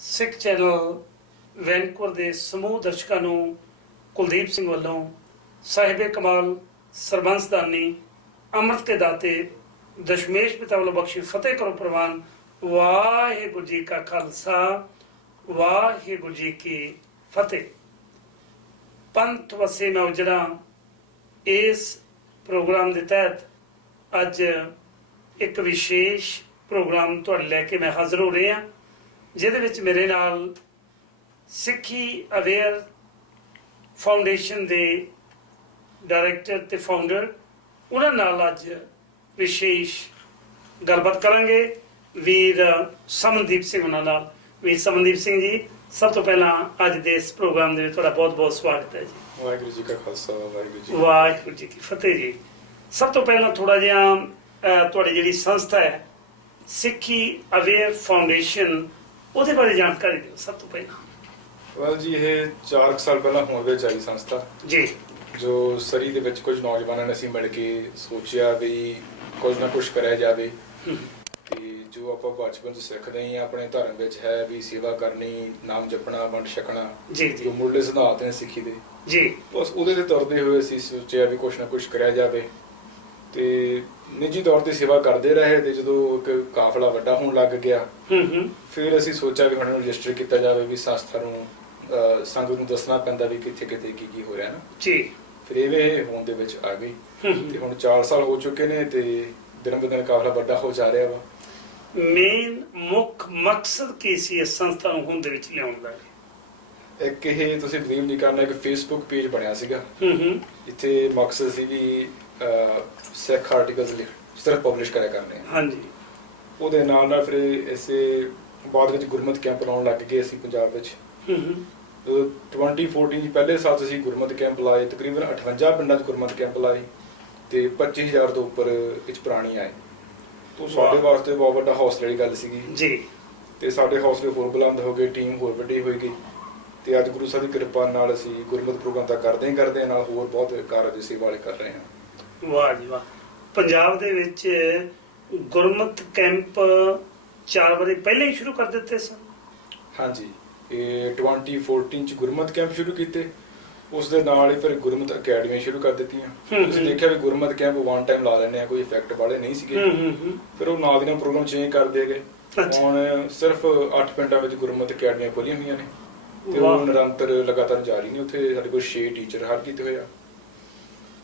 ਸਿੱਖ channel Vancouver ਦੇ ਸਮੂਹ ਦਰਸ਼ਕਾਂ ਨੂੰ ਕੁਲਦੀਪ ਸਿੰਘ ਵੱਲੋਂ ਸਾਹਿਬੇ ਕਮਾਲ ਸਰਬੰਸਦਾਨੀ ਅੰਮ੍ਰਿਤ ਕੇ ਦਾਤੇ ਦਸ਼ਮੇਸ਼ ਪਿਤਾ ਵੱਲੋਂ ਬਖਸ਼ੀ ਫਤਿਹ ਕਰੋ ਪ੍ਰਵਾਨ। ਵਾਹਿਗੁਰੂ ਜੀ ਕਾ ਖਾਲਸਾ ਵਾਹਿਗੁਰੂ ਜੀ ਕੀ ਫਤਿਹ। ਪੰਥ ਵਸੇ ਮੈਂ ਉਜੜਾ ਇਸ ਪ੍ਰੋਗਰਾਮ ਦੇ ਤਹਿਤ ਅੱਜ ਇੱਕ ਵਿਸ਼ੇਸ਼ ਪ੍ਰੋਗਰਾਮ ਤੁਹਾਡੇ ਲੈ ਕੇ ਮੈਂ ਹਾਜ਼ਰ ਹੋ ਰਿਹਾ, ਜਿਹਦੇ ਵਿੱਚ ਮੇਰੇ ਨਾਲ ਸਿੱਖੀ ਅਵੇਅਰ ਫਾਊਂਡੇਸ਼ਨ ਦੇ ਡਾਇਰੈਕਟਰ ਤੇ ਫਾਊਂਡਰ ਉਹਨਾਂ ਨਾਲ ਅੱਜ ਵਿਸ਼ੇਸ਼ ਗੱਲਬਾਤ ਕਰਾਂਗੇ। ਵੀਰ ਸਮਨਦੀਪ ਸਿੰਘ ਉਹਨਾਂ ਨਾਲ। ਵੀਰ ਸਮਨਦੀਪ ਸਿੰਘ ਜੀ, ਸਭ ਤੋਂ ਪਹਿਲਾਂ ਅੱਜ ਦੇ ਇਸ ਪ੍ਰੋਗਰਾਮ ਦੇ ਵਿੱਚ ਤੁਹਾਡਾ ਬਹੁਤ ਬਹੁਤ ਸਵਾਗਤ ਹੈ ਜੀ। ਵਾਹਿਗੁਰੂ ਜੀ ਕਾ ਖਾਲਸਾ ਵਾਹਿਗੁਰੂ ਜੀ ਕੀ ਫਤਿਹ ਜੀ। ਸਭ ਤੋਂ ਪਹਿਲਾਂ ਥੋੜਾ ਜਿਹਾ ਤੁਹਾਡੀ ਜਿਹੜੀ ਸੰਸਥਾ ਹੈ ਸਿੱਖੀ ਅਵੇਅਰ ਫਾਊਂਡੇਸ਼ਨ, ਉਹਦੇ ਬਾਰੇ ਜਾਣਕਾਰੀ ਦਿਓ ਸਭ ਤੋਂ ਪਹਿਲਾਂ। ਜੀ ਇਹ 4 ਸਾਲ ਪਹਿਲਾਂ ਹੋਂਦ ਵਿੱਚ ਆਈ ਸੰਸਥਾ ਜੀ, ਜੋ ਸਰੀ ਦੇ ਵਿੱਚ ਕੁਝ ਨੌਜਵਾਨਾਂ ਨੇ ਅਸੀਂ ਮਿਲ ਕੇ ਸੋਚਿਆ ਵੀ ਕੁਝ ਨਾ ਕੁਝ ਕਰਿਆ ਜਾਵੇ। ਤੇ ਜੋ ਆਪਾਂ ਬਚਪਨ ਤੋਂ ਸਿੱਖਦੇ ਹੀ ਆਪਣੇ ਧਰਮ ਵਿੱਚ ਹੈ ਵੀ ਸੇਵਾ ਕਰਨੀ, ਨਾਮ ਜਪਣਾ, ਵੰਡ ਛਕਣਾ, ਜੀ ਜੀ, ਜੋ ਮੁੱਢਲੇ ਸਿਧਾਂਤ ਨੇ ਸਿੱਖੀ ਦੇ ਜੀ, ਬਸ ਉਹਦੇ ਤੇ ਤੁਰਦੇ ਹੋਏ ਅਸੀਂ ਸੋਚਿਆ ਵੀ ਕੁਝ ਨਾ ਕੁਝ ਕਰਿਆ ਜਾਵੇ। ਤੇ ਨਿੱਜੀ ਤੌਰ ਤੇ ਸੇਵਾ ਕਰਦੇ ਰਹੇ ਤੇ ਜਦੋਂ ਇੱਕ ਕਾਫਲਾ ਵੱਡਾ ਹੋਣ ਲੱਗ ਗਿਆ ਫਿਰ ਅਸੀਂ ਸੋਚਿਆ ਵੀ ਹੁਣ ਰਜਿਸਟਰ ਕੀਤਾ ਜਾਵੇ ਵੀ ਸੰਸਥਾ ਨੂੰ ਸੰਗਤ ਨੂੰ ਦੱਸਣਾ ਪੈਂਦਾ ਵੀ ਕਿੱਥੇ ਕਿੱਥੇ ਕੀ ਹੋ ਰਿਹਾ ਨਾ ਜੀ। ਫਿਰ ਇਹ ਹੋਂਦ ਦੇ ਵਿੱਚ ਆ ਗਈ ਤੇ ਹੁਣ 4 ਸਾਲ ਹੋ ਚੁੱਕੇ ਨੇ ਤੇ ਦਿਨ ਬ ਦਿਨ ਕਾਫਲਾ ਵੱਡਾ ਹੋ ਜਾ ਰਿਹਾ ਵਾ। ਮੇਨ ਮੁੱਖ ਮਕਸਦ ਕੀ ਸੀ ਇਸ ਸੰਸਥਾ ਨੂੰ ਹੋਂਦ ਦੇ ਵਿੱਚ ਲਿਆਉਣ ਦਾ? ਇੱਕ ਇਹ ਤੁਸੀਂ ਬਲੀਵ ਨਹੀਂ ਕਰਨਾ, ਇੱਕ ਫੇਸਬੁੱਕ ਪੇਜ ਬਣਿਆ ਸੀਗਾ ਜਿੱਥੇ ਮਕਸਦ ਸੀ ਵੀ ਸਿੱਖ ਆਰਟੀਕਲਸ ਸਿਰਫ ਪਬਲਿਸ਼ ਕਰਿਆ ਕਰਨੇ ਆ। ਹਾਂਜੀ। ਉਹਦੇ ਨਾਲ ਨਾਲ ਫਿਰ ਇਸੇ ਬਾਅਦ ਵਿੱਚ ਗੁਰਮਤ ਕੈਂਪ ਲਾਉਣ ਲੱਗ ਗਏ ਅਸੀਂ ਪੰਜਾਬ ਵਿੱਚ। 2014 ਪਹਿਲੇ ਸਾਲ ਅਸੀਂ ਗੁਰਮਤ ਕੈਂਪ ਲਾਏ, ਤਕਰੀਬਨ 58 ਪਿੰਡਾਂ 'ਚ ਗੁਰਮਤ ਕੈਂਪ ਲਾਏ ਤੇ 25,000 ਤੋਂ ਉੱਪਰ ਇਸ ਪ੍ਰਾਣੀ ਆਏ। ਤੋਂ ਸਾਡੇ ਵਾਸਤੇ ਬਹੁਤ ਵੱਡਾ ਹੌਸਲੇ ਵਾਲੀ ਗੱਲ ਸੀਗੀ ਜੀ। ਤੇ ਸਾਡੇ ਹੌਸਲੇ ਹੋਰ ਬੁਲੰਦ ਹੋ ਗਏ, ਟੀਮ ਹੋਰ ਵੱਡੀ ਹੋਈ ਗਈ ਤੇ ਅੱਜ ਗੁਰੂ ਸਾਹਿਬ ਦੀ ਕਿਰਪਾ ਨਾਲ ਅਸੀਂ ਗੁਰਮਤ ਪ੍ਰੋਗਰਾਮ ਤਾਂ ਕਰਦੇ ਹਾਂ ਨਾਲ ਹੋਰ ਬਹੁਤ ਕਾਰਜ ਸੇਵਾ ਵਾਲੇ ਕਰ ਰਹੇ ਹਾਂ। ਵਾਹ ਜੀ ਵਾਹ। ਪੰਜਾਬ ਦੇ ਵਿੱਚ ਗੁਰਮਤ ਕੈਂਪ 4 ਵਾਰੀ ਪਹਿਲਾਂ ਹੀ ਸ਼ੁਰੂ ਕਰ ਦਿੱਤੇ ਸਨ। ਹਾਂਜੀ, ਇਹ 2014 ਚ ਗੁਰਮਤ ਕੈਂਪ ਸ਼ੁਰੂ ਕੀਤੇ, ਉਸ ਦੇ ਨਾਲ ਹੀ ਫਿਰ ਗੁਰਮਤ ਅਕੈਡਮੀ ਸ਼ੁਰੂ ਕਰ ਦਿੱਤੀਆਂ। ਤੁਸੀਂ ਦੇਖਿਆ ਵੀ ਗੁਰਮਤ ਕੈਂਪ ਵਨ ਟਾਈਮ ਲਾ ਲੈਣੇ ਆ, ਕੋਈ ਇਫੈਕਟ ਵਾਲੇ ਨਹੀਂ ਸੀਗੇ। ਫਿਰ ਉਹ ਨਾਲ ਦੀ ਨਾਲ ਪ੍ਰੋਗਰਾਮ ਚੇਂਜ ਕਰਦੇ ਗਏ। ਹੁਣ ਸਿਰਫ 8 ਪਿੰਡਾਂ ਵਿੱਚ ਗੁਰਮਤ ਅਕੈਡਮੀਆਂ ਖੋਲੀਆਂ ਹੋਈਆਂ ਨੇ ਤੇ ਉਹ ਨਿਰੰਤਰ ਲਗਾਤਾਰ ਜਾਰੀ ਨੇ। ਉੱਥੇ ਸਾਡੇ ਕੋਲ 6 ਟੀਚਰ ਹਾਇਰ ਕੀਤੇ ਹੋਏ ਆ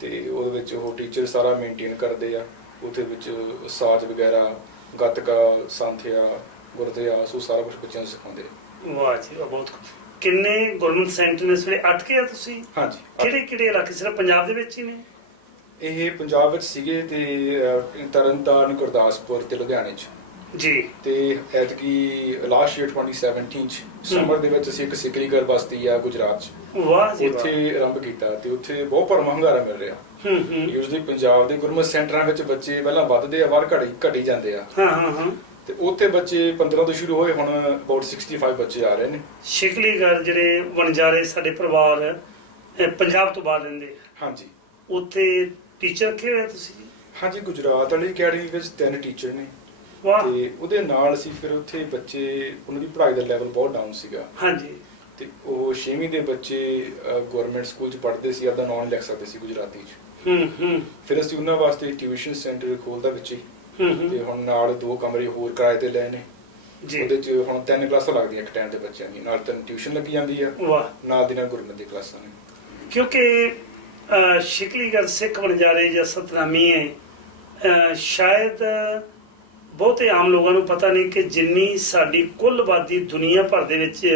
ਤੇ ਉਹਦੇ ਵਿੱਚ ਉਹ ਟੀਚਰ ਸਾਰਾ ਮੇਨਟੇਨ ਕਰਦੇ ਆ। ਉਹਦੇ ਵਿੱਚ ਸਾਜ਼ ਵਗੈਰਾ, ਗੱਤਕਾ, ਸੰਥਿਆ, ਗੁਰਦਿਆ, ਸੋ ਸਾਰਾ ਕੁਝ ਬੱਚਿਆਂ ਨੂੰ ਸਿਖਾਉਂਦੇ ਆ। ਵਾਹ ਜੀ ਵਾਹ, ਬਹੁਤ। ਕਿੰਨੇ ਗਵਰਨਮੈਂਟ ਸੈਂਟਰ ਨੇ ਇਸ ਵੇਲੇ? 8 ਕੇ ਆ ਤੁਸੀਂ? ਹਾਂਜੀ। ਕਿਹੜੇ ਇਲਾਕੇ? ਸਿਰਫ ਪੰਜਾਬ ਦੇ ਵਿੱਚ ਹੀ ਨੇ? ਇਹ ਪੰਜਾਬ ਵਿੱਚ ਸੀਗੇ ਤੇ ਤਰਨਤਾਰਨ, ਗੁਰਦਾਸਪੁਰ ਤੇ ਲੁਧਿਆਣੇ 'ਚ ਜੀ। ਤੇ ਐਤਕੀ ਲਾਸਟ ਈਅਰ 2017 ਚ ਸਮਰ ਦੇ ਵਿੱਚ ਅਸੀਂ ਇੱਕ ਸਿਕਲੀਗਰ ਬਸਤੀ ਆ ਗੁਜਰਾਤ 'ਚ, ਵਾਹ ਜੀ ਵਾਹ, ਉੱਥੇ ਆਰੰਭ ਕੀਤਾ ਤੇ ਉੱਥੇ ਬਹੁਤ ਭਰਵਾਂ ਹੁੰਗਾਰਾ ਮਿਲ ਰਿਹਾ। ਯੂਜ਼ਲੀ ਪੰਜਾਬ ਦੇ ਗੁਰਮਤ ਸੈਂਟਰਾਂ ਵਿੱਚ ਬੱਚੇ ਪਹਿਲਾਂ ਵੱਧਦੇ ਆ, ਬਾਹਰ ਘਟੀ ਜਾਂਦੇ ਆ। ਤੇ ਉੱਥੇ ਬੱਚੇ 15 ਤੋਂ ਸ਼ੁਰੂ ਹੋਏ, ਹੁਣ ਅਬਾਊਟ 65 ਬੱਚੇ ਆ ਰਹੇ ਨੇ। ਸਿਕਲੀਗਰ ਜਿਹੜੇ ਵਣਜਾਰੇ ਸਾਡੇ ਪਰਿਵਾਰ ਪੰਜਾਬ ਤੋਂ ਬਾਹਰ ਰਹਿੰਦੇ, ਹਾਂਜੀ, ਉੱਥੇ ਟੀਚਰ ਰੱਖੇ ਹੋਏ ਤੁਸੀਂ? ਹਾਂਜੀ, ਗੁਜਰਾਤ ਵਾਲੀ ਅਕੈਡਮੀ ਵਿੱਚ 3 ਟੀਚਰ ਨੇ ਤੇ ਉਹਦੇ ਨਾਲ ਅਸੀਂ ਫਿਰ ਉੱਥੇ ਬੱਚੇ, ਉਹਨਾਂ ਦੀ ਪੜ੍ਹਾਈ ਦਾ ਲੈਵਲ ਬਹੁਤ ਡਾਊਨ ਸੀਗਾ। ਹਾਂਜੀ। ਤੇ ਉਹ 6ਵੀਂ ਦੇ ਬੱਚੇ ਗਵਰਨਮੈਂਟ ਸਕੂਲ 'ਚ ਪੜ੍ਹਦੇ ਸੀ, ਆਪਦਾ ਨਾਮ ਲਿਖ ਸਕਦੇ ਸੀ ਗੁਜਰਾਤੀ 'ਚ। ਫਿਰ ਅਸੀਂ ਉਹਨਾਂ ਵਾਸਤੇ ਟਿਊਸ਼ਨ ਸੈਂਟਰ ਖੋਲਦਾ ਵਿੱਚ ਹੀ ਤੇ ਹੁਣ ਨਾਲ 2 ਕਮਰੇ ਹੋਰ ਕਿਰਾਏ ਤੇ ਲਏ ਨੇ। ਉਹਦੇ 'ਚ ਹੁਣ 3 ਕਲਾਸਾਂ ਲੱਗਦੀਆਂ ਇੱਕ ਟਾਈਮ ਤੇ ਬੱਚਿਆਂ ਦੀ, ਨਾਲ 3 ਟਿਊਸ਼ਨ ਲੱਗੀ ਜਾਂਦੀ ਆ, ਨਾਲ ਦੀ ਨਾਲ ਗੁਰਮਤਿ ਦੀ ਕਲਾਸਾਂ ਨੇ। ਕਿਉਂਕਿ ਸਿਕਲੀਗਰ ਸਿੱਖ ਵਣਜਾਰੇ ਜਾਂ ਸਤਨਾਮੀ ਹੈ, ਸ਼ਾਇਦ ਬਹੁਤੇ ਆਮ ਲੋਕਾਂ ਨੂੰ ਪਤਾ ਨਹੀਂ ਕਿ ਜਿੰਨੀ ਸਾਡੀ ਕੁੱਲ ਆਬਾਦੀ ਦੁਨੀਆ ਭਰ ਦੇ ਵਿੱਚ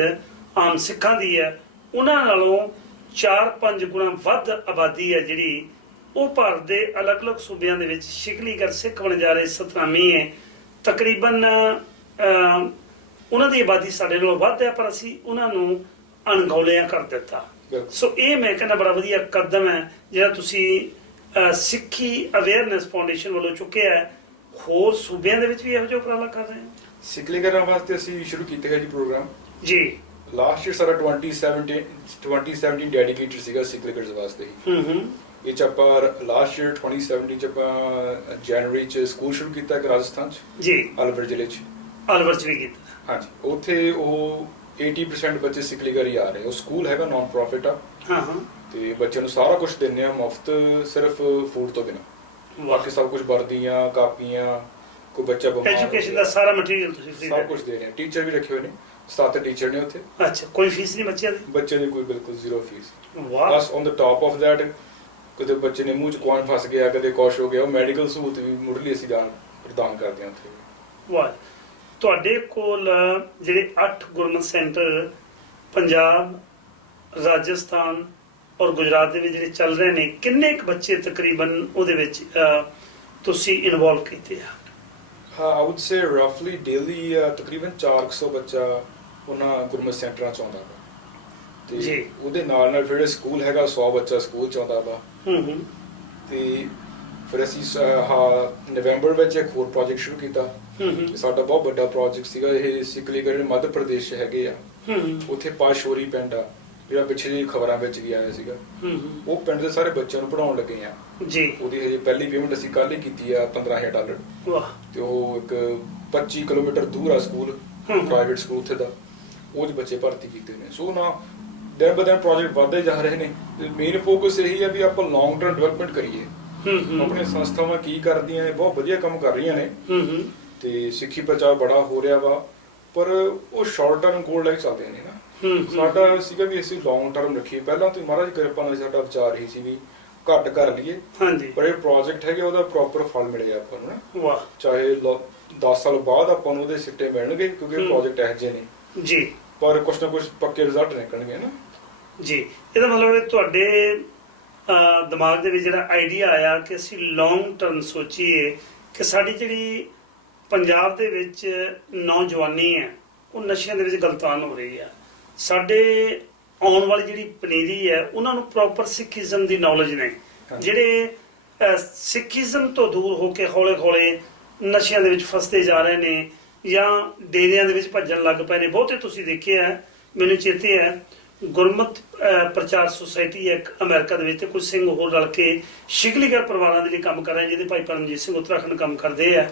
ਆਮ ਸਿੱਖਾਂ ਦੀ ਹੈ, ਉਹਨਾਂ ਨਾਲੋਂ 4-5 ਗੁਣਾ ਵੱਧ ਆਬਾਦੀ ਹੈ ਜਿਹੜੀ ਉਹ ਭਾਰਤ ਦੇ ਅਲੱਗ-ਅਲੱਗ ਸੂਬਿਆਂ ਦੇ ਵਿੱਚ ਸਿਕਲੀਗਰ ਸਿੱਖ ਵਣਜਾਰੇ ਸਤਨਾਮੀ ਹੈ। ਤਕਰੀਬਨ ਉਹਨਾਂ ਦੀ ਆਬਾਦੀ ਸਾਡੇ ਨਾਲੋਂ ਵੱਧ ਹੈ, ਪਰ ਅਸੀਂ ਉਹਨਾਂ ਨੂੰ ਅਣਗੌਲਿਆਂ ਕਰ ਦਿੱਤਾ। ਸੋ ਇਹ ਮੈਂ ਕਹਿੰਦਾ ਬੜਾ ਵਧੀਆ ਕਦਮ ਹੈ ਜਿਹੜਾ ਤੁਸੀਂ ਸਿੱਖੀ ਅਵੇਅਰਨੈਸ ਫਾਊਂਡੇਸ਼ਨ ਵੱਲੋਂ ਚੁੱਕਿਆ ਹੈ। ਹੋਰ ਸੂਬਿਆਂ ਦੇ ਵਿੱਚ ਵੀ ਇਹੋ ਜਿਹਾ ਉਪਰਾਲਾ ਕਰ ਰਹੇ ਹਾਂ? ਸਿਕਲੀਗਰਾਂ ਵਾਸਤੇ ਅਸੀਂ ਸ਼ੁਰੂ ਕੀਤੇ ਹੈ ਜੀ ਪ੍ਰੋਗਰਾਮ ਜੀ। ਲਾਸਟ ਈਅਰ ਸਾਡਾ 2017 ਡੈਡੀਕੇਟਡ ਸੀਗਾ ਸਿਕਲੀਗਰਸ ਵਾਸਤੇ ਹੀ। ਇਹ 'ਚ ਆਪਾਂ ਲਾਸਟ ਈਅਰ 2017 ਚ ਆਪਾਂ ਜਨਵਰੀ 'ਚ ਸਕੂਲ ਸ਼ੁਰੂ ਕੀਤਾ ਇੱਕ ਰਾਜਸਥਾਨ 'ਚ ਜੀ, ਅਲਵਰ ਜ਼ਿਲ੍ਹੇ 'ਚ। ਅਲਵਰ 'ਚ ਵੀ ਕੀਤਾ? ਹਾਂਜੀ, ਉੱਥੇ ਉਹ 80% ਬੱਚੇ ਸਿਕਲੀਗਰ ਹੀ ਆ ਰਹੇ। ਉਹ ਸਕੂਲ ਹੈਗਾ ਨਾਨ ਪ੍ਰੋਫਿਟ ਆ, ਹਾਂ ਹਾਂ, ਤੇ ਬੱਚਿਆਂ ਨੂੰ ਸਾਰਾ ਕੁਝ ਦਿੰਦੇ ਆ ਮੁਫਤ, ਸਿਰਫ ਫੂਡ ਤੋਂ ਬਿਨਾਂ। ਬਾਕੀ ਸਭ ਕੁਝ ਵਰਦੀਆਂ, ਕਾਪੀਆਂ, ਕੋਈ ਬੱਚਾ ਬਿਮਾਰ ਐਜੂਕੇਸ਼ਨ ਦਾ ਸਾਰਾ ਮਟੀਰੀਅਲ ਤੁਸੀਂ ਫ੍ਰੀ ਸਭ ਕੁਝ ਦੇ ਰਹੇ ਆ। ਟੀਚਰ ਵੀ ਰੱਖੇ ਹੋਏ ਨੇ, 7 ਟੀਚਰ ਨੇ ਉੱਥੇ। ਅੱਛਾ, ਕੋਈ ਫੀਸ ਨਹੀਂ ਬੱਚਿਆਂ ਦੀ? ਬੱਚੇ ਦੀ ਕੋਈ ਬਿਲਕੁਲ ਜ਼ੀਰੋ ਫੀਸ। ਵਾਹ। ਬਸ on the top of that, ਕਦੇ ਬੱਚੇ ਨੇ ਮੂੰਹ 'ਚ ਕੋਇਨ ਫਸ ਗਿਆ, ਕਦੇ ਕੁਛ ਹੋ ਗਿਆ, ਉਹ ਮੈਡੀਕਲ ਸਹੂਲਤ ਵੀ ਮੁੱਢਲੀ ਅਸੀਂ ਪ੍ਰਦਾਨ ਕਰਦੇ ਹਾਂ ਉੱਥੇ। ਵਾਹ। ਤੁਹਾਡੇ ਕੋਲ ਜਿਹੜੇ 8 ਗੁਰਮਤਿ ਸੈਂਟਰ ਪੰਜਾਬ, ਰਾਜਸਥਾਨ ਔਰ ਗੁਜਰਾਤ ਦੇ ਵਿੱਚ ਜਿਹੜੇ ਚੱਲ ਰਹੇ ਨੇ, ਕਿੰਨੇ ਕੁ ਬੱਚੇ ਤਕਰੀਬਨ ਉਹਦੇ ਵਿੱਚ ਤੁਸੀਂ ਇਨਵੋਲਵ ਕੀਤੇ ਆ? ਹਾਂ, ਆਈ ਵੁੱਡ ਸੇ ਰਫਲੀ ਡੇਲੀ ਤਕਰੀਬਨ 400 ਬੱਚਾ ਉਹਨਾਂ ਗੁਰਮਤਿ ਸੈਂਟਰਾਂ 'ਚ ਆਉਂਦਾ ਵਾ। ਜੀ। ਤੇ ਉਹਦੇ ਨਾਲ ਨਾਲ ਜਿਹੜੇ ਸਕੂਲ ਹੈਗਾ 100 ਬੱਚਾ ਸਕੂਲ 'ਚ ਆਉਂਦਾ ਵਾ। ਤੇ ਫਿਰ ਅਸੀਂ ਨਵੰਬਰ ਵਿੱਚ ਇੱਕ ਹੋਰ ਪ੍ਰੋਜੈਕਟ ਸ਼ੁਰੂ ਕੀਤਾ। ਸਾਡਾ ਬਹੁਤ ਵੱਡਾ ਪ੍ਰੋਜੈਕਟ ਸੀਗਾ ਇਹ। ਸਿਕਲੀਗੜ੍ਹ ਮੱਧ ਪ੍ਰਦੇਸ਼ ਹੈਗੇ ਆ, ਉੱਥੇ ਪਾਸ਼ੋਰੀ ਪਿੰਡ ਆ, ਜਿਹੜਾ ਪਿੱਛੇ ਜਿਹੀ ਖਬਰਾਂ ਵਿੱਚ ਵੀ ਆਇਆ ਸੀਗਾ। ਉਹ ਪਿੰਡ ਦੇ ਸਾਰੇ ਬੱਚਿਆਂ ਨੂੰ ਪੜ੍ਹਾਉਣ ਲੱਗੇ ਆ ਜੀ। ਉਹਦੀ ਹਜੇ ਪਹਿਲੀ ਪੇਮੈਂਟ ਅਸੀਂ ਕੱਲ੍ਹ ਹੀ ਕੀਤੀ ਆ, $15,000। ਵਾਹ। ਤੇ ਉਹ ਇੱਕ 25 ਕਿਲੋਮੀਟਰ ਦੂਰ ਆ ਸਕੂਲ, ਪ੍ਰਾਈਵੇਟ ਸਕੂਲ ਉੱਥੇ ਦਾ। ਉਹ 'ਚ ਬੱਚੇ ਭਰਤੀ ਕੀਤੇ ਨੇ। ਸੋ ਨਾ ਦਿਨ ਬ ਦਿਨ ਪ੍ਰੋਜੈਕਟ ਵੱਧਦੇ ਜਾ ਰਹੇ ਨੇ। ਤੇ ਮੇਨ ਫੋਕਸ ਇਹੀ ਆ ਵੀ ਆਪਾਂ ਲੌਂਗ ਟਰਮ ਡਿਵੈਲਪਮੈਂਟ ਕਰੀਏ। ਆਪਣੀਆਂ ਸੰਸਥਾਵਾਂ ਕੀ ਕਰਦੀਆਂ ਨੇ, ਬਹੁਤ ਵਧੀਆ ਕੰਮ ਕਰ ਰਹੀਆਂ ਨੇ, ਤੇ ਸਿੱਖੀ ਪ੍ਰਚਾਰ ਬੜਾ ਹੋ ਰਿਹਾ ਵਾ, ਪਰ ਉਹ ਸ਼ਾਰਟ ਟਰਮ ਗੋਲ ਲੈ ਕੇ ਚੱਲਦੇ ਨੇ ਨਾ। ਸਾਡਾ ਸੀਗਾ ਵੀ ਅਸੀਂ ਲੌਂਗ ਟਰਮ ਰੱਖੀਏ। ਪਹਿਲਾਂ ਤੋਂ ਮਹਾਰਾਜ ਦੀ ਕਿਰਪਾ ਨਾਲ ਸਾਡਾ ਵਿਚਾਰ ਹੀ ਸੀ ਵੀ ਘੱਟ ਕਰ ਲਈਏ, ਪਰ ਇਹ ਪ੍ਰੋਜੈਕਟ ਹੈਗੇ ਉਹਦਾ ਪ੍ਰੋਪਰ ਫਲ ਮਿਲੇਗਾ ਆਪਾਂ ਨੂੰ ਨਾ। ਵਾਹ। ਚਾਹੇ 10 ਸਾਲ ਬਾਅਦ ਆਪਾਂ ਨੂੰ ਉਹਦੇ ਸਿੱਟੇ ਮਿਲਣਗੇ, ਕਿਉਂਕਿ ਪ੍ਰੋਜੈਕਟ ਇਹੋ ਜਿਹੇ ਨੇ ਜੀ, ਪਰ ਕੁਛ ਨਾ ਕੁਛ ਪੱਕੇ ਰਿਜ਼ਲਟ ਨਿਕਲਣਗੇ ਨਾ ਜੀ। ਇਹਦਾ ਮਤਲਬ ਤੁਹਾਡੇ ਦਿਮਾਗ ਦੇ ਵਿੱਚ ਜਿਹੜਾ ਆਈਡੀਆ ਆਇਆ ਕਿ ਅਸੀਂ ਲੌਂਗ ਟਰਮ ਸੋਚੀਏ ਕਿ ਸਾਡੀ ਜਿਹੜੀ ਪੰਜਾਬ ਦੇ ਵਿੱਚ ਨੌਜਵਾਨੀ ਹੈ ਉਹ ਨਸ਼ਿਆਂ ਦੇ ਵਿੱਚ ਗਲਤਾਨ ਹੋ ਰਹੀ ਹੈ। ਸਾਡੇ ਆਉਣ ਵਾਲੀ ਜਿਹੜੀ ਪਨੀਰੀ ਹੈ ਉਹਨਾਂ ਨੂੰ ਪ੍ਰੋਪਰ ਸਿੱਖੀਜ਼ਮ ਦੀ ਨੌਲੇਜ ਨਹੀਂ, ਜਿਹੜੇ ਸਿੱਖੀਜ਼ਮ ਤੋਂ ਦੂਰ ਹੋ ਕੇ ਹੌਲੇ ਹੌਲੇ ਨਸ਼ਿਆਂ ਦੇ ਵਿੱਚ ਫਸਦੇ ਜਾ ਰਹੇ ਨੇ ਜਾਂ ਡੇਰਿਆਂ ਦੇ ਵਿੱਚ ਭੱਜਣ ਲੱਗ ਪਏ ਨੇ। ਬਹੁਤੇ ਤੁਸੀਂ ਦੇਖਿਆ, ਮੈਨੂੰ ਚੇਤੇ ਹੈ, ਗੁਰਮਤਿ ਪ੍ਰਚਾਰ ਸੁਸਾਇਟੀ ਹੈ ਇੱਕ ਅਮਰੀਕਾ ਦੇ ਵਿੱਚ, ਤੇ ਕੁਝ ਸਿੰਘ ਹੋਰ ਰਲ ਕੇ ਸਿਕਲੀਗਰ ਪਰਿਵਾਰਾਂ ਦੇ ਲਈ ਕੰਮ ਕਰ ਰਹੇ, ਜਿਹਦੇ ਭਾਈ ਪਰਮਜੀਤ ਸਿੰਘ ਉੱਤਰਾਖੰਡ ਕੰਮ ਕਰਦੇ ਆ।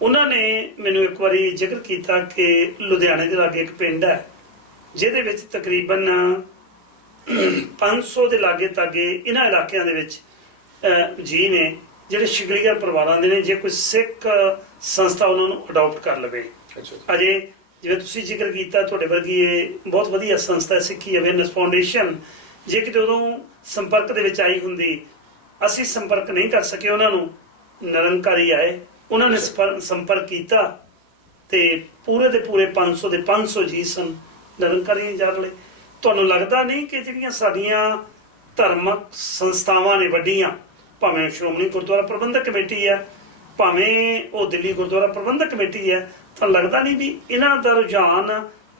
ਉਹਨਾਂ ਨੇ ਮੈਨੂੰ ਇੱਕ ਵਾਰੀ ਜ਼ਿਕਰ ਕੀਤਾ ਕਿ ਲੁਧਿਆਣੇ ਦੇ ਲਾਗੇ ਇੱਕ ਪਿੰਡ ਹੈ ਜਿਹਦੇ ਵਿੱਚ ਤਕਰੀਬਨ 500 ਦੇ ਲਾਗੇ ਤਾਗੇ ਇਹਨਾਂ ਇਲਾਕਿਆਂ ਦੇ ਵਿੱਚ ਜੀ ਨੇ ਜਿਹੜੇ ਸਿਕਲੀਗਰ ਪਰਿਵਾਰਾਂ ਦੇ ਨੇ। ਜੇ ਕੋਈ ਸਿੱਖ ਸੰਸਥਾ ਉਹਨਾਂ ਨੂੰ ਅਡਾਪਟ ਕਰ ਲਵੇ। ਅਜੇ ਜਿਵੇਂ ਤੁਸੀਂ ਜ਼ਿਕਰ ਕੀਤਾ, ਤੁਹਾਡੇ ਵਰਗੀ ਇਹ ਬਹੁਤ ਵਧੀਆ ਸੰਸਥਾ ਸਿੱਖੀ ਅਵੇਅਰਨੈਸ ਫਾਊਂਡੇਸ਼ਨ, ਜੇ ਕਿਤੇ ਉਦੋਂ ਸੰਪਰਕ ਦੇ ਵਿੱਚ ਆਈ ਹੁੰਦੀ, ਅਸੀਂ ਸੰਪਰਕ ਨਹੀਂ ਕਰ ਸਕੇ ਉਹਨਾਂ ਨੂੰ, ਨਿਰੰਕਾਰੀ ਆਏ, ਉਹਨਾਂ ਨੇ ਸੰਪਰਕ ਕੀਤਾ ਤੇ ਪੂਰੇ ਦੇ ਪੂਰੇ 500 ਦੇ 500 ਜੀ ਸਨ ਨਿਰੰਕਾਰੀ ਜਾ ਰਹੇ। ਤੁਹਾਨੂੰ ਲੱਗਦਾ ਨਹੀਂ ਕਿ ਜਿਹੜੀਆਂ ਸਾਡੀਆਂ ਧਾਰਮਿਕ ਸੰਸਥਾਵਾਂ ਨੇ ਵੱਡੀਆਂ, ਭਾਵੇਂ ਸ਼੍ਰੋਮਣੀ ਗੁਰਦੁਆਰਾ ਪ੍ਰਬੰਧਕ ਕਮੇਟੀ ਹੈ, ਭਾਵੇਂ ਉਹ ਦਿੱਲੀ ਗੁਰਦੁਆਰਾ ਪ੍ਰਬੰਧਕ ਕਮੇਟੀ ਹੈ, ਤੁਹਾਨੂੰ ਲੱਗਦਾ ਨਹੀਂ ਵੀ ਇਹਨਾਂ ਦਾ ਰੁਝਾਨ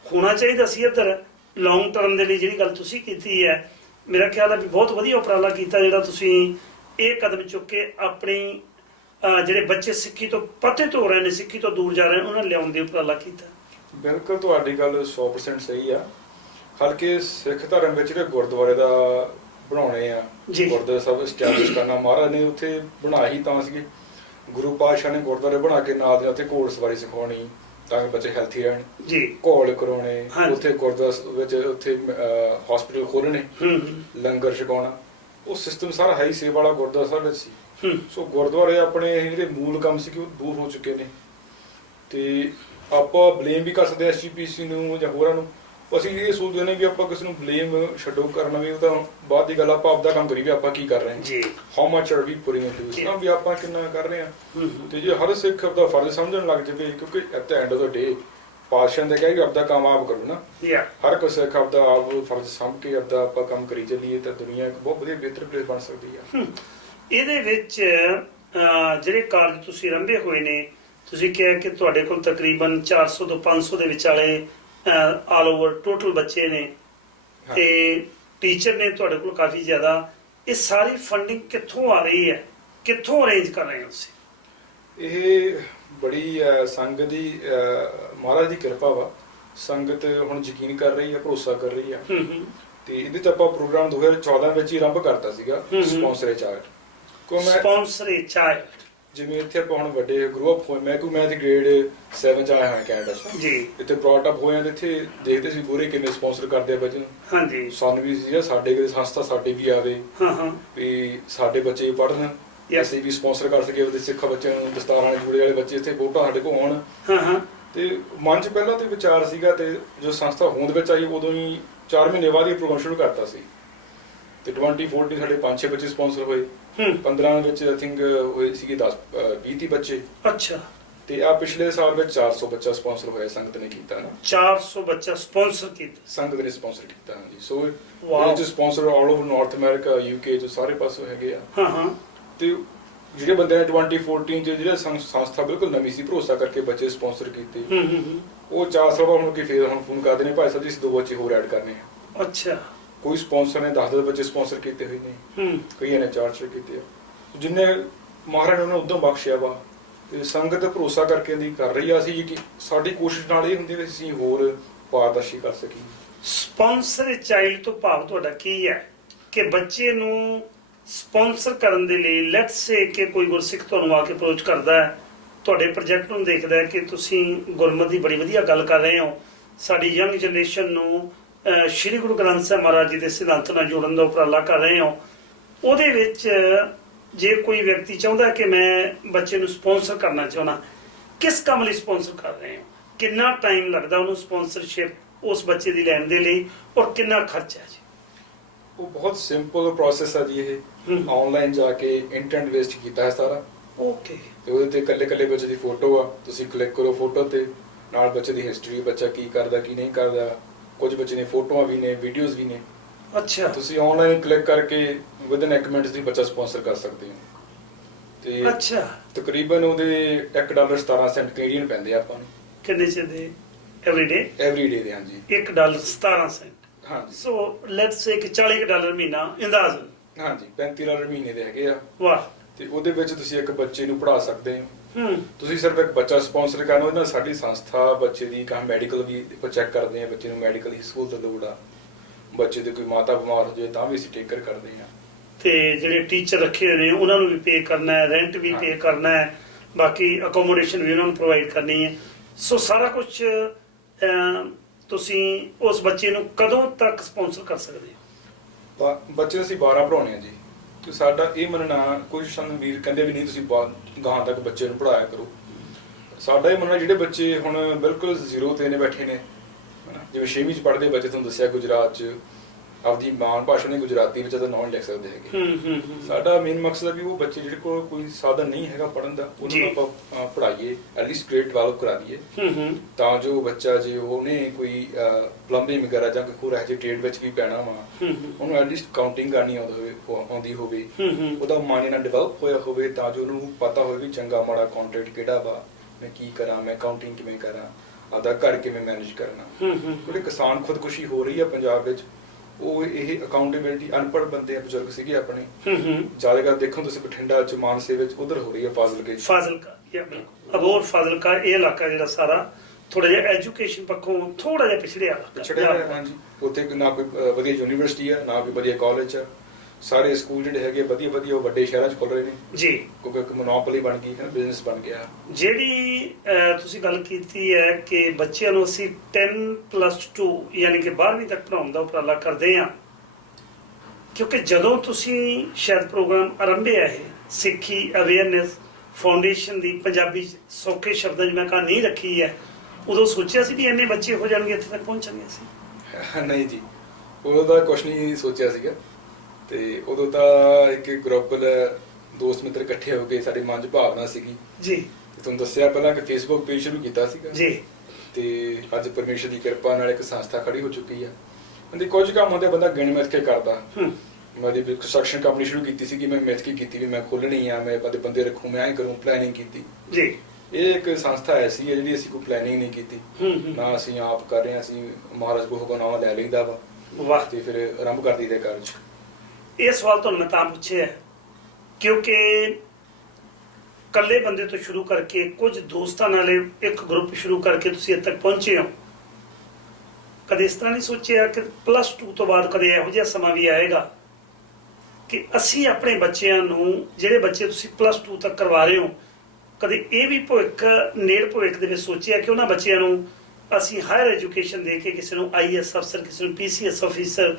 ਹੋਣਾ ਚਾਹੀਦਾ ਸੀ ਇੱਧਰ ਲੌਂਗ ਟਰਮ ਦੇ ਲਈ? ਜਿਹੜੀ ਗੱਲ ਤੁਸੀਂ ਕੀਤੀ ਹੈ, ਮੇਰਾ ਖਿਆਲ ਹੈ ਵੀ ਬਹੁਤ ਵਧੀਆ ਉਪਰਾਲਾ ਕੀਤਾ ਜਿਹੜਾ ਤੁਸੀਂ ਇਹ ਕਦਮ ਚੁੱਕ ਕੇ ਆਪਣੀ ਜਿਹੜੇ ਬੱਚੇ ਸਿੱਖੀ ਤੋਂ ਪੱਤੇ ਧੋ ਰਹੇ ਨੇ, ਸਿੱਖੀ ਤੋਂ ਦੂਰ ਜਾ ਰਹੇ ਨੇ, ਉਹਨਾਂ ਲਿਆਉਣ ਦੀ ਉਪਰਾਲਾ ਕੀਤਾ। ਬਿਲਕੁਲ ਤੁਹਾਡੀ ਗੱਲ 100% ਸਹੀ ਆ। ਹਲਕੇ ਸਿੱਖ ਧਰਮ ਵਿੱਚ ਜਿਹੜੇ ਗੁਰਦੁਆਰੇ ਦਾ ਬਣਾਉਣੇ ਆ, ਗੁਰਦੁਆਰਾ ਸਾਹਿਬ ਸਟੈਬਲਿਸ਼ ਕਰਨਾ, ਮਹਾਰਾਜ ਨੇ ਉੱਥੇ ਬਣਾਇਆ ਹੀ ਤਾਂ ਸੀਗੇ। ਗੁਰੂ ਪਾਤਸ਼ਾਹ ਨੇ ਗੁਰਦੁਆਰੇ ਬਣਾ ਕੇ ਨਾਲ ਦੇ ਉੱਥੇ ਘੋੜ ਸਵਾਰੀ ਸਿਖਾਉਣੀ ਤਾਂ ਕਿ ਬੱਚੇ ਹੈਲਥੀ ਰਹਿਣ, ਘੋਲ ਕਰਾਉਣੇ, ਉੱਥੇ ਗੁਰਦੁਆਰਾ ਵਿੱਚ ਉੱਥੇ ਹਸਪੀਟਲ ਖੋਲ੍ਹਣੇ, ਲੰਗਰ ਛਕਾਉਣਾ, ਉਹ ਸਿਸਟਮ ਸਾਰਾ ਹੈ ਹੀ ਸੇਵਾ ਵਾਲਾ ਗੁਰਦੁਆਰਾ ਸਾਹਿਬ ਵਿੱਚ ਸੀ। ਸੋ ਗੁਰਦੁਆਰੇ ਆਪਣੇ ਜਿਹੜੇ ਮੂਲ ਕੰਮ ਸੀ ਉਹ ਦੂਰ ਹੋ ਚੁੱਕੇ ਨੇ, ਤੇ ਆਪਾਂ ਬਲੇਮ ਵੀ ਕਰ ਸਕਦੇ SGPC ਨੂੰ ਜਾਂ ਹੋਰਾਂ ਨੂੰ। ਅਸੀਂ ਇਹ ਸੋਚਦੇ ਨੇ ਵੀ ਆਪਾਂ ਕਿਸੇ ਨੂੰ ਬਲੇਮ ਛੱਡੋ ਕਰਨਾ, ਵੀ ਉਹ ਤਾਂ ਬਾਅਦ ਦੀ ਗੱਲ। ਆਪਾਂ ਆਪਦਾ ਕੰਮ ਕਰੀਏ, ਆਪਾਂ ਕੀ ਕਰ ਰਹੇ ਹਾਂ, how much are we putting into this, ਨਾ ਵੀ ਆਪਾਂ ਕਿੰਨਾ ਕਰ ਰਹੇ ਹਾਂ। ਤੇ ਜੇ ਹਰ ਸਿੱਖ ਆਪਦਾ ਫਰਜ਼ ਸਮਝਣ ਲੱਗ ਜਾਵੇ, ਕਿਉਂਕਿ at the end of the day ਪਾਤਸ਼ਾਹ ਨੇ ਕਿਹਾ ਕਿ ਆਪਦਾ ਕੰਮ ਆਪ ਕਰੋ ਨਾ। ਹਰ ਕੋਈ ਸਿੱਖ ਆਪਦਾ ਆਪ ਫਰਜ਼ ਸਮਝ ਕੇ ਆਪਦਾ ਆਪਾਂ ਕੰਮ ਕਰੀ ਚੱਲੀਏ ਤਾਂ ਦੁਨੀਆ ਇੱਕ ਬਹੁਤ ਵਧੀਆ ਬਿਹਤਰ ਪਲੇਸ ਬਣ ਸਕਦੀ ਆ। ਇਹਦੇ ਵਿੱਚ ਜਿਹੜੇ ਕਾਰਜ ਤੁਸੀਂ ਆਰੰਭੇ ਹੋਏ ਨੇ, ਤੁਸੀਂ ਕਿਹਾ ਕਿ ਤੁਹਾਡੇ ਕੋਲ ਤਕਰੀਬਨ 400 ਤੋਂ 500 ਦੇ ਵਿਚਾਲੇ ਆਲ ਓਵਰ ਟੋਟਲ ਬੱਚੇ ਨੇ, ਤੇ ਟੀਚਰ ਨੇ ਤੁਹਾਡੇ ਕੋਲ ਕਾਫੀ ਜ਼ਿਆਦਾ। ਇਹ ਸਾਰੀ ਫੰਡਿੰਗ ਕਿੱਥੋਂ ਆ ਰਹੀ ਹੈ, ਕਿੱਥੋਂ ਅਰੇਂਜ ਕਰ ਰਹੇ ਹੋ ਤੁਸੀਂ? ਇਹ ਬੜੀ ਸੰਗਤ ਦੀ ਮਹਾਰਾਜ ਦੀ ਕਿਰਪਾ ਵਾ। ਸੰਗਤ ਹੁਣ ਯਕੀਨ ਕਰ ਰਹੀ ਹੈ, ਭਰੋਸਾ ਕਰ ਰਹੀ ਆ। ਤੇ ਇਹਦੇ ਚ ਆਪਾਂ ਪ੍ਰੋਗਰਾਮ 2014 ਵਿੱਚ ਹੀ ਆਰੰਭ ਕਰਤਾ ਸੀਗਾ, ਸਪਾਂਸਰ ਚਾਈਲਡ। ਜਿਵੇਂ ਇੱਥੇ ਆਪਾਂ ਹੁਣ ਵੱਡੇ ਗਰੋ ਅਪ ਹੋਏ, ਮੈਂ ਤੇ ਗ੍ਰੇਡ 7 ਚ ਆਇਆ ਹਾਂ ਕੈਨੇਡਾ ਚ ਜੀ। ਇੱਥੇ ਬ੍ਰੌਟ ਅਪ ਹੋਏ ਆ ਤੇ ਇੱਥੇ ਦੇਖਦੇ ਸੀ ਪੂਰੇ ਕਿਵੇਂ ਸਪਾਂਸਰ ਕਰਦੇ ਆ ਬੱਚੇ ਨੂੰ। ਹਾਂਜੀ। ਸਾਨੂੰ ਵੀ ਸੀ ਸਾਡੇ ਕੋਲ ਸੰਸਥਾ ਸਾਡੇ ਵੀ ਆਵੇ ਵੀ ਸਾਡੇ ਬੱਚੇ ਪੜ੍ਹਨ, ਅਸੀਂ ਵੀ ਸਪਾਂਸਰ ਕਰ ਸਕੀਏ ਉਹਦੇ ਸਿੱਖ ਬੱਚਿਆਂ ਨੂੰ, ਦਸਤਾਰਾਂ ਨਾਲ ਜੁੜੇ ਵਾਲੇ ਬੱਚੇ ਇੱਥੇ ਫੋਟੋ ਸਾਡੇ ਕੋਲ ਆਉਣ। ਤੇ ਮਨ ਚ ਪਹਿਲਾਂ ਤੇ ਵਿਚਾਰ ਸੀਗਾ, ਤੇ ਜੋ ਸੰਸਥਾ ਹੋਂਦ ਵਿੱਚ ਆਈ ਉਦੋਂ ਹੀ 4 ਮਹੀਨੇ ਬਾਅਦ ਹੀ ਪ੍ਰੋਗਰਾਮ ਸ਼ੁਰੂ ਕਰਤਾ ਸੀ। ਤੇ 2014 ਸਾਡੇ 5-6 ਬੱਚੇ ਸਪਾਂਸਰ ਹੋਏ। 15 ਵਿੱਚ ਆਈ ਥਿੰਕ ਹੋਏ ਸੀਗੇ 20-30 ਬੱਚੇ। ਅੱਛਾ। ਤੇ ਆ ਪਿਛਲੇ ਸਾਲ ਵਿੱਚ 400 ਬੱਚਾ ਸਪਾਂਸਰ ਹੋਇਆ, ਸੰਗਤ ਨੇ ਕੀਤਾ ਨਾ। 400 ਬੱਚਾ ਸਪਾਂਸਰ ਕੀਤਾ, ਸੰਗਤ ਨੇ ਸਪਾਂਸਰ ਕੀਤਾ। ਹਾਂਜੀ। ਸੋ ਇਹ ਜੋ sponsor all over north America, UK ਚ ਸਾਰੇ ਪਾਸੋਂ ਹੈਗੇ ਆ। ਤੇ ਜਿਹੜੇ ਬੰਦੇ ਨੇ 2014 ਚ ਜਿਹੜਾ ਸੰਸਥਾ ਬਿਲਕੁਲ ਨਵੀਂ ਸੀ, ਭਰੋਸਾ ਕਰਕੇ ਬੱਚੇ ਸਪਾਂਸਰ ਕੀਤੇ, ਉਹ 4 ਸਾਲ ਬਾਅਦ ਹੁਣ ਕਿ ਫੇਰ ਹੁਣ ਫੋਨ ਕਰਦੇ ਨੇ, ਭਾਈ ਸਾਹਿਬ ਜੀ ਅਸੀਂ 2 ਬੱਚੇ ਹੋਰ ਐਡ ਕਰਨੇ ਆ। ਅੱਛਾ। ਕੋਈ ਸਪਾਂਸਰ ਨੇ 10 ਬੱਚੇ ਸਪਾਂਸਰ ਕੀਤੇ ਹੋਏ ਨੇ, ਕਈਆਂ ਨੇ 4 ਕੀਤੇ ਆ। ਜਿੰਨੇ ਮਹਾਰਾਜ ਨੇ ਉਹਨਾਂ ਨੂੰ ਉਦੋਂ ਬਖਸ਼ਿਆ ਵਾ, ਤੇ ਸੰਗਤ ਭਰੋਸਾ ਕਰਕੇ ਦੀ ਕਰ ਰਹੀ ਆ। ਅਸੀਂ ਕਿ ਸਾਡੀ ਕੋਸ਼ਿਸ਼ ਨਾਲ ਇਹ ਹੁੰਦੀ ਵੀ ਅਸੀਂ ਹੋਰ ਪਾਰਦਰਸ਼ੀ ਕਰ ਸਕੀਏ। ਸਪਾਂਸਰ ਚਾਈਲਡ ਤੋਂ ਭਾਵ ਤੁਹਾਡਾ ਕੀ ਹੈ ਕਿ ਬੱਚੇ ਨੂੰ ਸਪਾਂਸਰ ਕਰਨ ਦੇ ਲਈ ਲੈਟਸ ਸੇ ਕਿ ਕੋਈ ਗੁਰਸਿੱਖ ਤੁਹਾਨੂੰ ਆ ਕੇ ਅਪਰੋਚ ਕਰਦਾ ਹੈ, ਤੁਹਾਡੇ ਪ੍ਰੋਜੈਕਟ ਨੂੰ ਦੇਖਦਾ ਹੈ ਕਿ ਤੁਸੀਂ ਗੁਰਮਤਿ ਦੀ ਬੜੀ ਵਧੀਆ ਗੱਲ ਕਰ ਰਹੇ ਹੋ, ਸਾਡੀ ਯੰਗ ਜਨਰੇਸ਼ਨ ਨੂੰ ਸ਼੍ਰੀ ਗੁਰੂ ਗ੍ਰੰਥ ਸਾਹਿਬ ਮਹਾਰਾਜ ਜੀ ਦੇ ਸਿਧਾਂਤ ਨਾਲ ਜੋੜਨ ਦਾ ਉਪਰਾਲਾ ਕਰ ਰਹੇ ਹੋ, ਉਹਦੇ ਵਿੱਚ ਜੇ ਕੋਈ ਵਿਅਕਤੀ ਚਾਹੁੰਦਾ ਕਿ ਮੈਂ ਬੱਚੇ ਨੂੰ ਸਪਾਂਸਰ ਕਰਨਾ ਚਾਹੁੰਦਾ, ਕਿਸ ਕੰਮ ਲਈ ਸਪਾਂਸਰ ਕਰ ਰਹੇ ਹੋ, ਕਿੰਨਾ ਟਾਈਮ ਲੱਗਦਾ ਉਹਨੂੰ ਸਪਾਂਸਰਸ਼ਿਪ ਉਸ ਬੱਚੇ ਦੀ ਲੈਣ ਦੇ ਲਈ, ਔਰ ਕਿੰਨਾ ਖਰਚਾ ਹੈ ਜੀ? ਉਹ ਬਹੁਤ ਸਿੰਪਲ ਪ੍ਰੋਸੈਸ ਹੈ ਜੀ। ਇਹ ਆਨਲਾਈਨ ਜਾ ਕੇ ਇੰਟਰਨੈਟ ਬੇਸਡ ਕੀਤਾ ਹੈ ਸਾਰਾ। ਓਕੇ। ਤੇ ਉਹਦੇ ਤੇ ਇਕੱਲੇ ਬੱਚੇ ਦੀ ਫੋਟੋ ਆ, ਤੁਸੀਂ ਕਲਿੱਕ ਕਰੋ ਫੋਟੋ ਤੇ, ਨਾਲ ਬੱਚੇ ਦੀ ਹਿਸਟਰੀ, ਬੱਚਾ ਕੀ ਕਰਦਾ ਕੀ ਨਹੀਂ ਕਰਦਾ, ਕੁਝ ਬੱਚੇ ਨੇ ਫੋਟੋਆਂ ਵੀ ਨੇ, ਵੀਡੀਓਜ਼ ਵੀ ਨੇ। ਅੱਛਾ। ਤੁਸੀਂ ਆਨਲਾਈਨ ਕਲਿੱਕ ਕਰਕੇ ਵਿਦਨ 1 ਮਿੰਟ ਦੀ ਬੱਚਾ ਸਪਾਂਸਰ ਕਰ ਸਕਦੇ ਹੋ। ਤੇ ਅੱਛਾ। ਤਕਰੀਬਨ ਉਹਦੇ $1.17 ਕੈਨੇਡੀਅਨ ਪੈਂਦੇ ਆ ਆਪਾਂ ਨੂੰ। ਕਿੰਨੇ ਚ ਦੇ? ਐਵਰੀਡੇ ਦੇ। ਹਾਂਜੀ। $1.17। ਹਾਂਜੀ। ਸੋ ਲੈਟਸ ਸੇ ਕਿ $40 ਮਹੀਨਾ ਅੰਦਾਜ਼ਨ। ਹਾਂਜੀ। $35 ਮਹੀਨੇ ਦੇ ਹੈਗੇ ਆ। ਵਾਹ। ਤੇ ਉਹਦੇ ਵਿੱਚ ਤੁਸੀਂ ਇੱਕ ਬੱਚੇ ਨੂੰ ਪੜ੍ਹਾ ਸਕਦੇ ਹੋ। ਤੁਸੀਂ ਸਿਰਫ ਇੱਕ ਬੱਚਾ ਸਪਾਂਸਰ ਕਰਨਾ, ਉਹਦੇ ਨਾਲ ਸਾਡੀ ਸੰਸਥਾ ਬੱਚੇ ਦੀ ਮੈਡੀਕਲ ਵੀ ਚੈੱਕ ਕਰਦੇ ਆ, ਬੱਚੇ ਨੂੰ ਮੈਡੀਕਲ ਦੀ ਸਹੂਲਤ ਲੋੜ ਆ, ਬੱਚੇ ਦੇ ਕੋਈ ਮਾਤਾ ਬਿਮਾਰ ਹੋ ਜਾਏ ਤਾਂ ਵੀ ਅਸੀਂ ਟੇਕ ਕੇਅਰ ਕਰਦੇ ਆ। ਤੇ ਜਿਹੜੇ ਟੀਚਰ ਰੱਖੇ ਹੋਏ ਨੇ ਉਹਨਾਂ ਨੂੰ ਵੀ ਪੇ ਕਰਨਾ ਹੈ, ਰੈਂਟ ਵੀ ਪੇ ਕਰਨਾ ਹੈ, ਬਾਕੀ ਅਕੋਮੋਡੇਸ਼ਨ ਵੀ ਉਹਨਾਂ ਨੂੰ ਪ੍ਰੋਵਾਈਡ ਕਰਨੀ ਹੈ। ਸੋ ਸਾਰਾ ਕੁਝ ਤੁਸੀਂ ਉਸ ਬੱਚੇ ਨੂੰ ਕਦੋਂ ਤੱਕ ਸਪਾਂਸਰ ਕਰ ਸਕਦੇ ਹੋ? ਬੱਚੇ ਅਸੀਂ 12 ਪੜਾਉਣੇ ਆ ਜੀ। ਤੇ ਸਾਡਾ ਇਹ ਮੰਨਣਾ, ਕੁਝ ਸਾਨੂੰ ਵੀਰ ਕਹਿੰਦੇ ਵੀ ਨਹੀਂ ਤੁਸੀਂ ਗਾਂ ਤੱਕ ਬੱਚੇ ਨੂੰ ਪੜਾਇਆ ਕਰੋ। ਸਾਡਾ ਇਹ ਮੰਨਣਾ ਜਿਹੜੇ ਬੱਚੇ ਹੁਣ ਬਿਲਕੁਲ ਜ਼ੀਰੋ ਤੇ ਨੇ ਬੈਠੇ ਨੇ, ਜਿਵੇਂ 6ਵੀਂ ਚ ਪੜ੍ਹਦੇ ਬੱਚੇ, ਤੁਹਾਨੂੰ ਦੱਸਿਆ ਗੁਜਰਾਤ ਚ ਆਪਦੀ ਮਾਂ ਭਾਸ਼ਾ ਨੇ ਗੁਜਰਾਤੀ ਵਿੱਚ ਤਾਂ ਨਾਂ ਲਿਖ ਸਕਦੇ ਹੈਗੇ। ਸਾਡਾ ਮੇਨ ਮਕਸਦ ਹੈ ਵੀ ਉਹ ਬੱਚੇ ਜਿਹੜੇ ਕੋਲ ਕੋਈ ਸਾਧਨ ਨਹੀਂ ਹੈਗਾ ਪੜ੍ਹਨ ਦਾ, ਉਹਨਾਂ ਨੂੰ ਆਪਾਂ ਪੜ੍ਹਾਈਏ, ਐਟਲੀਸਟ ਗ੍ਰੇਡ ਡਿਵੈਲਪ ਕਰਾ ਦਈਏ, ਤਾਂ ਜੋ ਬੱਚਾ ਜੇ ਉਹਨੇ ਕੋਈ ਪਲੰਬਿੰਗ ਵਗੈਰਾ ਜਾਂ ਕੋਈ ਹੋਰ ਇਹੋ ਟ੍ਰੇਡ ਵਿੱਚ ਵੀ ਪੈਣਾ ਵਾ, ਉਹਨੂੰ ਐਟਲੀਸਟ ਕਾਊਂਟਿੰਗ ਕਰਨੀ ਆਉਂਦੀ ਹੋਵੇ, ਉਹਦਾ ਮਾਈਂਡ ਨਾਲ ਡਿਵੈਲਪ ਹੋਇਆ ਹੋਵੇ, ਤਾਂ ਜੋ ਉਹਨੂੰ ਪਤਾ ਹੋਵੇ ਵੀ ਚੰਗਾ ਮਾੜਾ ਕੰਟੈਂਟ ਕਿਹੜਾ ਵਾ, ਮੈਂ ਕੀ ਕਰਾਂ, ਮੈਂ ਕਾਊਂਟਿੰਗ ਕਿਵੇਂ ਕਰਾਂ, ਆਪਦਾ ਘਰ ਕਿਵੇਂ ਮੈਨੇਜ ਕਰਨਾ। ਜਿਹੜੇ ਕਿਸਾਨ ਖੁਦਕੁਸ਼ੀ ਹੋ ਰਹੀ ਆ ਪੰਜਾਬ ਵਿੱਚ, ਉਹ ਇਹ ਅਕਾਊਂਟੇਬਿਲਿਟੀ, ਅਨਪੜ੍ਹ ਬੰਦੇ ਆ, ਬਜ਼ੁਰਗ ਸੀਗੇ ਆਪਣੇ, ਜ਼ਿਆਦਾਤਰ ਦੇਖੋ ਤੁਸੀਂ ਬਠਿੰਡਾ ਚ, ਮਾਨਸੇ ਵਿੱਚ, ਉਧਰ ਹੋ ਰਹੀ ਹੈ, ਫਾਜ਼ਿਲਕਾ ਅਬੋਹਰ ਫਾਜ਼ਿਲਕਾ ਇਹ ਇਲਾਕਾ ਜਿਹੜਾ ਸਾਰਾ ਥੋੜਾ ਜਿਹਾ ਐਜੂਕੇਸ਼ਨ ਪੱਖੋਂ ਥੋੜਾ ਜਿਹਾ ਪਿਛੜਿਆ ਹੋਇਆ। ਹਾਂਜੀ। ਉੱਥੇ ਨਾ ਕੋਈ ਵਧੀਆ ਯੂਨੀਵਰਸਿਟੀ ਆ, ਨਾ ਕੋਈ ਵਧੀਆ ਕਾਲਜ ਆ। ਸਾਰੇ ਸਕੂਲ ਜਿਹੜੇ ਹੈਗੇ ਵਧੀਆ ਉਹ ਵੱਡੇ ਸ਼ਹਿਰਾਂ 'ਚ ਖੁੱਲ ਰਹੇ ਨੇ ਜੀ, ਕਿਉਂਕਿ ਇੱਕ ਮੋਨੋਪੋਲੀ ਬਣ ਗਈ ਹੈ, ਬਿਜ਼ਨਸ ਬਣ ਗਿਆ। ਜਿਹੜੀ ਤੁਸੀਂ ਗੱਲ ਕੀਤੀ ਹੈ ਕਿ ਬੱਚਿਆਂ ਨੂੰ ਅਸੀਂ 10+2 ਯਾਨੀ ਕਿ 12ਵੀਂ ਤੱਕ ਪੜ੍ਹਾਉਣ ਦਾ ਉਪਰਾਲਾ ਕਰਦੇ ਹਾਂ, ਕਿਉਂਕਿ ਜਦੋਂ ਤੁਸੀਂ ਸ਼ਾਇਦ ਪ੍ਰੋਗਰਾਮ ਆਰੰਭਿਆ ਹੈ, ਸਿੱਖੀ ਅਵੇਅਰਨੈਸ ਫਾਊਂਡੇਸ਼ਨ ਦੀ ਪੰਜਾਬੀ ਸੌਖੇ ਸ਼ਬਦਾਂ 'ਚ ਮੈਂ ਕਹਾ ਨਹੀਂ ਰੱਖੀ ਹੈ, ਉਦੋਂ ਸੋਚਿਆ ਸੀ ਵੀ ਇੰਨੇ ਬੱਚੇ ਹੋ ਜਾਣਗੇ, ਇੱਥੇ ਤੱਕ ਪਹੁੰਚਣਗੇ ਅਸੀਂ? ਨਹੀਂ ਜੀ, ਉਦੋਂ ਤਾਂ ਕੁਛ ਨਹੀਂ ਸੋਚਿਆ ਸੀਗਾ। ਤੇ ਉਦੋਂ ਤਾਂ ਇੱਕ ਗਰੁੱਪ ਦੋਸਤ ਮਿੱਤਰ ਇਕੱਠੇ ਹੋ ਕੇ ਸਾਡੇ ਮਨ 'ਚ ਭਾਵਨਾ ਸੀਗੀ ਜੀ। ਤੁਹਾਨੂੰ ਦੱਸਿਆ ਪਹਿਲਾਂ ਕਿ ਫੇਸਬੁੱਕ ਪੇਜ ਸ਼ੁਰੂ ਕੀਤਾ ਸੀਗਾ ਜੀ, ਤੇ ਅੱਜ ਪਰਮੇਸ਼ਰ ਦੀ ਕਿਰਪਾ ਨਾਲ ਇੱਕ ਸੰਸਥਾ ਖੜੀ ਹੋ ਚੁੱਕੀ ਆ। ਉਹਦੇ ਕੁਝ ਕੰਮ ਹੁੰਦੇ ਬੰਦਾ ਗਿਣ ਮਿਥ ਕੇ ਕਰਦਾ। ਮੈਂ ਦੀ ਕੰਸਟਰਕਸ਼ਨ ਕੰਪਨੀ ਸ਼ੁਰੂ ਕੀਤੀ ਸੀਗੀ, ਮੈਂ ਮਿਥ ਕੇ ਕੀਤੀ ਵੀ ਮੈਂ ਖੋਲਣੀ ਆ, ਮੈਂ ਆਪਣੇ ਬੰਦੇ ਰੱਖੂ, ਮੈਂ ਐਂ ਕਰੂੰ, ਪਲੈਨਿੰਗ ਕੀਤੀ ਜੀ। ਇਹ ਇੱਕ ਸੰਸਥਾ ਐਸੀ ਹੈ ਜਿਹੜੀ ਅਸੀਂ ਕੋਈ ਪਲੈਨਿੰਗ ਨਹੀਂ ਕੀਤੀ, ਨਾ ਅਸੀਂ ਆਪ ਕਰ ਰਹੇ ਹਾਂ, ਅਸੀਂ ਮਹਾਰਾਜ ਕੋਲ ਹੁਕਮਨਾਮਾ ਲੈ ਲਈਦਾ ਵਾ। ਵਾਹ। ਤੇ ਫਿਰ ਆਰੰਭ ਕਰ ਦਈਦਾ ਕਾਰਜ। ਇਹ ਸਵਾਲ ਤੁਹਾਨੂੰ ਮੈਂ ਤਾਂ ਪੁੱਛਿਆ ਕਿਉਂਕਿ ਇਕੱਲੇ ਬੰਦੇ ਤੋਂ ਸ਼ੁਰੂ ਕਰਕੇ ਕੁਝ ਦੋਸਤਾਂ ਨਾਲ ਇੱਕ ਗਰੁੱਪ ਸ਼ੁਰੂ ਕਰਕੇ ਤੁਸੀਂ ਇੱਥੇ ਤੱਕ ਪਹੁੰਚੇ ਹੋ। ਕਦੇ ਇਸ ਤਰ੍ਹਾਂ ਨਹੀਂ ਸੋਚਿਆ ਕਿ +2 ਤੋਂ ਬਾਅਦ ਕਦੇ ਇਹੋ ਜਿਹਾ ਸਮਾਂ ਵੀ ਆਏਗਾ ਕਿ ਅਸੀਂ ਆਪਣੇ ਬੱਚਿਆਂ ਨੂੰ, ਜਿਹੜੇ ਬੱਚੇ ਤੁਸੀਂ +2 ਤੱਕ ਕਰਵਾ ਰਹੇ ਹੋ, ਕਦੇ ਇਹ ਵੀ ਭਵਿੱਖ, ਨੇੜ ਭਵਿੱਖ ਦੇ ਵਿੱਚ ਸੋਚਿਆ ਕਿ ਉਹਨਾਂ ਬੱਚਿਆਂ ਨੂੰ ਅਸੀਂ ਹਾਇਰ ਐਜੂਕੇਸ਼ਨ ਦੇ ਕੇ ਕਿਸੇ ਨੂੰ IAS ਅਫਸਰ, ਕਿਸੇ ਨੂੰ PCS ਅਫੀਸਰ,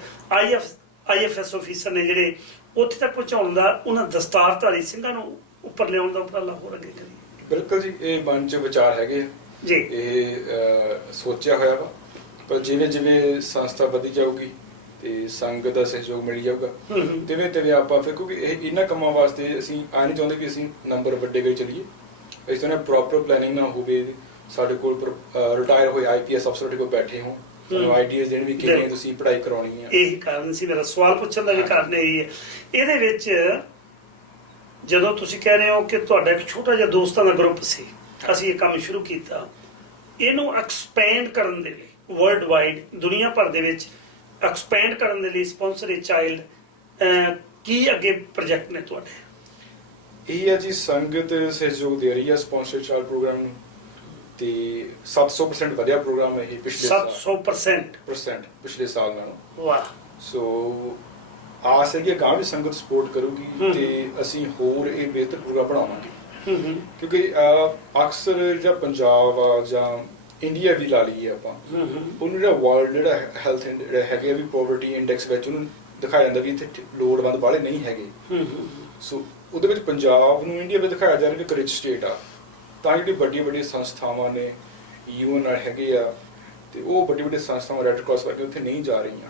IFS ਅਫੀਸਰ ਨੇ ਜਿਹੜੇ, ਉੱਥੇ ਤੱਕ ਪਹੁੰਚਾਉਣ ਦਾ, ਉਹਨਾਂ ਦਸਤਾਰਧਾਰੀ ਸਿੰਘਾਂ ਨੂੰ ਉੱਪਰ ਲਿਆਉਣ ਦਾ ਉਪਰਾਲਾ ਹੋਰ ਅੱਗੇ ਕਰੀਏ? ਬਿਲਕੁਲ ਜੀ, ਇਹ ਮਨ 'ਚ ਵਿਚਾਰ ਹੈਗੇ ਆ ਜੀ। ਇਹ ਸੋਚਿਆ ਹੋਇਆ ਵਾ, ਪਰ ਜਿਵੇਂ ਜਿਵੇਂ ਸੰਸਥਾ ਵਧੀ ਜਾਊਗੀ ਤੇ ਸੰਗਤ ਦਾ ਸਹਿਯੋਗ ਮਿਲ ਜਾਊਗਾ, ਤਿਵੇਂ ਤਿਵੇਂ ਆਪਾਂ ਫਿਰ, ਕਿਉਂਕਿ ਇਹਨਾਂ ਕੰਮਾਂ ਵਾਸਤੇ ਅਸੀਂ ਆ ਨਹੀਂ ਚਾਹੁੰਦੇ ਕਿ ਅਸੀਂ ਨੰਬਰ ਵੱਡੇ ਕਰੀ ਚੱਲੀਏ। ਇਸ ਤਰ੍ਹਾਂ ਪ੍ਰੋਪਰ ਪਲੈਨਿੰਗ ਨਾ ਹੋਵੇ। ਸਾਡੇ ਕੋਲ ਰਿਟਾਇਰ ਹੋਏ IPS ਅਫਸਰ ਸਾਡੇ ਕੋਲ ਬੈਠੇ ਹੋਣ, ਸਾਨੂੰ ਆਈਡੀਆਜ਼ ਦੇਣ ਵੀ ਕਿਵੇਂ ਤੁਸੀਂ ਪੜ੍ਹਾਈ ਕਰਾਉਣੀ ਹੈ। ਇਹੀ ਕਾਰਨ ਸੀ ਮੇਰਾ ਸਵਾਲ ਪੁੱਛਣ ਦਾ ਵੀ ਕਾਰਨ ਇਹੀ ਹੈ। ਇਹਦੇ ਵਿੱਚ ਜਦੋਂ ਤੁਸੀਂ ਕਹਿ ਰਹੇ ਹੋ ਕਿ ਤੁਹਾਡਾ ਇੱਕ ਛੋਟਾ ਜਿਹਾ ਦੋਸਤਾਂ ਦਾ ਗਰੁੱਪ ਸੀ, ਅਸੀਂ ਇਹ ਕੰਮ ਸ਼ੁਰੂ ਕੀਤਾ, ਇਹਨੂੰ ਐਕਸਪੈਂਡ ਕਰਨ ਦੇ ਲਈ ਵਰਲਡ ਵਾਈਡ, ਦੁਨੀਆ ਭਰ ਦੇ ਵਿੱਚ ਐਕਸਪੈਂਡ ਕਰਨ ਦੇ ਲਈ ਸਪਾਂਸਰ ਏ ਚਾਈਲਡ, ਕੀ ਅੱਗੇ ਪ੍ਰੋਜੈਕਟ ਨੇ ਤੁਹਾਡੇ? ਇਹ ਹੈ ਜੀ, ਸੰਗਤ ਸਹਿਯੋਗ ਦੇ ਰਹੀ ਹੈ ਸਪਾਂਸਰ ਚਾਈਲਡ ਪ੍ਰੋਗਰਾਮ ਨੂੰ, ਤੇ 700% ਵਧਿਆ ਪ੍ਰੋਗਰਾਮ ਹੈ ਇਹ ਪਿਛਲੇ 700% ਪਿਛਲੇ ਸਾਲ ਨਾਲੋਂ। ਵਾਹ। ਸੋ ਆਸ ਹੈ ਕਿ ਅਗਾਂਹ ਵੀ ਸੰਗਤ ਸਪੋਰਟ ਕਰੂਗੀ ਤੇ ਅਸੀਂ ਹੋਰ ਇਹ ਬਿਹਤਰ ਪ੍ਰੋਗਰਾਮ ਬਣਾਵਾਂਗੇ। ਕਿਉਂਕਿ ਅਕਸਰ ਜਿਹੜਾ ਪੰਜਾਬ ਆ ਜਾਂ ਇੰਡੀਆ ਵੀ ਲਾ ਲਈਏ ਆਪਾਂ, ਉਹਨੂੰ ਜਿਹੜਾ ਵਰਲਡ ਜਿਹੜਾ ਹੈਲਥ ਜਿਹੜਾ ਹੈਗੇ ਵੀ ਪੋਵਰਟੀ ਇੰਡੈਕਸ ਵਿੱਚ ਉਹਨੂੰ ਦਿਖਾਇਆ ਜਾਂਦਾ ਵੀ ਇੱਥੇ ਲੋੜਵੰਦ ਵਾਲੇ ਨਹੀਂ ਹੈਗੇ। ਸੋ ਉਹਦੇ ਵਿੱਚ ਪੰਜਾਬ ਨੂੰ ਇੰਡੀਆ ਵਿੱਚ ਦਿਖਾਇਆ ਜਾ ਰਿਹਾ ਕਿ ਇੱਕ ਰਿਚ ਸਟੇਟ ਆ। ਤਾਂ ਜਿਹੜੀ ਵੱਡੀਆਂ ਵੱਡੀਆਂ ਸੰਸਥਾਵਾਂ ਨੇ, UN ਹੈਗੇ ਆ, ਤੇ ਉਹ ਵੱਡੀ ਵੱਡੀ ਸੰਸਥਾਵਾਂ ਰੈੱਡ ਕਰਾਸ ਵਰਗੇ ਉੱਥੇ ਨਹੀਂ ਜਾ ਰਹੀਆਂ।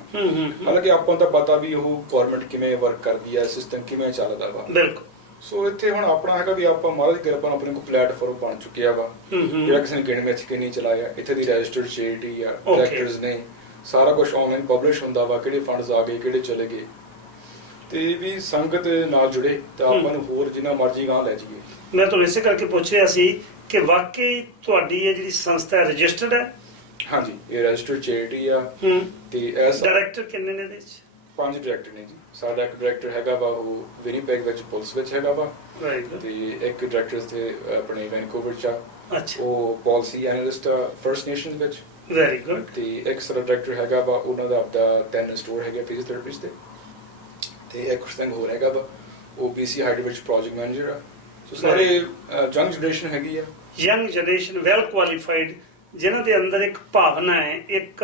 ਹਾਲਾਂਕਿ ਆਪਾਂ ਨੂੰ ਤਾਂ ਪਤਾ ਵੀ ਉਹ ਗਵਰਨਮੈਂਟ ਕਿਵੇਂ ਵਰਕ ਕਰਦੀ ਹੈ, ਸਿਸਟਮ ਕਿਵੇਂ ਚੱਲਦਾ ਵਾ। ਬਿਲਕੁਲ। ਸੋ ਇੱਥੇ ਹੁਣ ਆਪਣਾ ਹੈਗਾ ਵੀ ਆਪਾਂ ਮਹਾਰਾਜ ਦੀ ਕਿਰਪਾ ਨਾਲ ਆਪਣੇ ਕੋਲ ਪਲੇਟਫਾਰਮ ਬਣ ਚੁੱਕਿਆ ਵਾ, ਜਿਹੜਾ ਕਿਸੇ ਨੇ ਗਿਣਵੇਂ ਵਿੱਚ ਕਿ ਨਹੀਂ ਚਲਾਇਆ। ਇੱਥੇ ਦੀ ਰਜਿਸਟਰਡ ਚੈਰਿਟੀ ਆ, ਡਾਇਰੈਕਟਰਸ ਨੇ, ਸਾਰਾ ਕੁਝ ਆਨਲਾਈਨ ਪਬਲਿਸ਼ ਹੁੰਦਾ ਵਾ, ਕਿਹੜੇ ਫੰਡਸ ਆ ਗਏ, ਕਿਹੜੇ ਚਲੇ ਗਏ, ਤੇ ਵੀ ਸੰਗਤ ਨਾਲ ਜੁੜੇ ਤਾਂ ਆਪਾਂ ਨੂੰ ਹੋਰ ਜਿੰਨਾ ਮਰਜ਼ੀ ਗਾਂਹ ਲੈ ਜਾਈਏ। ਮੈਂ ਤੁਹਾਨੂੰ ਇਸੇ ਕਰਕੇ ਪੁੱਛ ਰਿਹਾ ਸੀ ਕਿ ਵਾਕਈ ਤੁਹਾਡੀ ਇਹ ਜਿਹੜੀ ਸੰਸਥਾ ਹੈ ਰਜਿਸਟਰਡ ਹੈ? ਹਾਂਜੀ, ਇਹ ਰਜਿਸਟਰਡ ਚੈਰਿਟੀ ਆ। ਤੇ ਐਸ ਡਾਇਰੈਕਟਰ ਕਿੰਨੇ ਨੇ ਇਹਦੇ ਵਿੱਚ? 5 ਡਾਇਰੈਕਟਰ ਨੇ ਜੀ। ਸਾਡਾ ਇੱਕ ਡਾਇਰੈਕਟਰ ਹੈਗਾ ਵਾ, ਉਹ ਵਿਨੀਪੈਗ ਵਿੱਚ ਪੁਲਿਸ ਵਿੱਚ ਹੈਗਾ ਵਾ, ਤੇ ਇੱਕ ਡਾਇਰੈਕਟਰ ਤੇ ਆਪਣੇ ਵੈਨਕੂਵਰ ਚ ਆ, ਉਹ ਪਾਲਿਸੀ ਐਨਾਲਿਸਟ ਆ ਫਰਸਟ ਨੇਸ਼ਨਸ ਵਿੱਚ। Very good. ਤੇ ਇੱਕ ਸਾਡਾ ਡਾਇਰੈਕਟਰ ਹੈਗਾ ਵਾ, ਉਹਨਾਂ ਦਾ ਆਪਦਾ 10 ਸਟੋਰ ਹੈਗਾ ਫਿਜ਼ੀਓਥੈਰੇਪਿਸਟ ਦੇ, ਤੇ ਇੱਕ ਸਿੰਘ ਹੋਰ ਹੈਗਾ ਵਾ, ਉਹ BC ਹਾਈਡ ਵਿੱਚ ਪ੍ਰੋਜੈਕਟ ਮੈਨੇਜਰ ਆ। ਸੋ ਸਾਰੇ ਯੰਗ ਜਨਰੇਸ਼ਨ ਹੈਗੀ ਆ, ਯੰਗ ਜਨਰੇਸ਼ਨ ਵੈਲ ਕੁਆਲੀਫਾਈਡ, ਜਿਨ੍ਹਾਂ ਦੇ ਅੰਦਰ ਇੱਕ ਭਾਵਨਾ ਹੈ, ਇੱਕ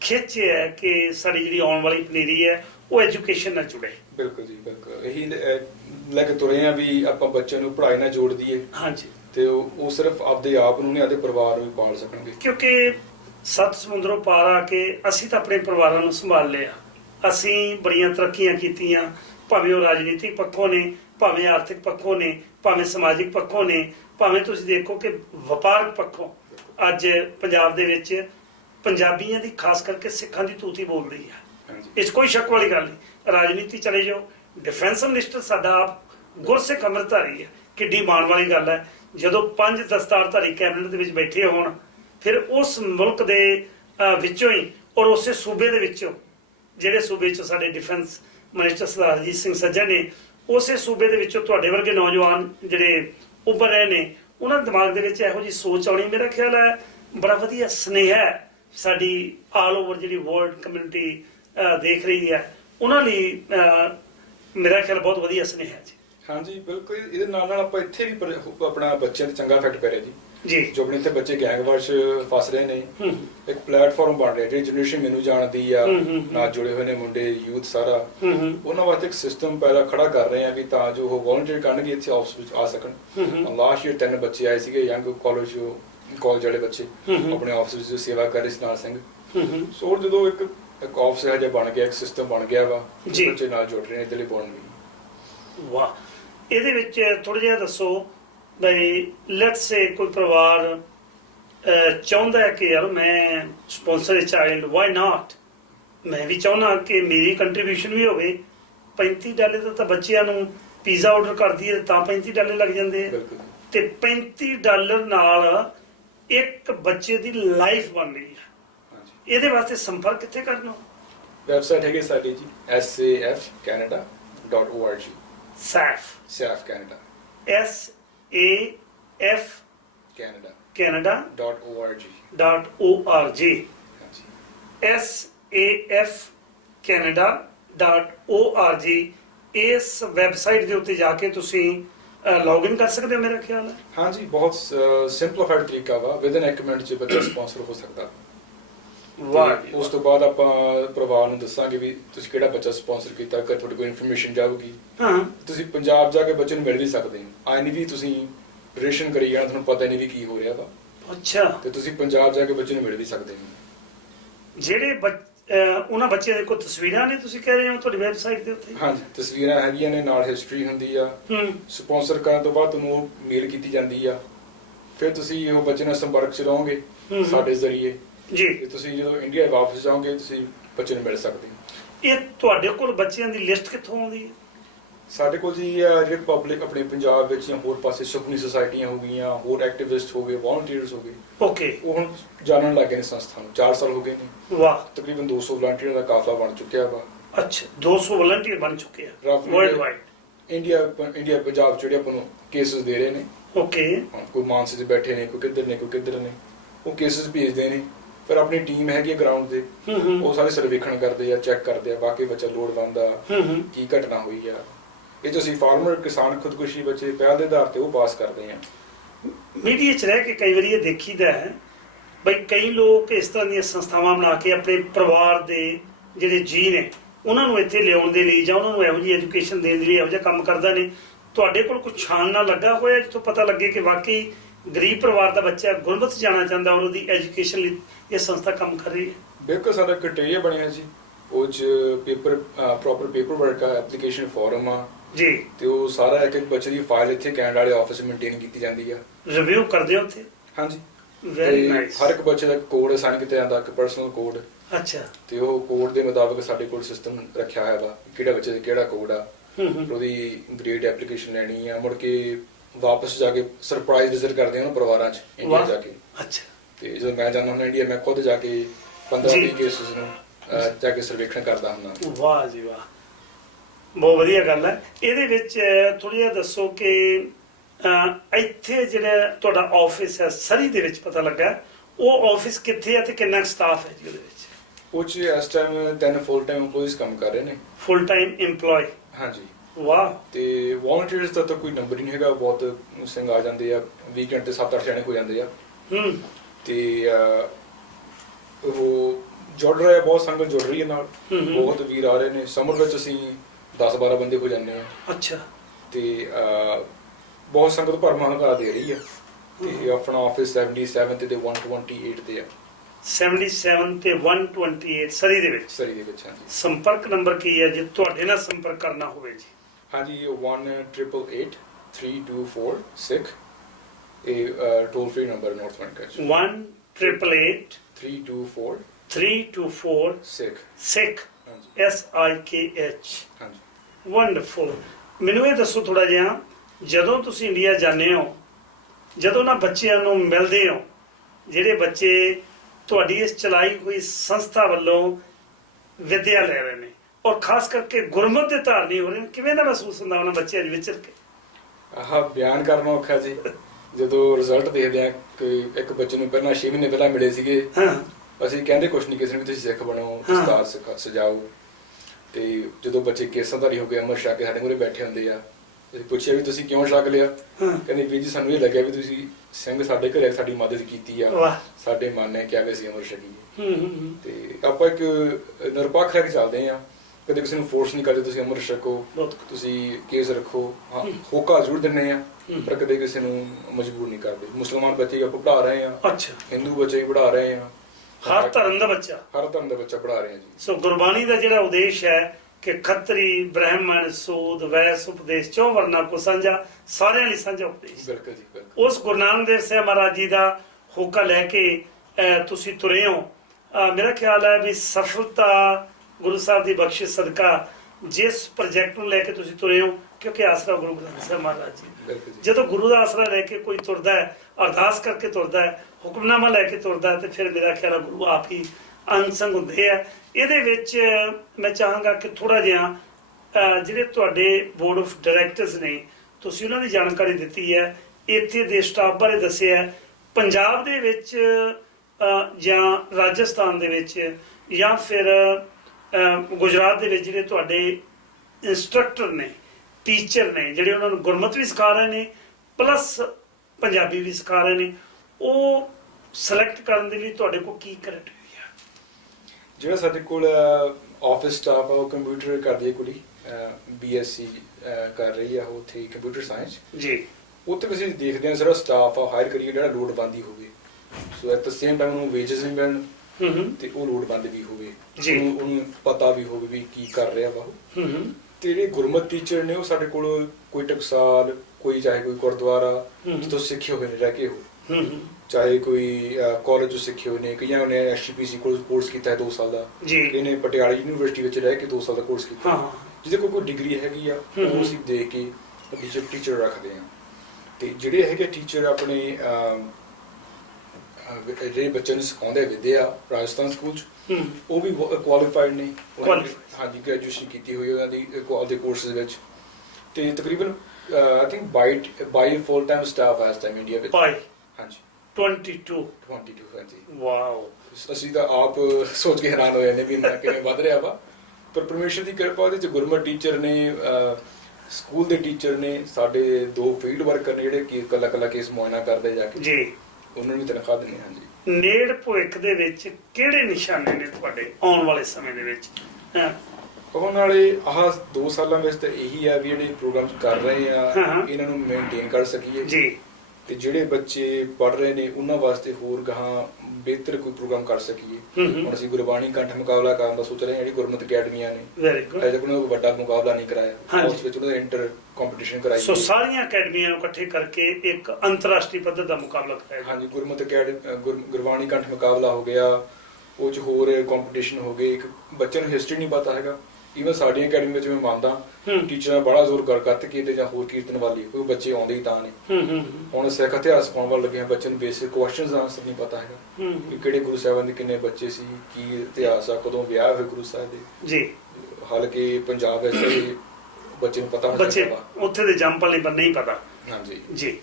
ਖਿੱਚ ਹੈ ਕਿ ਸਾਡੀ ਜਿਹੜੀ ਆਉਣ ਵਾਲੀ ਪਨੀਰੀ ਹੈ ਉਹ ਐਜੂਕੇਸ਼ਨ ਨਾਲ ਜੁੜੇ। ਬਿਲਕੁਲ ਜੀ, ਬਿਲਕੁਲ। ਇਹੀ ਲੈ ਕੇ ਤੁਰੇ ਆ ਵੀ ਆਪਾਂ ਬੱਚਿਆਂ ਨੂੰ ਪੜ੍ਹਾਈ ਨਾਲ ਜੋੜ ਦਈਏ। ਹਾਂਜੀ। ਤੇ ਉਹ ਸਿਰਫ ਆਪਦੇ ਆਪ ਨੂੰ ਨਹੀਂ, ਆਪਦੇ ਪਰਿਵਾਰ ਨੂੰ ਵੀ ਪਾਲ ਸਕਣਗੇ। ਕਿਉਂਕਿ 7 ਸਮੁੰਦਰੋਂ ਪਾਰ ਆ ਕੇ ਅਸੀਂ ਤਾਂ ਆਪਣੇ ਪਰਿਵਾਰਾਂ ਨੂੰ ਸੰਭਾਲ ਲਿਆ, ਅਸੀਂ ਬੜੀਆਂ ਤਰੱਕੀਆਂ ਕੀਤੀਆਂ, ਭਾਵੇਂ ਉਹ ਰਾਜਨੀਤਿਕ ਪੱਖੋਂ ਨੇ, ਭਾਵੇਂ ਆਰਥਿਕ ਪੱਖੋਂ ਨੇ, ਭਾਵੇਂ ਸਮਾਜਿਕ ਪੱਖੋਂ ਨੇ, ਭਾਵੇਂ ਤੁਸੀਂ ਦੇਖੋ ਕਿ ਵਪਾਰਕ ਪੱਖੋਂ ਅੱਜ ਪੰਜਾਬ ਦੇ ਵਿੱਚ ਪੰਜਾਬੀਆਂ ਦੀ, ਖਾਸ ਕਰਕੇ ਸਿੱਖਾਂ ਦੀ ਤੂਤੀ ਬੋਲ ਰਹੀ ਹੈ। ਇਸ ਕੋਈ ਸ਼ੱਕ ਵਾਲੀ ਗੱਲ ਨਹੀਂ। ਰਾਜਨੀਤੀ ਚਲੇ ਜਾਓ, ਡਿਫੈਂਸ ਮਿਨਿਸਟਰ ਸਾਡਾ ਗੁਰਸਿੱਖ ਅੰਮ੍ਰਿਤਧਾਰੀ ਹੈ, ਕਿੱਡੀ ਮਾਣ ਵਾਲੀ ਗੱਲ ਹੈ। ਜਦੋਂ 5 ਦਸਤਾਰਧਾਰੀ ਕੈਬਨਿਟ ਦੇ ਵਿੱਚ ਬੈਠੇ ਹੋਣ, ਫਿਰ ਉਸ ਮੁਲਕ ਦੇ ਵਿੱਚੋਂ ਹੀ ਔਰ ਉਸੇ ਸੂਬੇ ਦੇ ਵਿੱਚੋਂ, ਜਿਹੜੇ ਸੂਬੇ 'ਚ ਸਾਡੇ ਡਿਫੈਂਸ ਮਿਨਿਸਟਰ ਸਰਦਾਰ ਅਜੀਤ ਸਿੰਘ ਸੱਜਣ ਨੇ, ਉਸੇ ਸੂਬੇ ਦੇ ਵਿੱਚੋਂ ਤੁਹਾਡੇ ਵਰਗੇ ਨੌਜਵਾਨ ਜਿਹੜੇ ਉੱਭਰ ਰਹੇ ਨੇ, ਉਹਨਾਂ ਦੇ ਦਿਮਾਗ ਦੇ ਵਿੱਚ ਇਹੋ ਜਿਹੀ ਸੋਚ ਆਉਣੀ, ਮੇਰਾ ਖਿਆਲ ਹੈ ਬੜਾ ਵਧੀਆ ਸੁਨੇਹਾ ਹੈ ਸਾਡੀ ਆਲ ਓਵਰ ਜਿਹੜੀ ਵਰਲਡ ਕਮਿਊਨਿਟੀ ਦੇਖ ਰਹੀ ਹੈ, ਉਹਨਾਂ ਲਈ ਮੇਰਾ ਖਿਆਲ ਬਹੁਤ ਵਧੀਆ ਸੁਨੇਹਾ ਜੀ। ਹਾਂਜੀ, ਬਿਲਕੁਲ। ਇਹਦੇ ਨਾਲ ਨਾਲ ਆਪਾਂ ਇੱਥੇ ਵੀ ਆਪਣਾ ਬੱਚਿਆਂ ਤੇ ਚੰਗਾ ਇਫੈਕਟ ਪੈ ਰਿਹਾ ਜੀ। ਜੋ ਆਪਣੇ ਇੱਥੇ ਬੱਚੇ ਗੈਂਗਵਾਰ 'ਚ ਫਸ ਰਹੇ ਨੇ, ਇੱਕ ਪਲੇਟਫਾਰਮ ਬਣ ਰਿਹਾ, ਜਿਹੜੀ ਜਨਰੇਸ਼ਨ ਮੈਨੂੰ ਜਾਣਦੀ ਆ, ਨਾਲ ਜੁੜੇ ਹੋਏ ਨੇ ਮੁੰਡੇ, ਯੂਥ ਸਾਰਾ, ਉਹਨਾਂ ਵਾਸਤੇ ਇੱਕ ਸਿਸਟਮ ਪਹਿਲਾਂ ਖੜਾ ਕਰ ਰਹੇ ਆ ਵੀ ਤਾਂ ਜੋ ਉਹ ਵੋਲੰਟੀਅਰ ਕਰਨਗੇ, ਇੱਥੇ ਆਫਿਸ ਵਿੱਚ ਆ ਸਕਣ। ਲਾਸਟ ਈਅਰ 3 ਬੱਚੇ ਆਏ ਸੀਗੇ, ਯੰਗ ਕਾਲਜ ਵਾਲੇ ਬੱਚੇ, ਆਪਣੇ ਆਫਿਸ ਵਿੱਚ ਸੇਵਾ ਕਰ ਰਹੇ ਸੀ ਨਾਲ ਸਿੰਘ। ਸੋ ਜਦੋਂ ਇੱਕ ਆਫਿਸ ਜਿਹਾ ਬਣ ਗਿਆ, ਇੱਕ ਸਿਸਟਮ ਬਣ ਗਿਆ ਵਾ, ਬੱਚੇ ਨਾਲ ਜੁੜ ਰਹੇ ਨੇ ਇਹਦੇ ਲਈ ਬੋਰਨ ਵੀ। ਵਾਹ। ਇਹਦੇ ਵਿੱਚ ਥੋੜਾ ਜਿਹਾ ਦੱਸੋ ਬਈ, ਲੈਟਸ ਸੇ ਕੋਈ ਪਰਿਵਾਰ ਚਾਹੁੰਦਾ ਹੈ ਕਿ ਯਾਰ ਮੈਂ sponsor A child, why not, ਮੈਂ ਵੀ ਚਾਹੁੰਦਾ ਕਿ ਮੇਰੀ ਕੰਟਰੀਬਿਊਸ਼ਨ ਵੀ ਹੋਵੇ। $35 ਦਾ ਤਾਂ ਬੱਚਿਆਂ ਨੂੰ ਪੀਜ਼ਾ ਆਰਡਰ ਕਰਦੀ ਹੈ ਤਾਂ $35 ਲੱਗ ਜਾਂਦੇ ਆ, ਤੇ $35 ਨਾਲ ਇੱਕ ਬੱਚੇ ਦੀ ਲਾਈਫ ਬਣ ਰਹੀ ਹੈ। ਇਹਦੇ ਵਾਸਤੇ ਸੰਪਰਕ ਕਿੱਥੇ ਕਰਨਾ? ਵੈਬਸਾਈਟ ਹੈਗੀ ਸਾਡੀ ਜੀ, safcanada.org। SAF Canada, SAF Canada.org, SAF Canada.org। ਇਸ ਵੈਬਸਾਈਟ ਦੇ ਉੱਤੇ ਜਾ ਕੇ ਤੁਸੀਂ ਲੌਗਇਨ ਕਰ ਸਕਦੇ ਹੋ ਮੇਰਾ ਖਿਆਲ ਹੈ। ਹਾਂਜੀ, ਬਹੁਤ ਸਿੰਪਲੀਫਾਈਡ ਤਰੀਕਾ ਵਾ, ਵਿਦਨ 1 ਮਿੰਟ 'ਚ ਬੱਚਾ ਸਪਾਂਸਰ ਹੋ ਸਕਦਾ। ਵਾਹ ਤੇ ਉਸ ਤੋਂ ਬਾਅਦ ਆਪਾਂ ਪਰਿਵਾਰ ਨੂੰ ਦੱਸਾਂਗੇ ਵੀ ਤੁਸੀਂ ਕਿਹੜਾ ਬੱਚਾ ਸਪਾਂਸਰ ਕੀਤਾ, ਅਗਰ ਤੁਹਾਡੇ ਕੋਲ ਇਨਫੋਰਮੇਸ਼ਨ ਜਾਊਗੀ। ਹਾਂ, ਤੁਸੀਂ ਪੰਜਾਬ ਜਾ ਕੇ ਬੱਚੇ ਨੂੰ ਮਿਲ ਵੀ ਸਕਦੇ ਹੋ। ਆਏ ਨਹੀਂ ਵੀ ਤੁਸੀਂ ਆਪਰੇਸ਼ਨ ਕਰੀ ਜਾਣਾ, ਤੁਹਾਨੂੰ ਪਤਾ ਨਹੀਂ ਵੀ ਕੀ ਹੋ ਰਿਹਾ ਵਾ, ਅੱਛਾ। ਤੇ ਤੁਸੀਂ ਪੰਜਾਬ ਜਾ ਕੇ ਬੱਚੇ ਨੂੰ ਮਿਲ ਵੀ ਸਕਦੇ ਹੋ। ਜਿਹੜੇ ਉਹਨਾਂ ਬੱਚਿਆਂ ਦੇ ਕੋਈ ਤਸਵੀਰਾਂ ਨੇ ਤੁਸੀਂ ਕਹਿ ਰਹੇ ਹੋ ਤੁਹਾਡੀ ਵੈਬਸਾਈਟ ਦੇ ਉੱਤੇ? ਹਾਂਜੀ, ਤਸਵੀਰਾਂ ਹੈਗੀਆਂ ਨੇ, ਨਾਲ ਹਿਸਟਰੀ ਹੁੰਦੀ ਆ। ਸਪਾਂਸਰ ਕਰਨ ਤੋਂ ਬਾਅਦ ਤੁਹਾਨੂੰ ਮੇਲ ਕੀਤੀ ਜਾਂਦੀ ਆ, ਫਿਰ ਤੁਸੀਂ ਉਹ ਬੱਚੇ ਨਾਲ ਸੰਪਰਕ 'ਚ ਰਹੋਗੇ ਸਾਡੇ ਜ਼ਰੀਏ ਜੀ। ਤੇ ਤੁਸੀਂ ਜਦੋਂ ਇੰਡੀਆ ਵਾਪਸ ਜਾਓਗੇ ਤੁਸੀਂ ਬੱਚੇ ਨੂੰ ਮਿਲ ਸਕਦੇ ਹੋ। ਇਹ ਤੁਹਾਡੇ ਕੋਲ ਬੱਚਿਆਂ ਦੀ ਲਿਸਟ ਕਿੱਥੋਂ ਆਉਂਦੀ ਹੈ? ਸਾਡੇ ਕੋਲ ਜੀ ਜਿਹੜੇ ਪਬਲਿਕ ਆਪਣੇ ਪੰਜਾਬ ਵਿੱਚ ਜਾਂ ਹੋਰ ਪਾਸੇ ਸੁਖਨੀ ਸੁਸਾਇਟੀਆਂ ਹੋ ਗਈਆਂ, ਹੋਰ ਐਕਟਿਵਿਸਟ ਹੋ ਗਏ, ਵॉलੰਟੀਅਰਸ ਹੋ ਗਏ, ਓਕੇ, ਉਹ ਹੁਣ ਜਾਣਨ ਲੱਗੇ ਨੇ ਸੰਸਥਾ ਨੂੰ। 4 ਸਾਲ ਹੋ ਗਏ ਨੇ। ਵਾਹ, ਤਕਰੀਬਨ 200 ਵॉलੰਟੀਅਰ ਦਾ ਕਾਫਲਾ ਬਣ ਚੁੱਕਿਆ ਵਾ। ਅੱਛਾ, 200 ਵਲੰਟੀਅਰ ਬਣ ਚੁੱਕੇ ਆ ਵਰਲਡ ਵਾਈਡ। ਇੰਡੀਆ ਪੰਜਾਬ ਜਿਹੜੇ ਆਪਾਂ ਨੂੰ ਕੇਸਿਸ ਦੇ ਰਹੇ ਨੇ। ਓਕੇ, ਕੋਈ ਮਾਨਸੇ 'ਚ ਬੈਠੇ ਨੇ, ਕੋਈ ਕਿੱਧਰ ਨੇ, ਉਹ ਕੇਸਿਸ ਭੇਜਦੇ ਨੇ। ਫਿਰ ਆਪਣੀ ਟੀਮ ਹੈਗੀ ਗਰਾਊਂਡ ਤੇ, ਉਹ ਸਾਰੇ ਸਰਵੇਖਣ ਕਰਦੇ ਆ, ਚੈੱਕ ਕਰਦੇ ਆ ਬਾਕੀ ਬੱਚਾ ਲੋੜਵੰਦ ਆ, ਕੀ ਘਟਨਾ ਹੋਈ ਆ। ਇਹ 'ਚ ਅਸੀਂ ਫਾਰਮਰ ਕਿਸਾਨ ਖੁਦਕੁਸ਼ੀ ਬੱਚੇ ਪਹਿਲ ਦੇ ਆਧਾਰ ਤੇ ਉਹ ਪਾਸ ਕਰਦੇ ਆ। ਮੀਡੀਆ 'ਚ ਰਹਿ ਕੇ ਕਈ ਵਾਰੀ ਇਹ ਦੇਖੀਦਾ ਹੈ ਬਈ ਕਈ ਲੋਕ ਇਸ ਤਰ੍ਹਾਂ ਦੀਆਂ ਸੰਸਥਾਵਾਂ ਬਣਾ ਕੇ ਆਪਣੇ ਪਰਿਵਾਰ ਦੇ ਜਿਹੜੇ ਜੀਅ ਨੇ ਉਹਨਾਂ ਨੂੰ ਇੱਥੇ ਲਿਆਉਣ ਦੇ ਲਈ ਜਾਂ ਉਹਨਾਂ ਨੂੰ ਇਹੋ ਜਿਹੀ ਐਜੂਕੇਸ਼ਨ ਦੇਣ ਦੇ ਲਈ ਇਹੋ ਜਿਹਾ ਕੰਮ ਕਰਦਾ ਨੇ। ਤੁਹਾਡੇ ਕੋਲ ਕੋਈ ਛਾਣ ਨਾਲ ਲੱਗਾ ਹੋਇਆ ਜਿੱਥੋਂ ਪਤਾ ਲੱਗੇ ਕਿ ਵਾਕਈ ਗਰੀਬ ਪਰਿਵਾਰ ਦਾ ਬੱਚਾ ਗੁਰਬਤ ਜਾਣਾ ਚਾਹੁੰਦਾ ਔਰ ਉਹਦੀ ਐਜੂਕੇਸ਼ਨ ਲਈ ਇਹ ਸੰਸਥਾ ਕੰਮ ਕਰ ਰਹੀ ਹੈ? ਬਿਲਕੁਲ, ਸਾਡਾ ਕ੍ਰਾਈਟੇਰੀਆ ਬਣਿਆ ਜੀ। ਉਹ 'ਚ ਪ੍ਰੋਪਰ ਪੇਪਰ ਵਰਕ ਆ, ਐਪਲੀਕੇਸ਼ਨ ਫਾਰਮ ਆ ਜੀ, ਤੇ ਉਹ ਸਾਰਾ ਇੱਕ ਬੱਚੇ ਦੀ ਫਾਈਲ ਇੱਥੇ ਕੈਨੇਡਾ ਵਾਲੇ ਆਫਿਸ ਮੇਨਟੇਨ ਕੀਤੀ ਜਾਂਦੀ ਆ। ਰਿਵਿਊ ਕਰਦੇ ਹੋ ਉੱਥੇ? ਹਾਂਜੀ, ਵੈਰੀ ਨਾਈਸ। ਹਰ ਇੱਕ ਬੱਚੇ ਦਾ ਕੋਡ ਅਸਾਈਨ ਕੀਤਾ ਜਾਂਦਾ, ਇੱਕ ਪਰਸਨਲ ਕੋਡ। ਅੱਛਾ, ਤੇ ਉਹ ਕੋਡ ਦੇ ਮੁਤਾਬਕ ਸਾਡੇ ਕੋਲ ਸਿਸਟਮ ਰੱਖਿਆ ਹੋਇਆ ਵਾ, ਕਿਹੜਾ ਬੱਚੇ ਦਾ ਕਿਹੜਾ ਕੋਡ ਆ, ਉਹਦੀ ਗ੍ਰੇਡ ਐਪਲੀਕੇਸ਼ਨ ਲੈਣੀ ਆ, ਮੁੜ ਕੇ ਵਾਪਸ ਜਾ ਕੇ ਸਰਪ੍ਰਾਈਜ਼ ਵਿਜ਼ਿਟ ਕਰਦੇ ਆ ਉਹਨਾਂ ਪਰਿਵਾਰਾਂ 'ਚ ਇੰਡੀਆ ਜਾ ਕੇ। ਅੱਛਾ, ਤੇ ਜਦੋਂ ਮੈਂ ਜਾਂਦਾ ਹੁੰਦਾ ਇੰਡੀਆ, ਮੈਂ ਖੁਦ ਜਾ ਕੇ 15-20 ਕੇਸਿਸ ਨੂੰ ਜਾ ਕੇ ਸਰਵੇਖਣ ਕਰਦਾ ਹੁੰਦਾ। ਵਾਹ ਜੀ ਵਾਹ, ਬਹੁਤ ਵਧੀਆ ਗੱਲ ਹੈ। ਇਹਦੇ ਵਿੱਚ ਥੋੜਾ ਜਿਹਾ ਦੱਸੋ ਕਿ ਇੱਥੇ ਜਿਹੜਾ ਤੁਹਾਡਾ ਆਫਿਸ ਹੈ ਸਰੀ ਦੇ ਵਿੱਚ ਪਤਾ ਲੱਗਾ, ਉਹ ਆਫਿਸ ਕਿੱਥੇ ਹੈ ਤੇ ਕਿੰਨਾ ਸਟਾਫ ਹੈ ਜੀ ਉਹਦੇ ਵਿੱਚ? ਉਹ 'ਚ ਇਸ ਟਾਈਮ 3 ਫੁੱਲ ਟਾਈਮ EMPLOYEES ਕੰਮ ਕਰ ਰਹੇ ਨੇ। Full time EMPLOYE? ਹਾਂਜੀ। ਵਾਹ। ਤੇ ਵॉलੰਟੀਅਰਸ ਦਾ ਤਾਂ ਕੋਈ ਨੰਬਰ ਹੀ ਨਹੀਂ ਹੈਗਾ, ਬਹੁਤ ਸਿੰਘ ਆ ਜਾਂਦੇ ਆ, ਵੀਕਐਂਡ ਤੇ 7-8 ਜਣੇ ਹੋ ਜਾਂਦੇ ਆ। ਤੇ ਉਹ ਜੁੜ ਰਿਹਾ, ਬਹੁਤ ਸੰਗਤ ਜੁੜ ਰਹੀ ਹੈ ਨਾਲ, ਬਹੁਤ ਵੀਰ ਆ ਰਹੇ ਨੇ। ਸਮਰ ਵਿੱਚ ਅਸੀਂ 10-12 ਬੰਦੇ ਹੋ ਜਾਂਦੇ ਆ। ਅੱਛਾ। ਤੇ ਬਹੁਤ ਸੰਗਤ ਭਰਵਾਂ ਹੁੰਗਾਰਾ ਦੇ ਰਹੀ ਆ। ਤੇ ਆਪਣਾ ਆਫਿਸ 77 ਤੇ 128 ਤੇ ਆ। 77 ਤੇ 128 ਸਰੀ ਦੇ ਵਿੱਚ? ਸਰੀ ਦੇ ਵਿੱਚ, ਹਾਂਜੀ। ਸੰਪਰਕ ਨੰਬਰ ਕੀ ਹੈ ਜੇ ਤੁਹਾਡੇ ਨਾਲ ਸੰਪਰਕ ਕਰਨਾ ਹੋਵੇ ਜੀ? ਹਾਂਜੀ, 1-888 324 6 ਇਹ toll free number north America 'ਚ। 1-888 324 324 SICH। SIKH। ਹਾਂਜੀ। ਵੰਡਰਫੁਲ। ਮੈਨੂੰ ਇਹ ਦੱਸੋ ਥੋੜਾ ਜਿਹਾ, ਜਦੋਂ ਤੁਸੀਂ ਇੰਡੀਆ ਜਾਂਦੇ ਹੋ, ਜਦੋਂ ਨਾ ਬੱਚਿਆਂ ਨੂੰ ਮਿਲਦੇ ਹੋ, ਜਿਹੜੇ ਬੱਚੇ ਤੁਹਾਡੀ ਇਸ ਚਲਾਈ ਹੋਈ ਸੰਸਥਾ ਵੱਲੋਂ ਵਿਦਿਆ ਲੈ ਰਹੇ ਨੇ ਔਰ ਖਾਸ ਕਰਕੇ ਗੁਰਮਤ ਦੇ ਧਾਰਨੀ ਹੋ ਰਹੇ ਨੇ, ਕਿਵੇਂ ਦਾ ਮਹਿਸੂਸ ਹੁੰਦਾ ਉਹਨਾਂ ਬੱਚਿਆਂ ਦੇ ਵਿਚਰ ਕੇ? ਆਹ ਬਿਆਨ ਕਰਨਾ ਔਖਾ ਜੀ। ਜਦੋਂ ਰਿਜ਼ਲਟ ਦੇਖਦੇ ਆ ਕਿ ਇੱਕ ਬੱਚੇ ਨੂੰ ਪਹਿਲਾਂ 6 ਮਹੀਨੇ ਪਹਿਲਾਂ ਮਿਲੇ ਸੀਗੇ, ਅਸੀਂ ਕਹਿੰਦੇ ਕੁਛ ਨਹੀਂ ਕਿਸੇ ਨੂੰ, ਤੁਸੀਂ ਸਿੱਖ ਬਣੋ, ਉਸਤਾਦ ਸਜਾਓ। ਤੇ ਜਦੋਂ ਬੱਚੇ ਕੇਸਾਧਾਰੀ ਹੋ ਗਏ, ਅਮਰ ਛਕ ਕੇ ਸਾਡੇ ਕੋਲੇ ਬੈਠੇ ਹੁੰਦੇ ਆ, ਅਸੀਂ ਪੁੱਛਿਆ ਵੀ ਤੁਸੀਂ ਕਿਉਂ ਛਕ ਲਿਆ? ਕਹਿੰਦੇ ਵੀ ਜੀ ਸਾਨੂੰ ਇਹ ਲੱਗਿਆ ਵੀ ਤੁਸੀਂ ਸਿੰਘ ਸਾਡੇ ਘਰੇ ਸਾਡੀ ਮਦਦ ਕੀਤੀ ਆ, ਸਾਡੇ ਮਨ ਨੇ ਕਿਹਾ ਵੀ ਅਸੀਂ ਅਮਰ ਛਕੀਏ। ਤੇ ਆਪਾਂ ਇੱਕ ਨਿਰਪੱਖ ਰਹਿ ਕੇ ਚੱਲਦੇ ਆ, ਕਦੇ ਕਿਸੇ ਨੂੰ ਫੋਰਸ ਨਹੀਂ ਕਰਦੇ ਤੁਸੀਂ ਅਮਰ ਛਕੋ, ਤੁਸੀਂ ਕੇਸ ਰੱਖੋ। ਹਾਂ, ਹੋਕਾ ਜ਼ਰੂਰ ਦਿੰਦੇ ਆ, ਪਰ ਕਦੇ ਕਿਸੇ ਨੂੰ ਮਜਬੂਰ ਨਹੀਂ ਕਰਦੇ। ਮੁਸਲਮਾਨ ਬੱਚੇ ਆਪਾਂ ਪੜ੍ਹਾ ਰਹੇ ਆ, ਹਿੰਦੂ ਬੱਚੇ ਵੀ ਪੜ੍ਹਾ ਰਹੇ ਆ, ਹਰ ਧਰਮ ਦਾ ਬੱਚਾ ਪੜ੍ਹਾ ਰਹੇ ਆ ਜੀ। ਸੋ ਗੁਰਬਾਣੀ ਦਾ ਜਿਹੜਾ ਉਦੇਸ਼ ਹੈ ਕਿ ਖੱਤਰੀ, ਬ੍ਰਾਹਮਣ, ਸੂਦ, ਵੈਸ ਉਪਦੇਸ਼, 4 ਵਰਨਾ ਕੋ ਸਾਂਝਾ, ਸਾਰਿਆਂ ਲਈ ਸਾਂਝਾ ਉਪਦੇਸ਼। ਬਿਲਕੁਲ ਜੀ, ਬਿਲਕੁਲ। ਉਸ ਗੁਰੂ ਨਾਨਕ ਦੇਵ ਸਾਹਿਬ ਮਹਾਰਾਜ ਜੀ ਦਾ ਹੋਕਾ ਲੈ ਕੇ ਤੁਸੀਂ ਤੁਰੇ ਹੋ। ਮੇਰਾ ਖਿਆਲ ਹੈ ਵੀ ਸਫਲਤਾ ਗੁਰੂ ਸਾਹਿਬ ਦੀ ਬਖਸ਼ਿਸ਼ ਸਦਕਾ ਜਿਸ ਪ੍ਰੋਜੈਕਟ ਨੂੰ ਲੈ ਕੇ ਤੁਸੀਂ ਤੁਰੇ ਹੋ, ਕਿਉਂਕਿ ਆਸਰਾ ਗੁਰੂ ਗ੍ਰੰਥ ਸਾਹਿਬ ਮਹਾਰਾਜ ਜੀ। ਜਦੋਂ ਗੁਰੂ ਦਾ ਆਸਰਾ ਲੈ ਕੇ ਕੋਈ ਤੁਰਦਾ ਹੈ, ਅਰਦਾਸ ਕਰਕੇ ਤੁਰਦਾ ਹੈ, ਹੁਕਮਨਾਮਾ ਲੈ ਕੇ ਤੁਰਦਾ ਹੈ, ਤੇ ਫਿਰ ਮੇਰਾ ਖਿਆਲ ਹੈ ਗੁਰੂ ਆਪ ਹੀ ਅੰਗ ਸੰਗ ਹੁੰਦੇ ਆ। ਇਹਦੇ ਵਿੱਚ ਮੈਂ ਚਾਹਾਂਗਾ ਕਿ ਥੋੜਾ ਜਿਹਾ ਜਿਹੜੇ ਤੁਹਾਡੇ ਬੋਰਡ ਆਫ ਡਾਇਰੈਕਟਰਸ ਨੇ, ਤੁਸੀਂ ਉਹਨਾਂ ਦੀ ਜਾਣਕਾਰੀ ਦਿੱਤੀ ਹੈ, ਇੱਥੇ ਦੇ ਸਟਾਫ ਬਾਰੇ ਦੱਸਿਆ, ਪੰਜਾਬ ਦੇ ਵਿੱਚ ਜਾਂ ਰਾਜਸਥਾਨ ਦੇ ਵਿੱਚ ਜਾਂ ਫਿਰ ਗੁਜਰਾਤ ਦੇ ਵਿੱਚ ਜਿਹੜੇ ਤੁਹਾਡੇ ਇੰਸਟ੍ਰਕਟਰ ਨੇ, ਟੀਚਰ ਨੇ, ਜਿਹੜੇ ਉਹਨਾਂ ਨੂੰ ਗੁਰਮਤ ਵੀ ਸਿਖਾ ਰਹੇ ਨੇ ਪਲੱਸ ਪੰਜਾਬੀ ਵੀ ਸਿਖਾ ਰਹੇ ਨੇ, ਉਹ ਸਿਲੈਕਟ ਕਰਨ ਦੇ ਲਈ ਤੁਹਾਡੇ ਕੋਲ ਕੀ ਕ੍ਰਾਈਟੇਰੀਆ? ਜਿਹੜਾ ਸਾਡੇ ਕੋਲ ਆਫਿਸ ਸਟਾਫ ਆ ਉਹ ਕੰਪਿਊਟਰ ਕਰਦੀ ਹੈ ਕੁੜੀ, BSc ਕਰ ਰਹੀ ਆ ਉਹ ਉੱਥੇ ਕੰਪਿਊਟਰ ਸਾਇੰਸ ਜੀ। ਉੱਥੇ ਵੀ ਅਸੀਂ ਦੇਖਦੇ ਹਾਂ ਸਾਰਾ ਸਟਾਫ ਆ ਹਾਇਰ ਕਰੀਏ ਜਿਹੜਾ ਲੋੜਵੰਦੀ ਹੋਵੇ, so at the same time ਉਹਨੂੰ ਵੇਜਸ ਵੀ ਮਿਲਣ ਤੇ ਉਹ ਲੋੜਵੰਦ ਵੀ ਹੋਵੇ, ਉਹਨੂੰ ਪਤਾ ਵੀ ਹੋਵੇ ਵੀ ਕੀ ਕਰ ਰਿਹਾ ਵਾ ਉਹ। ਤੇ ਜਿਹੜੇ ਗੁਰਮਤ ਟੀਚਰ ਨੇ ਉਹ ਸਾਡੇ ਕੋਲ ਕੋਈ ਟਕਸਾਲ, ਕੋਈ ਚਾਹੇ ਕੋਈ ਗੁਰਦੁਆਰਾ ਜਿੱਥੋਂ ਸਿੱਖੇ ਹੋਏ ਨੇ ਰਹਿ ਕੇ ਹੋ, ਚਾਹੇ ਕੋਈ ਕਾਲਜ ਤੋਂ ਸਿੱਖੇ ਹੋਏ ਨੇ, ਕਈਆਂ ਨੇ SGPC ਕੋਰਸ ਕੀਤਾ ਹੈ 2 ਸਾਲ ਦਾ, ਇਹਨੇ ਪਟਿਆਲਾ ਯੂਨੀਵਰਸਿਟੀ ਵਿੱਚ ਰਹਿ ਕੇ 2 ਸਾਲ ਦਾ ਕੋਰਸ ਕੀਤਾ, ਜਿਹਦੇ ਕੋਲ ਕੋਈ ਡਿਗਰੀ ਹੈਗੀ ਆ ਉਹ ਅਸੀਂ ਦੇਖ ਕੇ ਟੀਚਰ ਰੱਖਦੇ ਹਾਂ। ਤੇ ਜਿਹੜੇ ਹੈਗੇ ਟੀਚਰ ਆਪਣੇ ਜਿਹੜੇ ਬੱਚਿਆਂ ਨੂੰ ਸਿਖਾਉਂਦੇ ਵਿਦਿਆ ਰਾਜਸਥਾਨ ਸਕੂਲ 'ਚ, ਉਹ ਵੀ ਕੁਆਲੀਫਾਈਡ ਨੇ, ਹਾਂਜੀ ਗ੍ਰੈਜੂਏਸ਼ਨ ਕੀਤੀ ਹੋਈ ਉਹਨਾਂ ਦੀ ਦੇ ਕੋਰਸਿਸ ਵਿੱਚ। ਤੇ ਤਕਰੀਬਨ I think 22 full time staff ਹੈ ਇਸ ਟਾਈਮ ਇੰਡੀਆ ਵਿੱਚ। ਹਾਂਜੀ 22 ਹਾਂਜੀ। ਵਾਓ। ਅਸੀਂ ਤਾਂ ਆਪ ਸੋਚ ਕੇ ਹੈਰਾਨ ਹੋ ਜਾਂਦੇ ਵੀ ਇੰਨਾ ਕਿਵੇਂ ਵੱਧ ਰਿਹਾ ਵਾ, ਪਰ ਪਰਮੇਸ਼ਰ ਦੀ ਕਿਰਪਾ ਉਹਦੇ 'ਚ ਗੁਰਮਤ ਟੀਚਰ ਨੇ, ਸਕੂਲ ਦੇ ਟੀਚਰ ਨੇ, ਸਾਡੇ 2 ਫੀਲਡ ਵਰਕਰ ਨੇ ਜਿਹੜੇ ਕਿ ਕੱਲਾ ਕੇਸ ਮੁਆਇਨਾ ਕਰਦੇ ਜਾ ਕੇ ਜੀ, ਉਹਨਾਂ ਨੂੰ ਤਨਖਾਹ ਦਿੰਦੇ ਹਾਂ ਜੀ। ਨੇੜ ਭਵਿੱਖ ਦੇ ਵਿੱਚ ਕਿਹੜੇ ਨਿਸ਼ਾਨੇ ਨੇ ਤੁਹਾਡੇ ਆਉਣ ਵਾਲੇ ਸਮੇਂ ਦੇ ਵਿੱਚ? ਆਉਣ ਵਾਲੇ 2 ਸਾਲਾਂ ਵਿੱਚ ਤਾਂ ਇਹੀ ਆ ਵੀ ਜਿਹੜੇ ਪ੍ਰੋਗਰਾਮ ਕਰ ਰਹੇ ਆ ਇਹਨਾਂ ਨੂੰ ਮੇਨਟੇਨ ਕਰ ਸਕੀਏ ਜੀ, ਤੇ ਜਿਹੜੇ ਬੱਚੇ ਪੜ੍ਹ ਰਹੇ ਨੇ ਉਹਨਾਂ ਵਾਸਤੇ ਹੋਰ ਗਾਹਾਂ ਬਿਹਤਰ ਕੋਈ ਪ੍ਰੋਗਰਾਮ ਕਰ ਸਕੀਏ। ਹੁਣ ਅਸੀਂ ਗੁਰਬਾਣੀ ਕੰਠ ਮੁਕਾਬਲਾ ਕਰਨ ਦਾ ਸੋਚ ਰਹੇ ਹਾਂ, ਜਿਹੜੀ ਗੁਰਮਤ ਅਕੈਡਮੀਆਂ ਨੇ ਅਜੇ ਤੱਕ ਕੋਈ ਵੱਡਾ ਮੁਕਾਬਲਾ ਨਹੀਂ ਕਰਾਇਆ, ਉਸ ਵਿੱਚ ਉਹਨਾਂ ਦਾ ਇੰਟਰ ਕੰਪੀਟੀਸ਼ਨ ਕਰਾਈ। ਸੋ ਸਾਰੀਆਂ ਅਕੈਡਮੀਆਂ ਨੂੰ ਇਕੱਠੇ ਕਰਕੇ ਇੱਕ ਅੰਤਰਰਾਸ਼ਟਰੀ ਪੱਧਰ ਦਾ ਮੁਕਾਬਲਾ ਕਰਾਇਆ। ਹਾਂਜੀ, ਗੁਰਮਤ ਗੁਰਬਾਣੀ ਕੰਠ ਮੁਕਾਬਲਾ ਹੋ ਗਿਆ, ਉਹ 'ਚ ਹੋਰ ਕੰਪੀਟੀਸ਼ਨ ਹੋ ਗਏ। ਇੱਕ ਬੱਚੇ ਨੂੰ ਹਿਸਟਰੀ ਨਹੀਂ ਪਤਾ ਹੈਗਾ, ਈਵਨ ਸਾਡੀਆਂ ਅਕੈਡਮੀ ਵਿੱਚ ਮੈਂ ਮੰਨਦਾ ਟੀਚਰਾਂ ਬੜਾ ਜ਼ੋਰ ਕਰ ਕੀਤੇ ਜਾਂ ਹੋਰ ਕੀਰਤਨ ਵਾਲੀ ਕੋਈ ਬੱਚੇ ਆਉਂਦੇ ਹੀ ਤਾਂ ਨੇ। ਹੁਣ ਸਿੱਖ ਇਤਿਹਾਸ ਸਿਖਾਉਣ ਵੱਲ ਲੱਗੇ ਹਾਂ, ਬੱਚੇ ਨੂੰ ਬੇਸਿਕ ਕੁਐਸਚਨਸ ਦਾ ਆਨਸਰ ਨਹੀਂ ਪਤਾ ਹੈਗਾ ਕਿ ਕਿਹੜੇ ਗੁਰੂ ਸਾਹਿਬਾਨ ਦੇ ਕਿੰਨੇ ਬੱਚੇ ਸੀ, ਕੀ ਇਤਿਹਾਸ ਆ, ਕਦੋਂ ਵਿਆਹ ਹੋਏ ਗੁਰੂ ਸਾਹਿਬ ਦੇ ਜੀ। ਹਾਲਾਂਕਿ ਪੰਜਾਬ ਵਿੱਚ ਬੱਚੇ ਨੂੰ ਪਤਾ ਹੋਣਾ ਚਾਹੀਦਾ, ਉੱਥੇ ਦੇ ਜੰਪਲ ਨਹੀਂ ਬੰਨੇ ਹੀ ਪਤਾ। ਹਾਂਜੀ ਜੀ,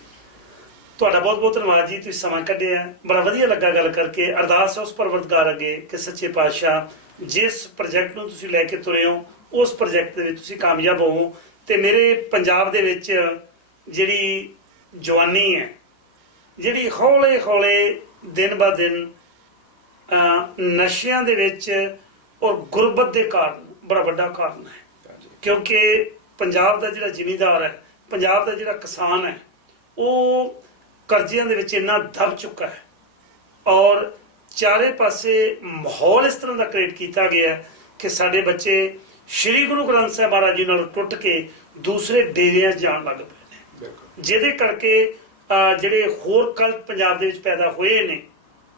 ਤੁਹਾਡਾ ਬਹੁਤ ਬਹੁਤ ਧੰਨਵਾਦ ਜੀ, ਤੁਸੀਂ ਸਮਾਂ ਕੱਢਿਆ, ਬੜਾ ਵਧੀਆ ਲੱਗਾ ਗੱਲ ਕਰਕੇ। ਅਰਦਾਸ ਉਸ ਪਰਵਰਦਗਾਰ ਅੱਗੇ ਕਿ ਸੱਚੇ ਪਾਤਸ਼ਾਹ ਜਿਸ ਪ੍ਰੋਜੈਕਟ ਨੂੰ ਤੁਸੀਂ ਲੈ ਕੇ ਤੁਰੇ ਹੋ ਉਸ ਪ੍ਰੋਜੈਕਟ ਦੇ ਵਿੱਚ ਤੁਸੀਂ ਕਾਮਯਾਬ ਹੋਵੋ, ਤੇ ਮੇਰੇ ਪੰਜਾਬ ਦੇ ਵਿੱਚ ਜਿਹੜੀ ਜਵਾਨੀ ਹੈ, ਜਿਹੜੀ ਹੌਲੇ ਹੌਲੇ ਦਿਨ ਬ ਦਿਨ ਨਸ਼ਿਆਂ ਦੇ ਵਿੱਚ ਔਰ ਗੁਰਬਤ ਦੇ ਕਾਰਨ ਬੜਾ ਵੱਡਾ ਕਾਰਨ ਹੈ, ਕਿਉਂਕਿ ਪੰਜਾਬ ਦਾ ਜਿਹੜਾ ਜ਼ਿਮੀਂਦਾਰ ਹੈ, ਪੰਜਾਬ ਦਾ ਜਿਹੜਾ ਕਿਸਾਨ ਹੈ, ਉਹ ਕਰਜ਼ਿਆਂ ਦੇ ਵਿੱਚ ਇੰਨਾ ਦਬ ਚੁੱਕਾ ਹੈ ਔਰ ਚਾਰੇ ਪਾਸੇ ਮਾਹੌਲ ਇਸ ਤਰ੍ਹਾਂ ਦਾ ਕ੍ਰੀਏਟ ਕੀਤਾ ਗਿਆ ਕਿ ਸਾਡੇ ਬੱਚੇ ਸ਼੍ਰੀ ਗੁਰੂ ਗ੍ਰੰਥ ਸਾਹਿਬ ਮਹਾਰਾਜ ਜੀ ਨਾਲ ਟੁੱਟ ਕੇ ਦੂਸਰੇ ਡੇਰਿਆਂ 'ਚ ਜਾਣ ਲੱਗ ਪਏ ਨੇ, ਜਿਹਦੇ ਕਰਕੇ ਜਿਹੜੇ ਹੋਰ ਕਲਪ ਪੰਜਾਬ ਦੇ ਵਿੱਚ ਪੈਦਾ ਹੋਏ ਨੇ,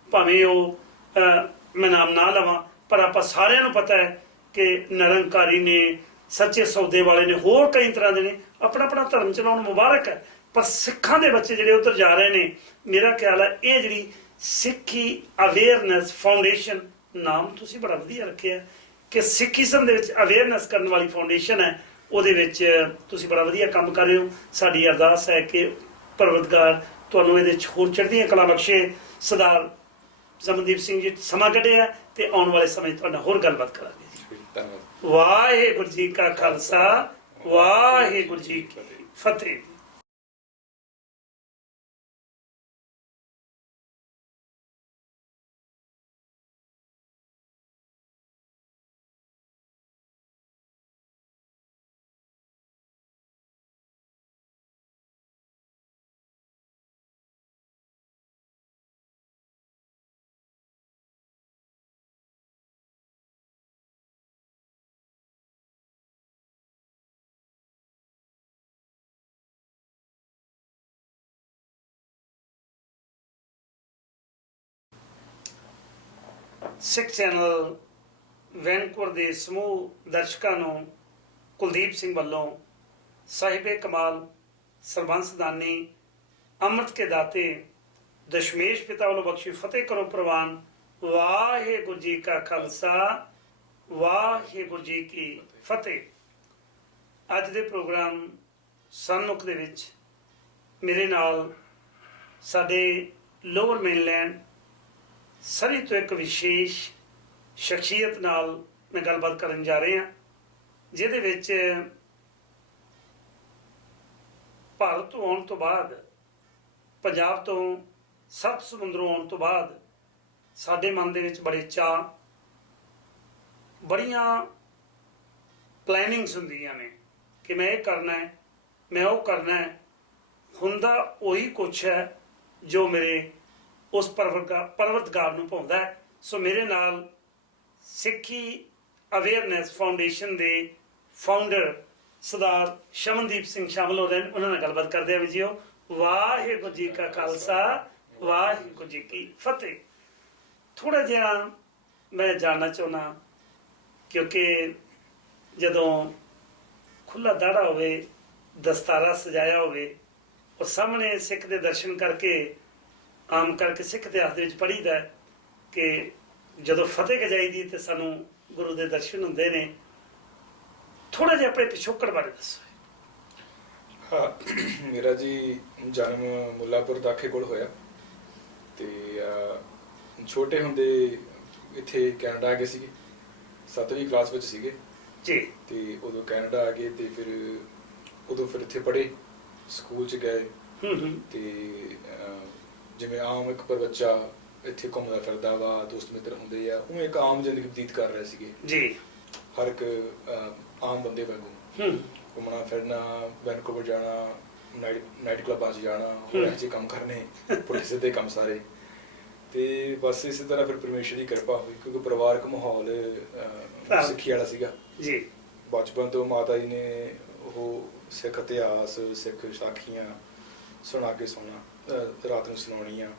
ਭਾਵੇਂ ਉਹ ਮੈਂ ਨਾਮ ਨਾ ਲਵਾਂ, ਪਰ ਆਪਾਂ ਸਾਰਿਆਂ ਨੂੰ ਪਤਾ ਹੈ ਕਿ ਨਿਰੰਕਾਰੀ ਨੇ, ਸੱਚੇ ਸੌਦੇ ਵਾਲੇ ਨੇ, ਹੋਰ ਕਈ ਤਰ੍ਹਾਂ ਦੇ ਨੇ, ਆਪਣਾ ਆਪਣਾ ਧਰਮ ਚਲਾਉਣ ਮੁਬਾਰਕ ਹੈ, ਪਰ ਸਿੱਖਾਂ ਦੇ ਬੱਚੇ ਜਿਹੜੇ ਉੱਧਰ ਜਾ ਰਹੇ ਨੇ, ਮੇਰਾ ਖਿਆਲ ਹੈ ਇਹ ਜਿਹੜੀ ਸਿੱਖੀ ਅਵੇਅਰਨੈਸ ਫਾਊਂਡੇਸ਼ਨ, ਨਾਮ ਤੁਸੀਂ ਬੜਾ ਵਧੀਆ ਰੱਖਿਆ ਕਿ ਸਿੱਖੀਜ਼ਮ ਦੇ ਵਿੱਚ ਅਵੇਅਰਨੈਸ ਕਰਨ ਵਾਲੀ ਫਾਊਂਡੇਸ਼ਨ ਹੈ, ਉਹਦੇ ਵਿੱਚ ਤੁਸੀਂ ਬੜਾ ਵਧੀਆ ਕੰਮ ਕਰ ਰਹੇ ਹੋ। ਸਾਡੀ ਅਰਦਾਸ ਹੈ ਕਿ ਪਰਵਰਦਗਾਰ ਤੁਹਾਨੂੰ ਇਹਦੇ 'ਚ ਹੋਰ ਚੜ੍ਹਦੀਆਂ ਕਲਾ ਬਖਸ਼ੇ। ਸਰਦਾਰ ਜ਼ਮਨਦੀਪ ਸਿੰਘ ਜੀ ਸਮਾਂ ਕੱਢਿਆ ਤੇ ਆਉਣ ਵਾਲੇ ਸਮੇਂ ਤੁਹਾਡਾ ਹੋਰ ਗੱਲਬਾਤ ਕਰਾਂਗੇ। ਧੰਨਵਾਦ। ਵਾਹਿਗੁਰੂ ਜੀ ਕਾ ਖਾਲਸਾ, ਵਾਹਿਗੁਰੂ ਜੀ ਕੀ ਫਤਿਹ। ਸਿੱਖ ਚੈਨਲ ਵੈਨਕੂਵਰ ਦੇ ਸਮੂਹ ਦਰਸ਼ਕਾਂ ਨੂੰ ਕੁਲਦੀਪ ਸਿੰਘ ਵੱਲੋਂ ਸਾਹਿਬੇ ਕਮਾਲ ਸਰਬੰਸ ਦਾਨੀ ਅੰਮ੍ਰਿਤ ਕੇ ਦਾਤੇ ਦਸ਼ਮੇਸ਼ ਪਿਤਾ ਵੱਲੋਂ ਬਖਸ਼ੀ ਫਤਿਹ ਕਰੋ ਪ੍ਰਵਾਨ। ਵਾਹਿਗੁਰੂ ਜੀ ਕਾ ਖਾਲਸਾ, ਵਾਹਿਗੁਰੂ ਜੀ ਕੀ ਫਤਿਹ। ਅੱਜ ਦੇ ਪ੍ਰੋਗਰਾਮ ਸਨਮੁਖ ਦੇ ਵਿੱਚ ਮੇਰੇ ਨਾਲ ਸਾਡੇ ਲੋਅਰ ਮੇਨਲੈਂਡ ਸਰੀ ਤੋਂ ਇੱਕ ਵਿਸ਼ੇਸ਼ ਸ਼ਖਸੀਅਤ ਨਾਲ ਮੈਂ ਗੱਲਬਾਤ ਕਰਨ ਜਾ ਰਹੇ ਹਾਂ। ਜਿਹਦੇ ਵਿੱਚ ਭਾਰਤ ਤੋਂ ਆਉਣ ਤੋਂ ਬਾਅਦ, ਪੰਜਾਬ ਤੋਂ ਸੱਤ ਸਮੁੰਦਰੋਂ ਆਉਣ ਤੋਂ ਬਾਅਦ ਸਾਡੇ ਮਨ ਦੇ ਵਿੱਚ ਬੜੇ ਚਾਅ, ਬੜੀਆਂ ਪਲੈਨਿੰਗਸ ਹੁੰਦੀਆਂ ਨੇ ਕਿ ਮੈਂ ਇਹ ਕਰਨਾ ਹੈ, ਮੈਂ ਉਹ ਕਰਨਾ ਹੈ। ਹੁੰਦਾ ਉਹੀ ਕੁਛ ਹੈ ਜੋ ਮੇਰੇ ਉਸ ਪਰਵਰਤਗਾਰ ਨੂੰ ਭਾਉਂਦਾ ਹੈ। ਸੋ ਮੇਰੇ ਨਾਲ ਸਿੱਖੀ ਅਵੇਅਰਨੈਸ ਫਾਊਂਡੇਸ਼ਨ ਦੇ ਫਾਊਂਡਰ ਸਰਦਾਰ ਸ਼ਮਨਦੀਪ ਸਿੰਘ ਸ਼ਾਮਲ ਹੋ ਰਹੇ ਨੇ। ਉਹਨਾਂ ਨਾਲ ਗੱਲਬਾਤ ਕਰਦੇ ਆ। ਵੀਜੀਓ, ਵਾਹਿਗੁਰੂ ਜੀ ਕਾ ਖਾਲਸਾ, ਵਾਹਿਗੁਰੂ ਜੀ ਕੀ ਫਤਿਹ। ਥੋੜਾ ਜਿਹਾ ਮੈਂ ਜਾਣਨਾ ਚਾਹੁੰਦਾ, ਕਿਉਂਕਿ ਜਦੋਂ ਖੁੱਲਾ ਦਾੜਾ ਹੋਵੇ, ਦਸਤਾਰਾ ਸਜਾਇਆ ਹੋਵੇ, ਉਹ ਸਾਹਮਣੇ ਸਿੱਖ ਦੇ ਦਰਸ਼ਨ ਕਰਕੇ, ਆਮ ਕਰਕੇ ਸਿੱਖ ਇਤਿਹਾਸ ਦੇ ਵਿੱਚ ਪੜ੍ਹੀਦਾ ਹੈ ਕਿ ਜਦੋਂ ਫਤਿਹ ਗਜਾਈ ਦੀ ਤੇ ਸਾਨੂੰ ਗੁਰੂ ਦੇ ਦਰਸ਼ਨ ਹੁੰਦੇ ਨੇ। ਥੋੜਾ ਜਿਹਾ ਆਪਣੇ ਪਿਛੋਕੜ ਬਾਰੇ ਦੱਸੋ। ਮੇਰਾ ਜੀ ਜਨਮ ਮੁੱਲਾਪੁਰ ਦਾਖੇ ਕੋਲ ਹੋਇਆ ਤੇ ਛੋਟੇ ਹੁੰਦੇ ਇੱਥੇ ਕੈਨੇਡਾ ਆ ਗਏ ਸੀਗੇ, 7ਵੀਂ ਕਲਾਸ ਵਿੱਚ ਸੀਗੇ ਜੀ। ਤੇ ਉਦੋਂ ਕੈਨੇਡਾ ਆ ਗਏ ਤੇ ਉਦੋਂ ਫਿਰ ਇੱਥੇ ਪੜ੍ਹੇ, ਸਕੂਲ 'ਚ ਗਏ। ਤੇ ਜਿਵੇਂ ਆਮ ਇੱਕ ਬੱਚਾ ਇੱਥੇ ਘੁੰਮਦਾ ਫਿਰਦਾ ਵਾ, ਦੋਸਤ ਮਿੱਤਰ ਹੁੰਦੇ ਆ, ਉਹ ਇੱਕ ਆਮ ਜ਼ਿੰਦਗੀ ਬਤੀਤ ਕਰ ਰਹੇ ਸੀਗੇ ਜੀ। ਹਰ ਇੱਕ ਆਮ ਬੰਦੇ ਵਾਂਗੂ ਘੁੰਮਣਾ ਫਿਰਨਾ, ਵੈਨਕੂਵਰ ਜਾਣਾ, ਨਾਈਟ ਕਲੱਬਾਂ 'ਚ ਜਾਣਾ, ਹੋਰ ਇਹੋ ਜਿਹੇ ਕੰਮ ਕਰਨੇ, ਪੁੱਠੇ ਸਿੱਧੇ ਕੰਮ ਸਾਰੇ। ਤੇ ਬਸ ਇਸੇ ਤਰ੍ਹਾਂ ਫਿਰ ਪਰਮੇਸ਼ਰ ਦੀ ਕਿਰਪਾ ਹੋਈ, ਕਿਉਂਕਿ ਪਰਿਵਾਰਕ ਮਾਹੌਲ ਸਿੱਖੀ ਵਾਲਾ ਸੀਗਾ ਜੀ। ਬਚਪਨ ਤੋਂ ਮਾਤਾ ਜੀ ਨੇ ਉਹ ਸਿੱਖ ਇਤਿਹਾਸ, ਸਿੱਖ ਸਾਖੀਆਂ ਸੁਣਾ ਕੇ ਸੌਣਾ, ਰਾਤ ਨੂੰ ਸੁਣਾਉਣੀਆਂ।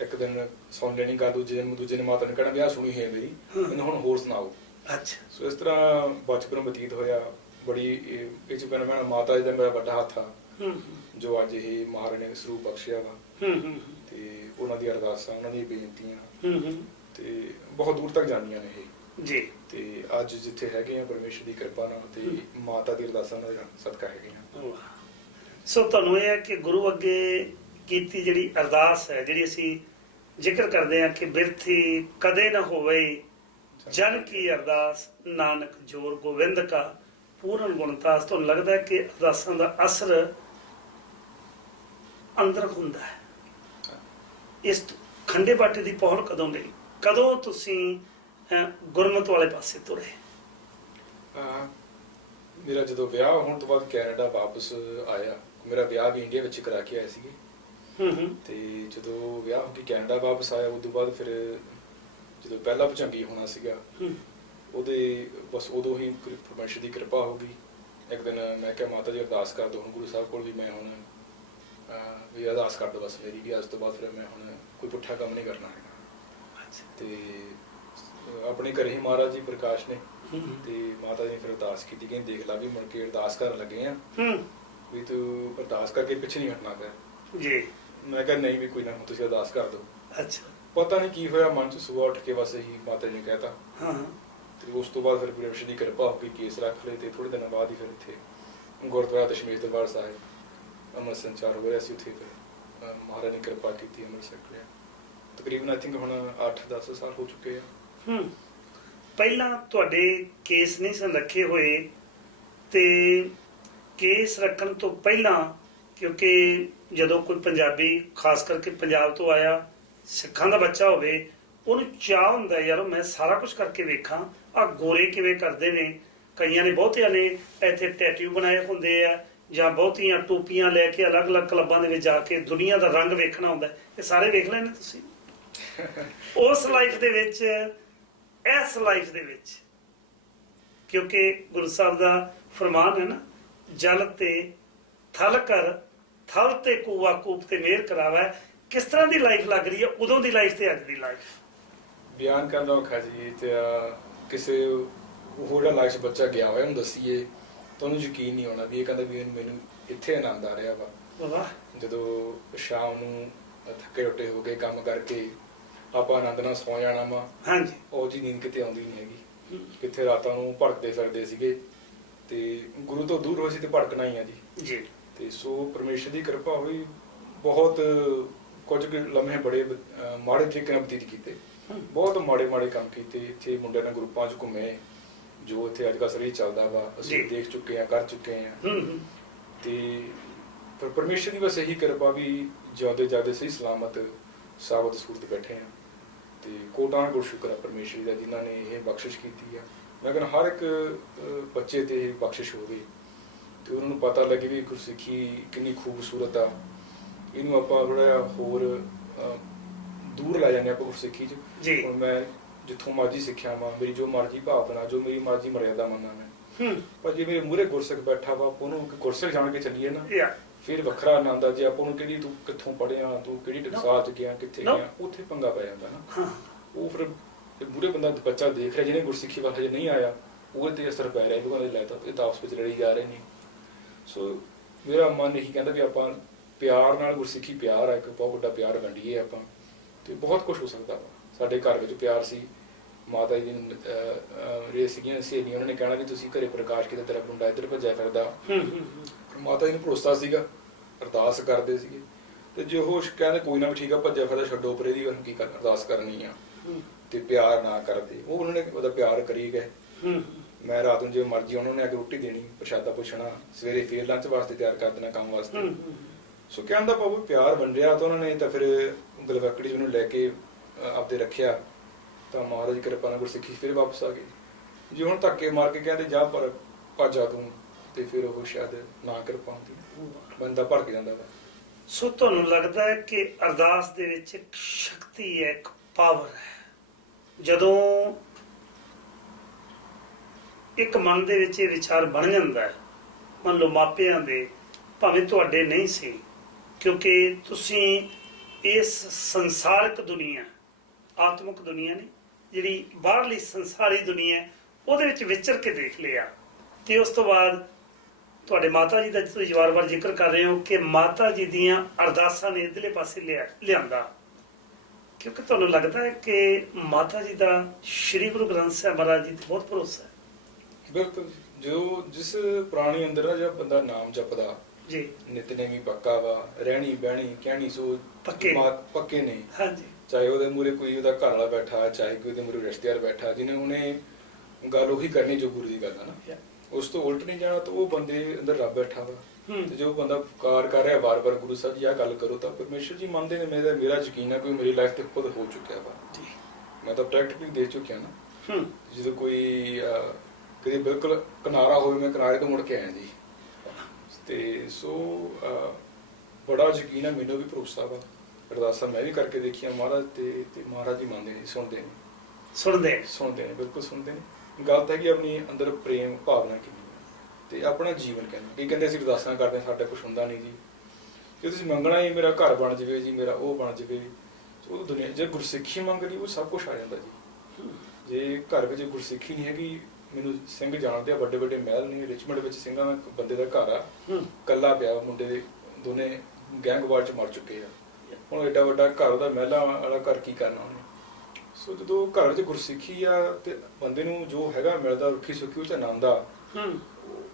ਇੱਕ ਦਿਨ ਸੁਣ ਲੈਣੀ ਗੱਲ, ਦੂਜੇ ਨੇ ਮਾਤਾ ਨੇ ਕਹਿਣਾ ਵੀ ਆਹ ਸੁਣੀ ਹੈ ਮੇਰੀ, ਮੈਨੂੰ ਹੁਣ ਹੋਰ ਸੁਣਾਓ। ਅੱਛਾ। ਸੋ ਇਸ ਤਰ੍ਹਾਂ ਬਚਪਨ ਬਤੀਤ ਹੋਇਆ। ਬੜੀ ਇਹ 'ਚ ਕਹਿਣਾ ਮਾਤਾ ਜੀ ਦਾ ਮੇਰਾ ਵੱਡਾ ਹੱਥ ਆ, ਜੋ ਅੱਜ ਇਹ ਮਹਾਰਾਜ ਨੇ ਸਰੂਪ ਬਖਸ਼ਿਆ ਵਾ। ਤੇ ਉਹਨਾਂ ਦੀ ਅਰਦਾਸਾਂ, ਉਹਨਾਂ ਦੀਆਂ ਬੇਨਤੀਆਂ ਤੇ ਬਹੁਤ ਦੂਰ ਤੱਕ ਜਾਂਦੀਆਂ ਨੇ ਇਹ ਜੀ। ਤੇ ਅੱਜ ਜਿੱਥੇ ਹੈਗੇ ਆ ਪਰਮੇਸ਼ਰ ਦੀ ਕਿਰਪਾ ਨਾਲ ਤੇ ਮਾਤਾ ਦੀ ਅਰਦਾਸਾਂ ਨਾਲ ਸਦਕਾ ਹੈਗੇ ਆ। ਸੋ ਤੁਹਾਨੂੰ ਇਹ ਹੈ ਕਿ ਗੁਰੂ ਅੱਗੇ ਕੀਤੀ ਜਿਹੜੀ ਅਰਦਾਸ ਹੈ, ਜਿਹੜੀ ਅਸੀਂ ਜ਼ਿਕਰ ਕਰਦੇ ਹਾਂ ਕਿ ਬਿਰਥੀ ਕਦੇ ਨਾ ਹੋਵੇ ਜਨ ਕੀ ਅਰਦਾਸ, ਨਾਨਕ ਜੋਰ ਗੋਬਿੰਦ ਕਾ ਪੂਰਨ ਗੁਣਤਾਸ। ਤੁਹਾਨੂੰ ਲੱਗਦਾ ਹੈ ਕਿ ਅਰਦਾਸਾਂ ਦਾ ਅਸਰ ਅੰਦਰ ਹੁੰਦਾ ਹੈ। ਇਸ ਖੰਡੇ ਬਾਟੇ ਦੀ ਪਹੁਲ ਕਦੋਂ ਲਈ, ਕਦੋਂ ਤੁਸੀਂ ਗੁਰਮਤਿ ਵਾਲੇ ਪਾਸੇ ਤੁਰੇ? ਮੇਰਾ ਜਦੋਂ ਵਿਆਹ ਹੋਣ ਤੋਂ ਬਾਅਦ ਕੈਨੇਡਾ ਵਾਪਸ ਆਇਆ, ਮੇਰਾ ਵਿਆਹ ਵੀ ਇੰਡੀਆ ਵਿੱਚ ਕਰਾ ਕੇ ਆਏ ਸੀਗੇ। ਤੇ ਜਦੋਂ ਵਿਆਹ ਹੋ ਕੇ ਕੈਨੇਡਾ ਵਾਪਸ ਆਇਆ, ਉਦੋਂ ਬਾਅਦ ਫਿਰ ਜਦੋਂ ਪਹਿਲਾ ਭੁਜੰਗੀ ਹੋਣਾ ਸੀਗਾ, ਉਹਦੇ ਬਸ ਉਦੋਂ ਹੀ ਪਰਮੇਸ਼ਰ ਦੀ ਕਿਰਪਾ ਹੋ ਗਈ। ਇੱਕ ਦਿਨ ਮੈਂ ਕਿਹਾ ਮਾਤਾ ਜੀ ਅਰਦਾਸ ਕਰ ਦਿਓ ਹੁਣ ਗੁਰੂ ਸਾਹਿਬ ਕੋਲ ਵੀ, ਮੈਂ ਹੁਣ ਵੀ ਅਰਦਾਸ ਕਰ ਦਿਓ ਬਸ ਮੇਰੀ, ਵੀ ਅੱਜ ਤੋਂ ਬਾਅਦ ਫਿਰ ਮੈਂ ਹੁਣ ਕੋਈ ਪੁੱਠਾ ਕੰਮ ਨਹੀਂ ਕਰਨਾ ਹੈਗਾ। ਤੇ ਆਪਣੇ ਘਰੇ ਹੀ ਮਹਾਰਾਜ ਜੀ ਪ੍ਰਕਾਸ਼ ਨੇ ਤੇ ਮਾਤਾ ਜੀ ਨੇ ਫਿਰ ਅਰਦਾਸ ਕੀਤੀ ਕਿ ਦੇਖ ਲਾ ਵੀ ਮੁੜ ਕੇ ਅਰਦਾਸ ਕਰਨ ਲੱਗੇ ਆ ਵੀ ਤੂੰ ਅਰਦਾਸ ਕਰਕੇ ਪਿੱਛੇ ਨਹੀਂ ਹਟਣਾ ਕਰ ਜੀ। ਮੈਂ ਕਿਹਾ ਨਹੀਂ ਵੀ ਕੋਈ ਨਾ, ਤੁਸੀਂ ਅਰਦਾਸ ਕਰ ਦਿਓ। ਅੱਛਾ। ਪਤਾ ਨਹੀਂ ਕੀ ਹੋਇਆ ਮਨ 'ਚ, ਸੁਬਾਹ ਉੱਠ ਕੇ ਬਸ ਇਹੀ ਮਾਤਾ ਜੀ ਨੇ ਕਹਿਤਾ। ਤੇ ਉਸ ਤੋਂ ਬਾਅਦ ਫਿਰ ਪਰਮੇਸ਼ਰ ਦੀ ਕਿਰਪਾ ਹੋ ਗਈ, ਕੇਸ ਰੱਖ ਲਏ ਤੇ ਥੋੜੇ ਦਿਨਾਂ ਬਾਅਦ ਹੀ ਫਿਰ ਇੱਥੇ ਗੁਰਦੁਆਰਾ ਦਸ਼ਮੇਸ਼ ਦਰਬਾਰ ਸਾਹਿਬ ਅੰਮ੍ਰਿਤ ਸੰਚਾਰ ਹੋਇਆ ਸੀ। ਉੱਥੇ ਫਿਰ ਮਹਾਰਾਜ ਨੇ ਕਿਰਪਾ ਕੀਤੀ, ਅੰਮ੍ਰਿਤ ਛਕ ਲਿਆ। ਤਕਰੀਬਨ ਆਈ ਥਿੰਕ ਹੁਣ 8-10 ਸਾਲ ਹੋ ਚੁੱਕੇ ਆ। ਪਹਿਲਾਂ ਤੁਹਾਡੇ ਕੇਸ ਨਹੀਂ ਸਨ ਰੱਖੇ ਹੋਏ, ਤੇ ਕੇਸ ਰੱਖਣ ਤੋਂ ਪਹਿਲਾਂ, ਕਿਉਂਕਿ ਜਦੋਂ ਕੋਈ ਪੰਜਾਬੀ ਖਾਸ ਕਰਕੇ ਪੰਜਾਬ ਤੋਂ ਆਇਆ, ਸਿੱਖਾਂ ਦਾ ਬੱਚਾ ਹੋਵੇ, ਉਹਨੂੰ ਚਾਹ ਹੁੰਦਾ ਯਾਰ ਮੈਂ ਸਾਰਾ ਕੁਝ ਕਰਕੇ ਵੇਖਾਂ, ਆਹ ਗੋਰੇ ਕਿਵੇਂ ਕਰਦੇ ਨੇ। ਕਈਆਂ ਨੇ, ਬਹੁਤਿਆਂ ਨੇ ਇੱਥੇ ਟੈਟੂ ਬਣਾਏ ਹੁੰਦੇ ਆ, ਜਾਂ ਬਹੁਤੀਆਂ ਟੋਪੀਆਂ ਲੈ ਕੇ ਅਲੱਗ-ਅਲੱਗ ਕਲੱਬਾਂ ਦੇ ਵਿੱਚ ਜਾ ਕੇ ਦੁਨੀਆ ਦਾ ਰੰਗ ਵੇਖਣਾ ਹੁੰਦਾ। ਇਹ ਸਾਰੇ ਵੇਖ ਲੈਣੇ ਤੁਸੀਂ ਉਸ ਲਾਈਫ ਦੇ ਵਿੱਚ, ਇਸ ਲਾਈਫ ਦੇ ਵਿੱਚ, ਕਿਉਂਕਿ ਗੁਰੂ ਸਾਹਿਬ ਦਾ ਫਰਮਾਨ ਹੈ ਨਾ, ਜਲ ਤੇ ਥਲ ਕਰ, ਥਲ ਤੇ ਕੂਆ ਕੂਪ ਤੇ ਮਿਹਰ ਕਰਾਵਾ। ਕਿਸ ਤਰ੍ਹਾਂ ਦੀ ਲਾਈਫ ਲੱਗ ਰਹੀ ਹੈ ਉਦੋਂ ਦੀ ਲਾਈਫ ਤੇ ਅੱਜ ਦੀ ਲਾਈਫ? ਬਿਆਨ ਕਰਨਾ ਔਖਾ ਜੀ। ਤੇ ਕਿਸੇ ਹੋਰ ਲਾਈਫ 'ਚ ਬੱਚਾ ਗਿਆ ਹੋਇਆ ਉਹਨੂੰ ਦੱਸੀਏ ਤੁਹਾਨੂੰ ਯਕੀਨ ਨਹੀਂ ਆਉਣਾ ਵੀ ਇਹ ਕਹਿੰਦਾ ਵੀ ਮੈਨੂੰ ਇੱਥੇ ਆਨੰਦ ਆ ਰਿਹਾ ਵਾ। ਜਦੋਂ ਸ਼ਾਮ ਨੂੰ ਥੱਕੇ ਟੁੱਟੇ ਹੋ ਕੇ ਕੰਮ ਕਰਕੇ ਆਪਾਂ ਆਨੰਦ ਨਾਲ ਸੌ ਜਾਣਾ ਵਾ, ਹਾਂਜੀ, ਉਹ ਜੀ ਨੀਂਦ ਕਿਤੇ ਆਉਂਦੀ ਨਹੀਂ ਹੈਗੀ। ਕਿੱਥੇ ਰਾਤਾਂ ਨੂੰ ਭੜਕਦੇ ਫਿਰਦੇ ਸੀਗੇ ਤੇ ਗੁਰੂ ਤੋਂ ਦੂਰ ਹੋਏ ਸੀ ਤੇ ਭੜਕਣਾ ਹੀ ਆ ਜੀ। ਤੇ ਸੋ ਪਰਮੇਸ਼ਰ ਦੀ ਕਿਰਪਾ ਹੋਈ। ਬਹੁਤ ਕੁਝ ਲਮਹੇ ਬੜੇ ਮਾੜੇ ਤਰੀਕੇ ਨਾਲ ਬਤੀਤ ਕੀਤੇ, ਬਹੁਤ ਮਾੜੇ ਕੰਮ ਕੀਤੇ। ਇੱਥੇ ਮੁੰਡਿਆਂ ਨਾਲ ਗਰੁੱਪਾਂ 'ਚ ਘੁੰਮੇ, ਜੋ ਇੱਥੇ ਅੱਜ ਕੱਲ੍ਹ ਸਰੀ ਚੱਲਦਾ ਵਾ ਅਸੀਂ ਜੀ। ਦੇਖ ਚੁੱਕੇ ਹਾਂ, ਕਰ ਚੁੱਕੇ ਹਾਂ। ਹੂੰ ਤੇ ਪਰ ਪਰਮੇਸ਼ਰ ਦੀ ਬਸ ਇਹੀ ਕਿਰਪਾ ਵੀ ਜਿਉਂਦੇ ਜਾਂਦੇ ਸਹੀ ਸਲਾਮਤ ਸਾਬਤ ਸੂਰਤ ਬੈਠੇ ਆ। ਤੇ ਕੋਟਾਂ ਕੋਲ ਸ਼ੁਕਰ ਆ ਪਰਮੇਸ਼ਰ ਦਾ ਜਿਨ੍ਹਾਂ ਨੇ ਇਹ ਬਖਸ਼ਿਸ਼ ਕੀਤੀ ਆ। ਮੈਂ ਕਹਿੰਦਾ ਹਰ ਇੱਕ ਬੱਚੇ ਤੇ ਇਹ ਬਖਸ਼ਿਸ਼ ਹੋਵੇ ਤੇ ਉਹਨਾਂ ਨੂੰ ਪਤਾ ਲੱਗੇ ਵੀ ਗੁਰਸਿੱਖੀ ਕਿੰਨੀ ਖੂਬਸੂਰਤ ਆ। ਇਹਨੂੰ ਆਪਾਂ ਥੋੜਾ ਜਿਹਾ ਹੋਰ ਦੂਰ ਲੈ ਜਾਂਦੇ ਆਪਾਂ ਗੁਰਸਿੱਖੀ 'ਚ। ਜੀ। ਹੁਣ ਮੈਂ ਜਿੱਥੋਂ ਮਰਜ਼ੀ ਸਿੱਖਿਆ ਵਾ, ਮੇਰੀ ਜੋ ਮਰਜ਼ੀ ਭਾਵਨਾ, ਜੋ ਮੇਰੀ ਮਰਜ਼ੀ ਮਰਿਆਦਾ ਮੰਨਾਂ ਮੈਂ, ਪਰ ਜੇ ਮੇਰੇ ਮੂਹਰੇ ਗੁਰਸਿੱਖ ਬੈਠਾ ਵਾ, ਉਹਨੂੰ ਗੁਰਸਿੱਖ ਜਾਣ ਕੇ ਚੱਲੀਏ ਨਾ, ਫਿਰ ਵੱਖਰਾ ਆਨੰਦ ਆ। ਜੇ ਆਪਾਂ ਨੂੰ ਕਿਹੜੀ ਤੂੰ ਕਿੱਥੋਂ ਪੜ੍ਹਿਆ, ਤੂੰ ਕਿਹੜੀ ਟਕਸਾਲ 'ਚ ਗਿਆ, ਕਿੱਥੇ ਗਿਆ, ਉੱਥੇ ਪੰਗਾ ਪੈ ਜਾਂਦਾ ਨਾ। ਉਹ ਫਿਰ ਮੂਹਰੇ ਬੰਦਾ ਬੱਚਾ ਦੇਖ ਰਿਹਾ ਜਿਹਨੇ ਗੁਰਸਿੱਖੀ ਵੱਲ ਹਜੇ ਨਹੀਂ ਆਇਆ, ਉਹਦੇ ਤੇ ਅਸਰ ਪੈ ਰਿਹਾ। ਲੋਕਾਂ ਦੇ ਲੈ ਤਾਂ ਇਹ ਤਾਂ ਆਪਸ ਵਿੱਚ ਲੜੀ ਜਾ ਰਹੇ ਨੇ। ਸੋ ਮੇਰਾ ਮਨ ਇਹੀ ਕਹਿੰਦਾ ਵੀ ਆਪਾਂ ਪਿਆਰ ਨਾਲ, ਗੁਰਸਿੱਖੀ ਪਿਆਰ ਆ, ਇੱਕ ਬਹੁਤ ਵੱਡਾ ਪਿਆਰ ਵੰਡੀਏ ਆਪਾਂ, ਤੇ ਬਹੁਤ ਕੁਝ ਹੋ ਸਕਦਾ ਵਾ। ਸਾਡੇ ਘਰ ਵਿੱਚ ਪਿਆਰ ਸੀ। ਮਾਤਾ ਜੀ ਨੂੰ ਜਿਹੜੇ ਸੀਗੀਆਂ ਸਹੇਲੀਆਂ, ਉਹਨਾਂ ਨੇ ਕਹਿਣਾ ਵੀ ਤੁਸੀਂ ਘਰੇ ਪ੍ਰਕਾਸ਼ ਕੀਤਾ, ਤੇਰਾ ਮੁੰਡਾ ਇੱਧਰ ਭੱਜਿਆ ਫਿਰਦਾ। ਮਾਤਾ ਜੀ ਨੂੰ ਭਰੋਸਾ ਸੀਗਾ, ਅਰਦਾਸ ਕਰਦੇ ਸੀਗੇ। ਤੇ ਜੇ ਉਹ ਕਹਿੰਦੇ ਕੋਈ ਨਾ ਵੀ ਠੀਕ ਆ, ਭੱਜਿਆ ਫਿਰਦਾ, ਛੱਡੋ ਪਰੇ ਦੀ ਕੀ ਅਰਦਾਸ ਕਰਨੀ ਆ, ਤੇ ਪਿਆਰ ਨਾ ਕਰਦੇ, ਉਹ ਉਹਨਾਂ ਨੇ ਉਹਦਾ ਪਿਆਰ ਕਰੀ ਗਏ। ਮੈਂ ਰਾਤ ਨੂੰ ਜੇ ਮਰਜ਼ੀ ਉਹਨਾਂ ਨੇ ਆ ਕੇ ਰੋਟੀ ਦੇਣੀ, ਪ੍ਰਸ਼ਾਦਾ ਪੁੱਛਣਾ, ਸਵੇਰੇ ਫੇਰ ਲੰਚ ਵਾਸਤੇ ਤਿਆਰ ਕਰ ਦੇਣਾ ਕੰਮ ਵਾਸਤੇ। ਸੋ ਕਹਿਣ ਦਾ ਭਾਵ ਪਿਆਰ ਵੰਡਿਆ। ਤਾਂ ਉਹਨਾਂ ਨੇ ਤਾਂ ਫਿਰ ਗਲਵੈਕੜੀ 'ਚ ਮੈਨੂੰ ਲੈ ਕੇ ਆਪਦੇ ਰੱਖਿਆ, ਤਾਂ ਮਹਾਰਾਜ ਦੀ ਕਿਰਪਾ ਨਾਲ ਗੁਰਸਿੱਖੀ ਫਿਰ ਵਾਪਸ ਆ ਗਈ। ਜੇ ਹੁਣ ਧੱਕੇ ਮਾਰ ਕੇ ਕਹਿੰਦੇ ਜਾ ਪਰ ਭੱਜਾ ਤੂੰ, ਤੇ ਫਿਰ ਉਹ ਸ਼ਾਇਦ ਨਾ ਕਰ ਪਾਉਂਦੀ, ਬੰਦਾ ਭੜਕ ਜਾਂਦਾ ਵਾ। ਸੋ ਤੁਹਾਨੂੰ ਲੱਗਦਾ ਹੈ ਕਿ ਅਰਦਾਸ ਦੇ ਵਿੱਚ ਇੱਕ ਸ਼ਕਤੀ ਹੈ, ਇੱਕ ਪਾਵਰ ਹੈ। ਜਦੋਂ ਇੱਕ ਮਨ ਦੇ ਵਿੱਚ ਇਹ ਵਿਚਾਰ ਬਣ ਜਾਂਦਾ ਹੈ, ਮੰਨ ਲਓ ਮਾਪਿਆਂ ਦੇ, ਭਾਵੇਂ ਤੁਹਾਡੇ ਨਹੀਂ ਸੀ, ਕਿਉਂਕਿ ਤੁਸੀਂ ਇਸ ਸੰਸਾਰਿਕ ਦੁਨੀਆ, ਆਤਮਿਕ ਦੁਨੀਆ ਨੇ, ਜਿਹੜੀ ਬਾਹਰਲੀ ਸੰਸਾਰੀ ਦੁਨੀਆ, ਉਹਦੇ ਵਿੱਚ ਵਿਚਰ ਕੇ ਦੇਖ ਲਿਆ। ਤੇ ਉਸ ਤੋਂ ਬਾਅਦ ਤੁਹਾਡੇ ਮਾਤਾ ਜੀ ਦਾ ਤੁਸੀਂ ਵਾਰ-ਵਾਰ ਜ਼ਿਕਰ ਕਰ ਰਹੇ ਹੋ ਕਿ ਮਾਤਾ ਜੀ ਦੀਆਂ ਅਰਦਾਸਾਂ ਨੇ ਇਧਰਲੇ ਪਾਸੇ ਲਿਆਂਦਾ, ਕਿਉਂਕਿ ਤੁਹਾਨੂੰ ਲੱਗਦਾ ਹੈ ਕਿ ਮਾਤਾ ਜੀ ਦਾ ਸ਼੍ਰੀ ਗੁਰੂ ਗ੍ਰੰਥ ਸਾਹਿਬ ਮਹਾਰਾਜ ਜੀ ਤੇ ਬਹੁਤ ਭਰੋਸਾ ਹੈ। ਬਿਲਕੁਲ। ਜੋ ਜਿਸ ਪ੍ਰਾਣੀ ਅੰਦਰ ਆ ਜਿਹੜਾ ਬੰਦਾ ਨਾਮ ਜਪਦਾ ਜੀ, ਨਿਤਨੇਮੀ ਪੱਕਾ ਵਾ, ਰਹਿਣੀ ਬਹਿਣੀ ਕਹਿਣੀ ਸੋ ਪੱਕੇ ਨੇ। ਹਾਂਜੀ। ਚਾਹੇ ਉਹਦੇ ਮੂਹਰੇ ਕੋਈ ਉਹਦਾ ਘਰ ਵਾਲਾ ਬੈਠਾ, ਚਾਹੇ ਕੋਈ ਉਹਦੇ ਮੂਹਰੇ ਰਿਸ਼ਤੇਦਾਰ ਬੈਠਾ, ਜਿਹਨੇ ਉਹਨੇ ਗੱਲ ਉਹੀ ਕਰਨੀ ਜੋ ਗੁਰੂ ਦੀ ਗੱਲ ਆ ਨਾ, ਉਸ ਤੋਂ ਉਲਟ ਨਹੀਂ ਜਾਣਾ। ਤਾਂ ਉਹ ਬੰਦੇ ਅੰਦਰ ਰੱਬ ਬੈਠਾ ਵਾ। ਤੇ ਜੋ ਬੰਦਾ ਪੁਕਾਰ ਕਰ ਰਿਹਾ ਵਾਰ-ਵਾਰ ਗੁਰੂ ਸਾਹਿਬ ਜੀ ਆਹ ਗੱਲ ਕਰੋ, ਤਾਂ ਪਰਮੇਸ਼ਰ ਜੀ ਮੰਨਦੇ ਨੇ। ਮੇਰਾ ਯਕੀਨ ਹੈ ਕੋਈ ਮੇਰੀ ਲਾਈਫ ਤੇ ਖੁਦ ਹੋ ਚੁੱਕਿਆ ਵਾ ਜੀ। ਮੈਂ ਤਾਂ ਪ੍ਰੈਕਟਿਕਲੀ ਦੇਖ ਚੁੱਕਿਆ ਨਾ। ਜਦੋਂ ਕੋਈ ਕਦੇ ਬਿਲਕੁਲ ਕਿਨਾਰਾ ਹੋਵੇ, ਮੈਂ ਕਿਨਾਰੇ ਤੋਂ ਮੁੜ ਕੇ ਆਇਆ ਜੀ। ਤੇ ਸੋ ਬੜਾ ਯਕੀਨ ਹੈ, ਮੈਨੂੰ ਵੀ ਭਰੋਸਾ ਵਾ। ਅਰਦਾਸਾਂ ਮੈਂ ਵੀ ਕਰਕੇ ਦੇਖੀਆਂ ਮਹਾਰਾਜ ਤੇ ਮਹਾਰਾਜ ਜੀ ਮੰਨਦੇ ਨੇ, ਸੁਣਦੇ ਨੇ, ਬਿਲਕੁਲ ਸੁਣਦੇ ਨੇ। ਗੱਲ ਤਾਂ ਹੈ ਕਿ ਆਪਣੀ ਅੰਦਰ ਪ੍ਰੇਮ ਭਾਵਨਾ ਕਿੰਨੀ ਹੈ ਤੇ ਆਪਣਾ ਜੀਵਨ ਕਹਿੰਦੇ। ਕਹਿੰਦੇ ਅਸੀਂ ਅਰਦਾਸਾਂ ਕਰਦੇ ਹਾਂ, ਸਾਡਾ ਕੁਝ ਹੁੰਦਾ ਨਹੀਂ ਜੀ। ਜੇ ਤੁਸੀਂ ਮੰਗਣਾ ਹੀ ਮੇਰਾ ਘਰ ਬਣ ਜਾਵੇ ਜੀ, ਮੇਰਾ ਉਹ ਬਣ ਜਾਵੇ, ਉਹ ਦੁਨੀਆ ਜੇ ਗੁਰਸਿੱਖੀ ਮੰਗ ਲਈ ਉਹ ਸਭ ਕੁਝ ਆ ਜਾਂਦਾ ਜੀ। ਜੇ ਘਰ ਵਿੱਚ ਗੁਰਸਿੱਖੀ ਨਹੀਂ ਹੈਗੀ, ਮੈਨੂੰ ਸਿੰਘ ਜਾਣਦੇ ਆ, ਵੱਡੇ ਵੱਡੇ ਮਹਿਲ ਨੇ, ਰਿਚਮੰਡ ਵਿੱਚ ਸਿੰਘਾਂ ਦਾ ਬੰਦੇ ਦਾ ਘਰ ਆ, ਕੱਲਾ ਪਿਆ, ਮੁੰਡੇ ਦੇ ਦੋਨੇ ਗੈਂਗਵਾਰ ਚ ਮਰ ਚੁੱਕੇ ਆ। ਹੁਣ ਏਡਾ ਵੱਡਾ ਘਰ, ਉਹਦਾ ਮਹਿਲਾਂ ਵਾਲਾ ਘਰ ਕੀ ਕਰਨਾ ਉਹਨੇ। ਸੋ ਜਦੋਂ ਘਰ ਵਿੱਚ ਗੁਰਸਿੱਖੀ ਆ ਤੇ ਬੰਦੇ ਨੂੰ ਜੋ ਹੈਗਾ ਮਿਲਦਾ, ਰੁੱਖੀ ਸੁੱਖੀ ਉਹ ਚ ਆਨੰਦ ਆ,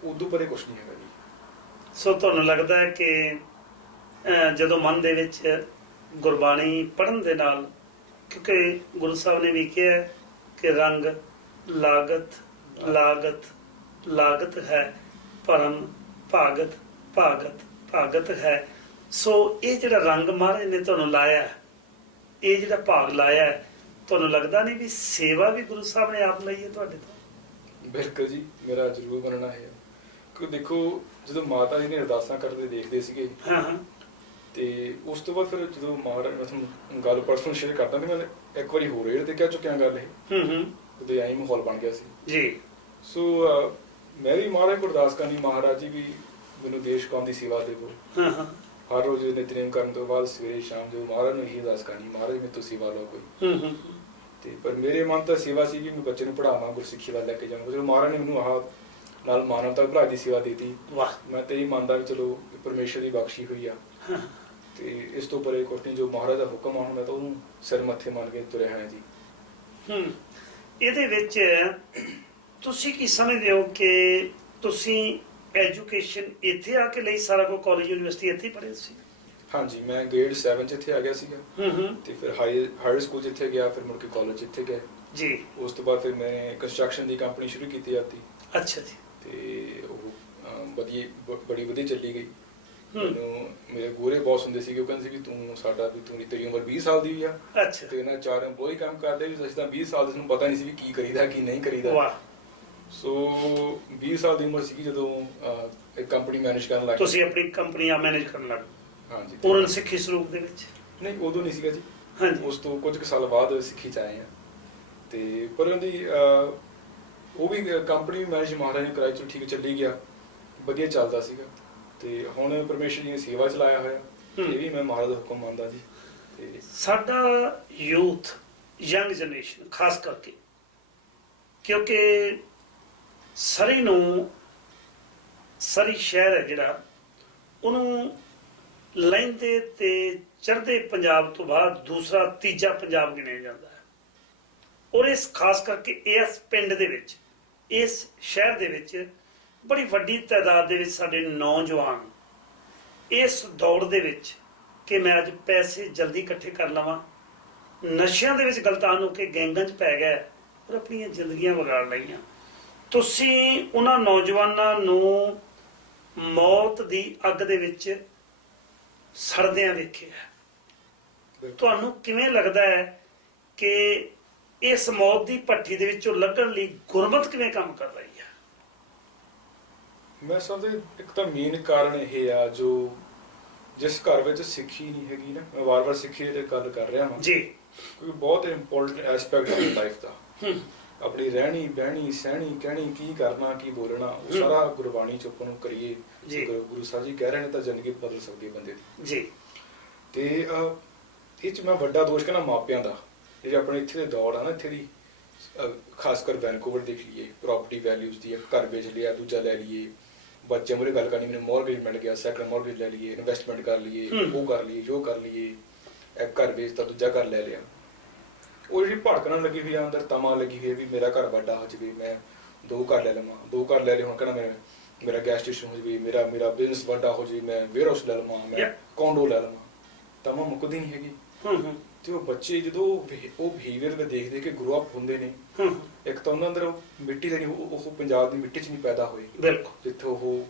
ਉਦੋਂ ਪਰੇ ਕੁਛ ਨਹੀਂ ਹੈਗਾ ਜੀ। ਸੋ ਤੁਹਾਨੂੰ ਲੱਗਦਾ ਹੈ ਕਿ ਜਦੋਂ ਮਨ ਦੇ ਵਿੱਚ ਗੁਰਬਾਣੀ ਪੜ੍ਹਨ ਦੇ ਨਾਲ, ਕਿਉਂਕਿ ਗੁਰੂ ਸਾਹਿਬ ਨੇ ਵੀ ਕਿਹਾ ਕਿ ਰੰਗ ਲਾਗਤ ਲਾਗਤ ਲਾਗਤ ਹੈ, ਭਰਮ ਭਾਗਤ ਭਾਗਤ ਭਾਗਤ ਹੈ। ਸੋ ਇਹ ਜਿਹੜਾ ਰੰਗ ਮਹਾਰਾਜ ਨੇ ਤੁਹਾਨੂੰ ਲਾਇਆ, ਇਹ ਜਿਹੜਾ ਭਾਗ ਲਾਇਆ, ਤੁਹਾਨੂੰ ਲੱਗਦਾ ਨਹੀਂ ਵੀ ਸੇਵਾ ਵੀ ਗੁਰੂ ਸਾਹਿਬ ਨੇ ਆਪ ਲਈ ਹੈ ਤੁਹਾਡੇ ਤੋਂ? ਬਿਲਕੁਲ ਜੀ, ਮੇਰਾ ਜ਼ਰੂਰ ਮੰਨਣਾ ਹੈ। ਕਿਉਂਕਿ ਦੇਖੋ, ਜਦੋਂ ਮਾਤਾ ਜੀ ਨੇ ਅਰਦਾਸਾਂ ਕਰਦੇ ਦੇਖਦੇ ਸੀਗੇ, ਤੇ ਉਸ ਤੋਂ ਬਾਅਦ ਫਿਰ ਜਦੋਂ ਮਹਾਰਾਜ, ਮੈਂ ਤੁਹਾਨੂੰ ਗੱਲ ਪਰਸਨਲ ਸ਼ੇਅਰ ਕਰਦਾ, ਤੇ ਮੈਂ ਇੱਕ ਵਾਰੀ ਹੋਰ ਰੇੜ ਤੇ ਕਹਿ ਚੁੱਕਿਆ ਗੱਲ ਇਹ, ਉਦੋਂ ਐਂ ਮਾਹੌਲ ਬਣ ਗਿਆ ਸੀ ਜੀ। ਸੋ ਮੈਂ ਵੀ ਮਹਾਰਾਜ ਕੋਲ ਅਰਦਾਸ ਕਰਨੀ, ਮਹਾਰਾਜ ਜੀ ਵੀ ਮੈਨੂੰ ਦੇਸ਼ ਕੌਮ ਦੀ ਸੇਵਾ ਦੇਵੋ। ਹਰ ਰੋਜ਼ ਨਿਤਨੇਮ ਕਰਨ ਤੋਂ ਬਾਅਦ ਸਵੇਰੇ ਸ਼ਾਮ ਜੋ ਮਹਾਰਾਜ ਨੂੰ ਇਹੀ ਅਰਦਾਸ ਕਰਨੀ, ਮਹਾਰਾਜ ਮੇਰੇ ਤੋਂ ਸੇਵਾ ਲਓ ਕੋਈ। ਤੇ ਪਰ ਮੇਰੇ ਮਨ ਤਾਂ ਸੇਵਾ ਸੀ ਕਿ ਮੈਂ ਬੱਚੇ ਨੂੰ ਪੜ੍ਹਾਵਾਂ, ਗੁਰਸਿੱਖੀ ਵੱਲ ਲੈ ਕੇ ਜਾਵਾਂ। ਜਦੋਂ ਮਹਾਰਾਜ ਨੇ ਮੈਨੂੰ ਆਹ ਨਾਲ ਮਾਨਵਤਾ ਭਰਾ ਦੀ ਸੇਵਾ ਦਿੱਤੀ, ਮੈਂ ਤਾਂ ਇਹ ਮੰਨਦਾ ਵੀ ਚਲੋ ਪਰਮੇਸ਼ਰ ਦੀ ਬਖਸ਼ੀ ਹੋਈ ਆ, ਤੇ ਇਸ ਤੋਂ ਪਰੇ ਕੁਛ ਨਹੀਂ। ਜੋ ਮਹਾਰਾਜ ਦਾ ਹੁਕਮ ਆਉਂਦਾ ਤਾਂ ਉਹਨੂੰ ਸਿਰ ਮੱਥੇ ਮੰਨ ਕੇ ਤੁਰਿਆ ਹੈ ਜੀ। ਇਹਦੇ ਵਿੱਚ ਤੁਸੀਂ ਕੀ ਸਮਝਦੇ ਹੋ ਕਿ ਤੁਸੀਂ ਐਜੂਕੇਸ਼ਨ ਇੱਥੇ ਆ ਕੇ ਲਈ, ਸਾਰਾ ਕੁਝ ਕਾਲਜ ਯੂਨੀਵਰਸਿਟੀ ਇੱਥੇ ਹੀ ਪੜ੍ਹੇ ਸੀ? ਹਾਂਜੀ, ਮੈਂ ਗ੍ਰੇਡ 7 ਚ ਇੱਥੇ ਆ ਗਿਆ ਸੀਗਾ, ਤੇ ਫਿਰ ਹਾਈ ਸਕੂਲ ਜਿੱਥੇ ਗਿਆ, ਫਿਰ ਮੁੜ ਕੇ ਕਾਲਜ ਇੱਥੇ ਗਏ। ਜੀ। ਉਸ ਤੋਂ ਬਾਅਦ ਫਿਰ ਮੈਂ ਕੰਸਟਰਕਸ਼ਨ ਦੀ ਕੰਪਨੀ ਸ਼ੁਰੂ ਕੀਤੀ ਆਪਦੀ, ਅੱਛਾ ਜੀ। ਤੇ ਉਹ ਬੜੀ ਵਧੀਆ ਚੱਲੀ ਗਈ। ਹੂੰ। ਮੈਨੂੰ ਮੇਰੇ ਗੋਰੇ ਬੌਸ ਹੁੰਦੇ ਸੀਗੇ, ਉਹ ਕਹਿੰਦੇ ਸੀ ਵੀ ਤੇਰੀ ਉਮਰ 20 ਸਾਲ ਦੀ ਵੀ ਆ, ਅੱਛਾ। ਤੇ ਇਹਨਾਂ 4 EMPLOYE ਕੰਮ ਕਰਦੇ ਵੀ, ਅਸੀਂ ਤਾਂ 20 ਸਾਲ ਦੇ ਸਾਨੂੰ ਪਤਾ ਨਹੀਂ ਸੀ ਵੀ ਕੀ ਕਰੀਦਾ ਕੀ ਨਹੀਂ ਕਰੀਦਾ। ਵਾਹ। ਸੋ 20 ਸਾਲ ਦੀ ਉਮਰ ਸੀਗੀ ਜਦੋਂ ਇੱਕ ਕੰਪਨੀ ਮੈਨੇਜ ਕਰਨ ਲੱਗ ਤੁਸੀਂ ਆਪਣੀ ਕੰਪਨੀ ਆ ਮੈਨੇਜ ਕਰਨ ਲੱਗ ਪਏ ਹਾਂਜੀ। ਪੂਰਨ ਸਿੱਖੀ ਸਰੂਪ ਦੇ ਵਿੱਚ? ਨਹੀਂ, ਉਦੋਂ ਨਹੀਂ ਸੀਗਾ ਜੀ। ਹਾਂਜੀ। ਉਸ ਤੋਂ ਕੁਝ ਕੁ ਸਾਲ ਬਾਅਦ ਸਿੱਖੀ ਚ ਆਏ ਆ, ਤੇ ਪਰ ਉਹਦੀ ਉਹ ਵੀ ਕੰਪਨੀ ਮੈਨੇਜ ਮਹਾਰਾਜ ਨੇ ਕਰਾਈ, ਚਲੋ ਠੀਕ ਚੱਲੀ ਗਿਆ, ਵਧੀਆ ਚੱਲਦਾ ਸੀਗਾ। ਤੇ ਹੁਣ ਪਰਮੇਸ਼ਰ ਜੀ ਨੇ ਸੇਵਾ ਚ ਲਾਇਆ ਹੋਇਆ, ਇਹ ਵੀ ਮੈਂ ਮਹਾਰਾਜ ਦਾ ਹੁਕਮ ਮੰਨਦਾ ਜੀ। ਤੇ ਸਾਡਾ ਯੂਥ, ਯੰਗ ਜਨਰੇਸ਼ਨ ਖਾਸ ਕਰਕੇ, ਕਿਉਂਕਿ ਸਰੀ ਸ਼ਹਿਰ ਹੈ ਜਿਹੜਾ, ਉਹਨੂੰ ਲਹਿੰਦੇ ਤੇ ਚੜ੍ਹਦੇ ਪੰਜਾਬ ਤੋਂ ਬਾਅਦ ਦੂਸਰਾ ਤੀਜਾ ਪੰਜਾਬ ਗਿਣਿਆ ਜਾਂਦਾ ਹੈ। ਔਰ ਇਸ ਖਾਸ ਕਰਕੇ ਇਸ ਪਿੰਡ ਦੇ ਵਿੱਚ, ਇਸ ਸ਼ਹਿਰ ਦੇ ਵਿੱਚ ਬੜੀ ਵੱਡੀ ਤਾਦਾਦ ਦੇ ਵਿੱਚ ਸਾਡੇ ਨੌਜਵਾਨ ਇਸ ਦੌੜ ਦੇ ਵਿੱਚ ਕਿ ਮੈਂ ਅੱਜ ਪੈਸੇ ਜਲਦੀ ਇਕੱਠੇ ਕਰ ਲਵਾਂ, ਨਸ਼ਿਆਂ ਦੇ ਵਿੱਚ ਗਲਤਾਨ ਹੋ ਕੇ ਗੈਂਗਾਂ 'ਚ ਪੈ ਗਏ ਔਰ ਆਪਣੀਆਂ ਜ਼ਿੰਦਗੀਆਂ ਵਿਗਾੜ ਲਈਆਂ। ਤੁਸੀਂ ਉਹਨਾਂ ਨੌਜਵਾਨਾਂ ਨੂੰ ਮੌਤ ਦੀ ਅੱਗ ਦੇ ਵਿੱਚ ਸੜਦਿਆਂ ਵੇਖਿਆ। ਤੁਹਾਨੂੰ ਕਿਵੇਂ ਲੱਗਦਾ ਹੈ ਕਿ ਇਸ ਮੌਤ ਦੀ ਭੱਠੀ ਦੇ ਵਿੱਚੋਂ ਲੱਗਣ ਲਈ ਗੁਰਮਤ ਕਿਵੇਂ ਕੰਮ ਕਰ ਰਹੀ ਹੈ? ਮੈਂ ਸਮਝਦਾ ਇੱਕ ਤਾਂ ਮੇਨ ਕਾਰਨ ਇਹ ਆ, ਜੋ ਜਿਸ ਘਰ ਵਿੱਚ ਸਿੱਖੀ ਨਹੀਂ ਹੈਗੀ ਨਾ, ਮੈਂ ਵਾਰ-ਵਾਰ ਸਿੱਖੀ ਤੇ ਗੱਲ ਕਰ ਰਿਹਾ ਹਾਂ ਜੀ, ਕਿਉਂਕਿ ਬਹੁਤ ਇੰਪੋਰਟੈਂਟ ਐਸਪੈਕਟ ਹੈ ਲਾਈਫ ਦਾ। ਆਪਣੀ ਰਹਿਣੀ ਬਹਿਣੀ ਸਹਿਣੀ ਕਹਿਣੀ, ਕੀ ਕਰਨਾ ਕੀ ਬੋਲਣਾ, ਉਹ ਸਾਰਾ ਗੁਰਬਾਣੀ ਚ ਆਪਾਂ ਨੂੰ ਕਰੀਏ। ਗੁਰੂ ਸਾਹਿਬ ਜੀ ਕਹਿ ਰਹੇ ਨੇ ਤਾਂ ਜ਼ਿੰਦਗੀ ਬਦਲ ਸਕਦੀ ਹੈ ਬੰਦੇ ਦੀ ਜੀ। ਤੇ ਇਹ ਚ ਮੈਂ ਵੱਡਾ ਦੋਸ਼ ਕਹਿੰਦਾ ਮਾਪਿਆਂ ਦਾ, ਜਿਹੜੇ ਆਪਣੇ ਇੱਥੇ ਦੇ ਦੌੜ ਆ ਨਾ, ਇੱਥੇ ਦੀ ਖਾਸ ਕਰ ਵੈਨਕੂਵਰ ਦੇਖ ਲਈਏ, ਪ੍ਰੋਪਰਟੀ ਵੈਲਿਊਜ਼ ਦੀ, ਘਰ ਵੇਚ ਲਿਆ ਦੂਜਾ ਲੈ ਲਈਏ, ਬੱਚੇ ਮੂਹਰੇ ਗੱਲ ਕਰਨੀ, ਮੈਨੂੰ ਮੌਰਗੇਜ ਮਿਲ ਗਿਆ, ਸੈਕੰਡ ਮੌਰਗੇਜ ਲੈ ਲਈਏ, ਇਨਵੈਸਟਮੈਂਟ ਕਰ ਲਈਏ, ਉਹ ਕਰ ਲਈਏ, ਜੋ ਕਰ ਲਈਏ, ਇੱਕ ਘਰ ਵੇਚਤਾ ਦੂਜਾ ਘਰ ਲੈ ਲਿਆ। ਉਹ ਜਿਹੜੀ ਭੜਕਣ ਲੱਗੀ ਹੋਈ ਆ ਅੰਦਰ, ਤਮਾ ਲੱਗੀ ਹੋਈ ਵੀ ਮੇਰਾ ਘਰ ਵੱਡਾ ਹੋ ਜਾਵੇ, ਮੈਂ 2 ਘਰ ਲੈ ਲਵਾਂ, 2 ਘਰ ਲੈ ਲਏ, ਹੁਣ ਕਹਿੰਦਾ ਮੇਰਾ ਗੈਸ ਸਟੇਸ਼ਨ ਹੋ ਜਾਵੇ, ਮੇਰਾ ਬਿਜ਼ਨਸ ਵੱਡਾ ਹੋ ਜਾਵੇ, ਮੈਂ ਵੇਅਰ ਹਾਊਸ ਲੈ ਲਵਾਂ, ਮੈਂ ਕੌਂਡੋ ਲੈ ਲਵਾਂ, ਤਮਾ ਮੁੱਕਦੀ ਨਹੀਂ ਹੈਗੀ। ਤੇ ਉਹ ਬੱਚੇ ਜਦੋਂ ਉਹ ਬਿਹੇਵੀਅਰ ਵਿੱਚ ਦੇਖਦੇ ਕਿ ਗਰੋ ਅਪ ਹੁੰਦੇ ਨੇ, ਇੱਕ ਤਾਂ ਉਹਨਾਂ ਅੰਦਰ ਮਿੱਟੀ ਦਾ ਨਹੀਂ, ਉਹ ਪੰਜਾਬ ਦੀ ਮਿੱਟੀ 'ਚ ਨਹੀਂ ਪੈਦਾ ਹੋਏ, ਬਿਲਕੁਲ, ਜਿੱਥੇ ਉਹ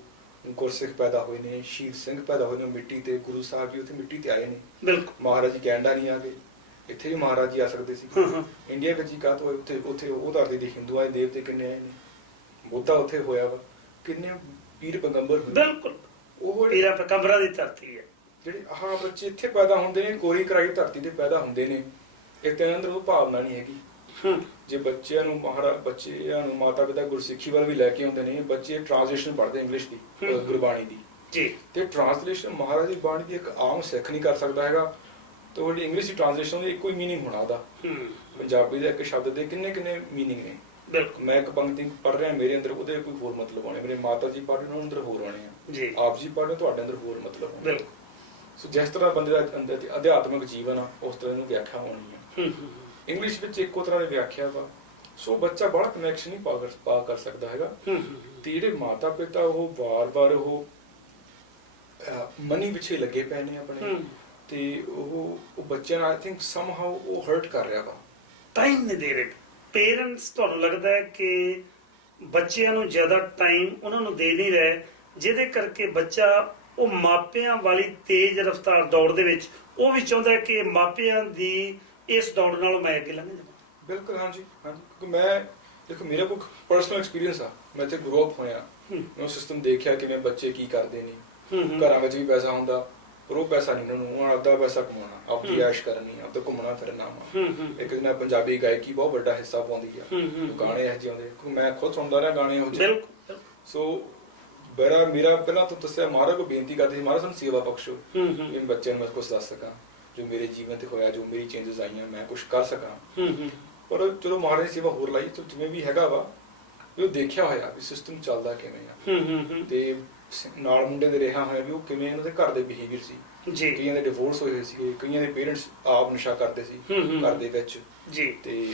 ਗੁਰਸਿੱਖ ਪੈਦਾ ਹੋਏ ਨੇ, ਸ਼ਹੀਦ ਸਿੰਘ ਪੈਦਾ ਹੋਏ ਨੇ ਮਿੱਟੀ ਤੇ, ਗੁਰੂ ਸਾਹਿਬ ਜੀ ਉੱਥੇ ਮਿੱਟੀ ਤੇ ਆਏ ਨੇ, ਬਿਲਕੁਲ। ਮਹਾਰਾਜ ਜੀ ਕੈਨੇਡਾ ਨਹੀਂ ਆ ਗਏ, ਇੱਥੇ ਵੀ ਮਹਾਰਾਜ ਜੀ ਆ ਸਕਦੇ ਸੀ। ਇੰਡੀਆ ਵਿੱਚ ਹੀ ਕਾਹ ਤੋਂ ਉੱਥੇ ਉਹ ਧਰਤੀ ਦੇ ਹਿੰਦੂਆਂ ਦੇ ਦੇਵਤੇ ਕਿੰਨੇ ਆਏ ਨੇ, ਬੁੱਧਾ ਉੱਥੇ ਹੋਇਆ ਵਾ, ਕਿੰਨੇ ਪੀਰ ਪੈਗੰਬਰ ਹੋਏ, ਬਿਲਕੁਲ। ਉਹ ਪੀਰਾਂ ਪੈਗੰਬਰਾਂ ਦੀ ਧਰਤੀ ਹੈ। ਜਿਹੜੇ ਬੱਚੇ ਇੱਥੇ ਪੈਦਾ ਹੁੰਦੇ ਨੇ, ਕੋਰੀ ਕਰਾਈ ਧਰਤੀ ਤੇ ਪੈਦਾ ਹੁੰਦੇ ਨੇ, ਇੱਕ ਤਾਂ ਅੰਦਰ ਉਹ ਭਾਵਨਾ ਨਹੀਂ ਹੈਗੀ। ਜੇ ਬੱਚਿਆਂ ਨੂੰ ਮਾਤਾ ਪਿਤਾ ਗੁਰਸਿੱਖੀ ਵੱਲ ਵੀ ਲੈ ਕੇ ਆਉਂਦੇ ਨੇ, ਬੱਚੇ ਟ੍ਰਾਂਸਲੇਸ਼ਨ ਪੜ੍ਹਦੇ ਇੰਗਲਿਸ਼ ਦੀ, ਗੁਰਬਾਣੀ ਦੀ ਜੀ, ਤੇ ਟ੍ਰਾਂਸਲੇਸ਼ਨ ਮਹਾਰਾਜ ਦੀ ਬਾਣੀ ਦੀ ਇੱਕ ਆਮ ਸਿੱਖ ਨਹੀਂ ਕਰ ਸਕਦਾ ਹੈਗਾ, ਤੇ ਉਹ ਜਿਹੜੀ ਇੰਗਲਿਸ਼ ਦੀ ਟ੍ਰਾਂਸਲੇਸ਼ਨ ਉਹਦਾ ਇੱਕੋ ਹੀ ਮੀਨਿੰਗ ਹੋਣਾ ਉਹਦਾ, ਪੰਜਾਬੀ ਦਾ ਇੱਕ ਸ਼ਬਦ ਦੇ ਕਿੰਨੇ ਮੀਨਿੰਗ ਨੇ। ਬਿਲਕੁਲ, ਮੈਂ ਇੱਕ ਪੰਕਤੀ ਪੜ੍ਹ ਰਿਹਾ, ਮੇਰੇ ਅੰਦਰ ਉਹਦੇ ਕੋਈ ਹੋਰ ਮਤਲਬ ਆਉਣੇ, ਮੇਰੇ ਮਾਤਾ ਜੀ ਪੜ੍ਹ ਰਹੇ ਉਹਨਾਂ ਅੰਦਰ ਹੋਰ ਆਉਣੇ ਆ, ਆਪ ਜੀ ਪੜ੍ਹ ਰਹੇ ਤੁਹਾਡੇ ਅੰਦਰ ਹੋਰ ਮਤਲਬ ਆਉਣੇ। ਬਿਲਕੁਲ। ਸੋ ਜਿਸ ਤਰ੍ਹਾਂ ਬੰਦੇ ਦਾ ਅੰਦਰ ਅਧਿਆਤਮਿਕ ਜੀਵਨ ਆ, ਉਸ ਤਰ੍ਹਾਂ ਦੀ ਵਿਆਖਿਆ ਹੋਣੀ ਆ। ਇੰਗਲਿਸ਼ ਵਿੱਚ ਇੱਕੋ ਤਰ੍ਹਾਂ ਦੀ ਵਿਆਖਿਆ ਵਾ, ਸੋ ਬੱਚਾ ਬੜਾ ਕਨੈਕਸ਼ਨ ਨਹੀਂ ਪਾ ਕਰ ਸਕਦਾ ਹੈਗਾ। ਤੇ ਜਿਹੜੇ ਮਾਤਾ ਪਿਤਾ ਉਹ ਵਾਰ-ਵਾਰ ਉਹ ਮਨੀ ਪਿੱਛੇ ਲੱਗੇ ਪਏ ਨੇ ਆਪਣੇ, ਤੇ ਉਹ ਬੱਚਿਆਂ ਨੂੰ ਆਈ ਥਿੰਕ ਸਮਹਾਉ ਉਹ ਹਰਟ ਕਰ ਰਿਹਾ ਵਾ, ਟਾਈਮ ਨਹੀਂ ਦੇ ਰਹੇ। ਪੇਰੈਂਟਸ, ਤੁਹਾਨੂੰ ਲੱਗਦਾ ਹੈ ਕਿ ਬੱਚਿਆਂ ਨੂੰ ਜ਼ਿਆਦਾ ਟਾਈਮ ਉਹਨਾਂ ਨੂੰ ਦੇ ਨਹੀਂ ਰਹੇ, ਜਿਹਦੇ ਕਰਕੇ ਬੱਚਾ ਉਹ ਮਾਪਿਆਂ ਵਾਲੀ ਤੇਜ਼ ਰਫ਼ਤਾਰ ਦੌੜ ਦੇ ਵਿੱਚ ਉਹ ਵੀ ਚਾਹੁੰਦਾ ਹੈ ਕਿ ਮਾਪਿਆਂ ਦੀ ਇਸ ਦੌੜ ਨਾਲੋਂ ਮੈਂ ਅੱਗੇ ਲੰਘ ਜਾਵਾਂ? ਬਿਲਕੁਲ, ਹਾਂਜੀ। ਕਿਉਂਕਿ ਮੈਂ ਦੇਖੋ, ਮੇਰਾ ਕੋਈ ਪਰਸਨਲ ਐਕਸਪੀਰੀਅੰਸ ਆ, ਮੈਂ ਇੱਥੇ ਗਰੋ ਅਪ ਹੋਇਆ, ਮੈਂ ਉਹ ਸਿਸਟਮ ਦੇਖਿਆ ਕਿਵੇਂ ਬੱਚੇ ਕੀ ਕਰਦੇ ਨੇ। ਘਰਾਂ ਵਿੱਚ ਵੀ ਪੈਸਾ ਹੁੰਦਾ, ਪਰ ਉਹ ਪੈਸਾ ਨਹੀਂ ਉਹਨਾਂ ਨੂੰ, ਅੱਧਾ ਪੈਸਾ ਕਮਾਉਣਾ, ਆਪਣੀ ਐਸ਼ ਕਰਨੀ, ਆਪਦਾ ਘੁੰਮਣਾ ਫਿਰਨਾ ਵਾ। ਇੱਕ ਦਿਨ ਪੰਜਾਬੀ ਗਾਇਕੀ ਬਹੁਤ ਵੱਡਾ ਹਿੱਸਾ ਪਾਉਂਦੀ ਆ, ਗਾਣੇ ਇਹੋ ਜਿਹੇ ਆਉਂਦੇ, ਮੈਂ ਖੁਦ ਸੁਣਦਾ ਰਿਹਾ ਗਾਣੇ ਇਹੋ ਜਿਹੇ। ਸੋ ਮੇਰਾ ਪਹਿਲਾਂ ਤੋਂ ਦੱਸਿਆ, ਮਹਾਰਾਜ ਕੋਲ ਬੇਨਤੀ ਕਰਦੀ ਸੀ, ਮਹਾਰਾਜ ਸਾਨੂੰ ਸੇਵਾ ਬਖਸ਼ੋ, ਵੀ ਬੱਚਿਆਂ ਨੂੰ ਮੈਂ ਕੁਛ ਦੱਸ ਸਕਾਂ, ਜੋ ਮੇਰੇ ਜੀਵਨ ਤੇ ਹੋਇਆ, ਜੋ ਮੇਰੀ ਚੇਂਜਸ ਆਈਆਂ, ਮੈਂ ਕੁਛ ਕਰ ਸਕਾਂ। ਪਰ ਚਲੋ ਮਹਾਰਾਜ ਨੇ ਸੇਵਾ ਹੋਰ ਲਾਈ, ਜਿਵੇਂ ਵੀ ਹੈਗਾ ਵਾ, ਉਹ ਦੇਖਿਆ ਹੋਇਆ ਵੀ ਸਿਸਟਮ ਚੱਲਦਾ ਕਿਵੇਂ ਆ, ਤੇ ਨਾਲ ਮੁੰਡੇ ਦੇ ਰਿਹਾ ਹੋਇਆ ਵੀ ਉਹ ਕਿਵੇਂ ਇਹਨਾਂ ਦੇ ਘਰ ਦੇ ਬਿਹੇਵੀਅਰ ਸੀ। ਕਈਆਂ ਦੇ ਡਿਵੋਰਸ ਹੋਏ ਸੀਗੇ, ਕਈਆਂ ਦੇ ਪੇਰੈਂਟਸ ਆਪ ਨਸ਼ਾ ਕਰਦੇ ਸੀ ਘਰ ਦੇ ਵਿੱਚ, ਤੇ